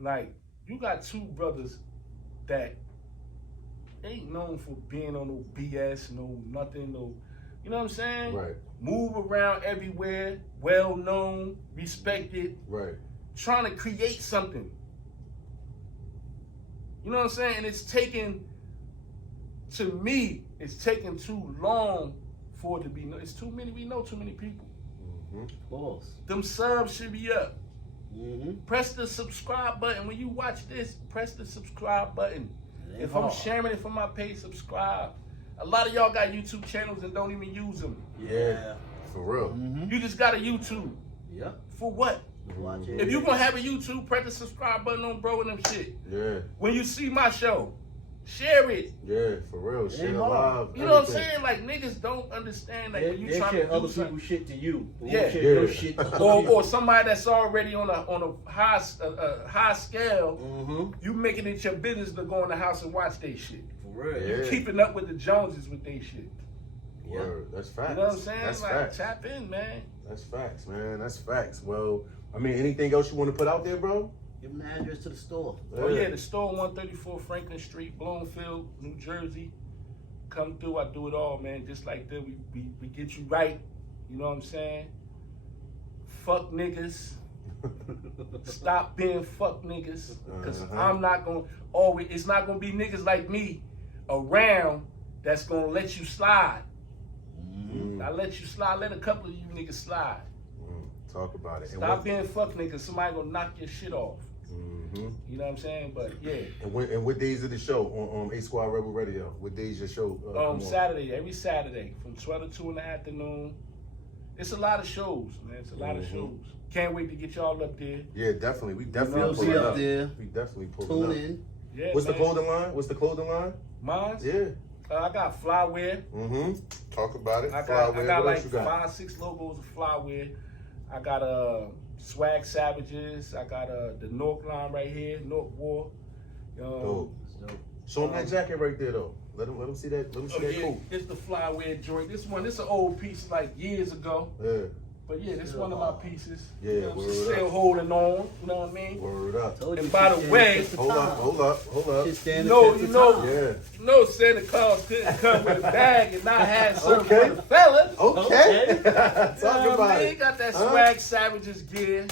Like, you got two brothers that ain't known for being on no BS, no nothing, no, you know what I'm saying? Right. Move around everywhere, well known, respected. Right. Trying to create something. You know what I'm saying? And it's taken, to me, it's taken too long for it to be, it's too many, we know too many people. Of course. Them subs should be up. Press the subscribe button. When you watch this, press the subscribe button. If I'm sharing it from my page, subscribe. A lot of y'all got YouTube channels and don't even use them. Yeah. For real. You just got a YouTube. Yeah. For what? Watch it. If you gonna have a YouTube, press the subscribe button on bro and them shit. Yeah. When you see my show, share it. Yeah, for real. Share live. You know what I'm saying? Like, niggs don't understand. Like, when you trying to do other something, people's shit to you. Yeah. Share your shit to or somebody that's already on a high scale, you making it your business to go in the house and watch their shit. For real. Yeah. You keeping up with the Joneses with their shit. Word. That's facts. You know what I'm saying? That's like, facts. tap in, man. That's facts, man. That's facts. Well, I mean, anything else you want to put out there, bro? Give them the address to the store. Oh yeah, the store 134 Franklin Street, Bloomfield, New Jersey. Come through, I do it all, man. Just like that, we get you right. You know what I'm saying? Fuck niggas. Stop being fuck niggas. Cause I'm not gonna always, it's not gonna be niggas like me around that's gonna let you slide. I let you slide, let a couple of you niggas slide. Talk about it. Stop being fuck niggas, somebody gonna knock your shit off. You know what I'm saying? But yeah. And what days of the show on A Squad Rebel Radio? What days your show? Saturday, every Saturday from 12 to 2 in the afternoon. It's a lot of shows, man. It's a lot of shows. Can't wait to get y'all up there. Yeah, definitely. We definitely We'll be up there. We definitely pulling Tune up. in. Yeah, What's man. the clothing line? Mine? Yeah. I got flyware. Talk about it. I got What like else you got? 5-6 logos of flyware. I got Swag Savages. I got the Newark line right here, Newark War. Dope. Show them that jacket right there though. Let them see that. Let them see that coat. It's the flyware joint. This is an old piece like years ago. Yeah. But yeah, this is one of my pieces. Yeah, you know, word still up. holding on. You know what I mean? Word up. And by the way, Hold up. You Yeah. Santa Claus couldn't come with a bag and not have something for the fellas. Okay. Talk Talk about it. Got that Swag Savages gear,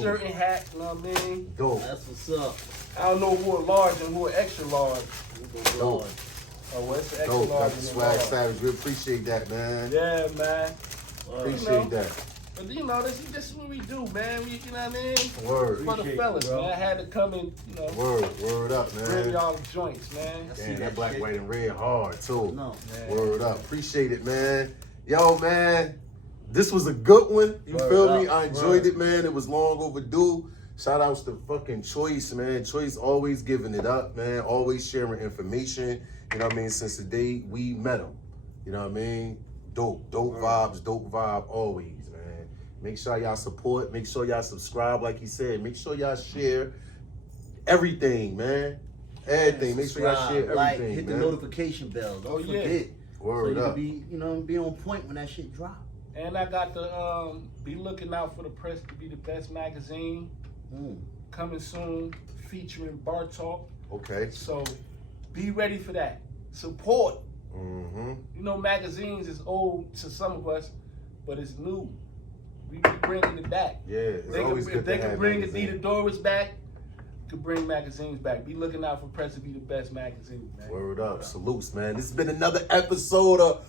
shirt and hat. You know what I mean? Dope. That's what's up. I don't know who are large and who are extra large. Dope. Oh, well, it's the extra Dope. large. Got the and Swag large. Savage. We appreciate that, man. Yeah, man. Appreciate that. But you know, this is what we do, man. You know what I mean? Word. For the fellas, man. I had to come and, Word up, man. bring y'all the joints, man. Damn, that black, white, and red hard too. No. Word up. Appreciate it, man. Yo, man. This was a good one. You feel me? I enjoyed it, man. It was long overdue. Shout outs to fucking Choice, man. Choice always giving it up, man. Always sharing information. You know what I mean? Since the day we met him. You know what I mean? Dope vibes, dope vibe always, man. Make sure y'all support. Make sure y'all subscribe, like he said. Make sure y'all share everything, man. Everything. Make sure y'all share everything, like, hit the man. notification bell. Don't forget. Word so you up. can be on point when that shit drop. And I got to be looking out for the press to be the best magazine. Coming soon, featuring Bartawk. Okay. So be ready for that. Support. Mm-hmm. You know, magazines is old to some of us, but it's new. We bringing it back. Yeah, it's always If good they to can have bring magazines. Adidas back, could bring magazines back. Be looking out for Press to be the best magazine, man. Word up. Salutes, man. This has been another episode of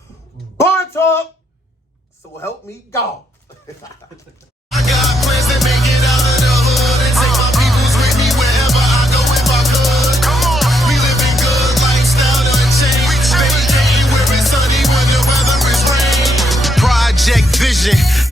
Bartawk. So help me God.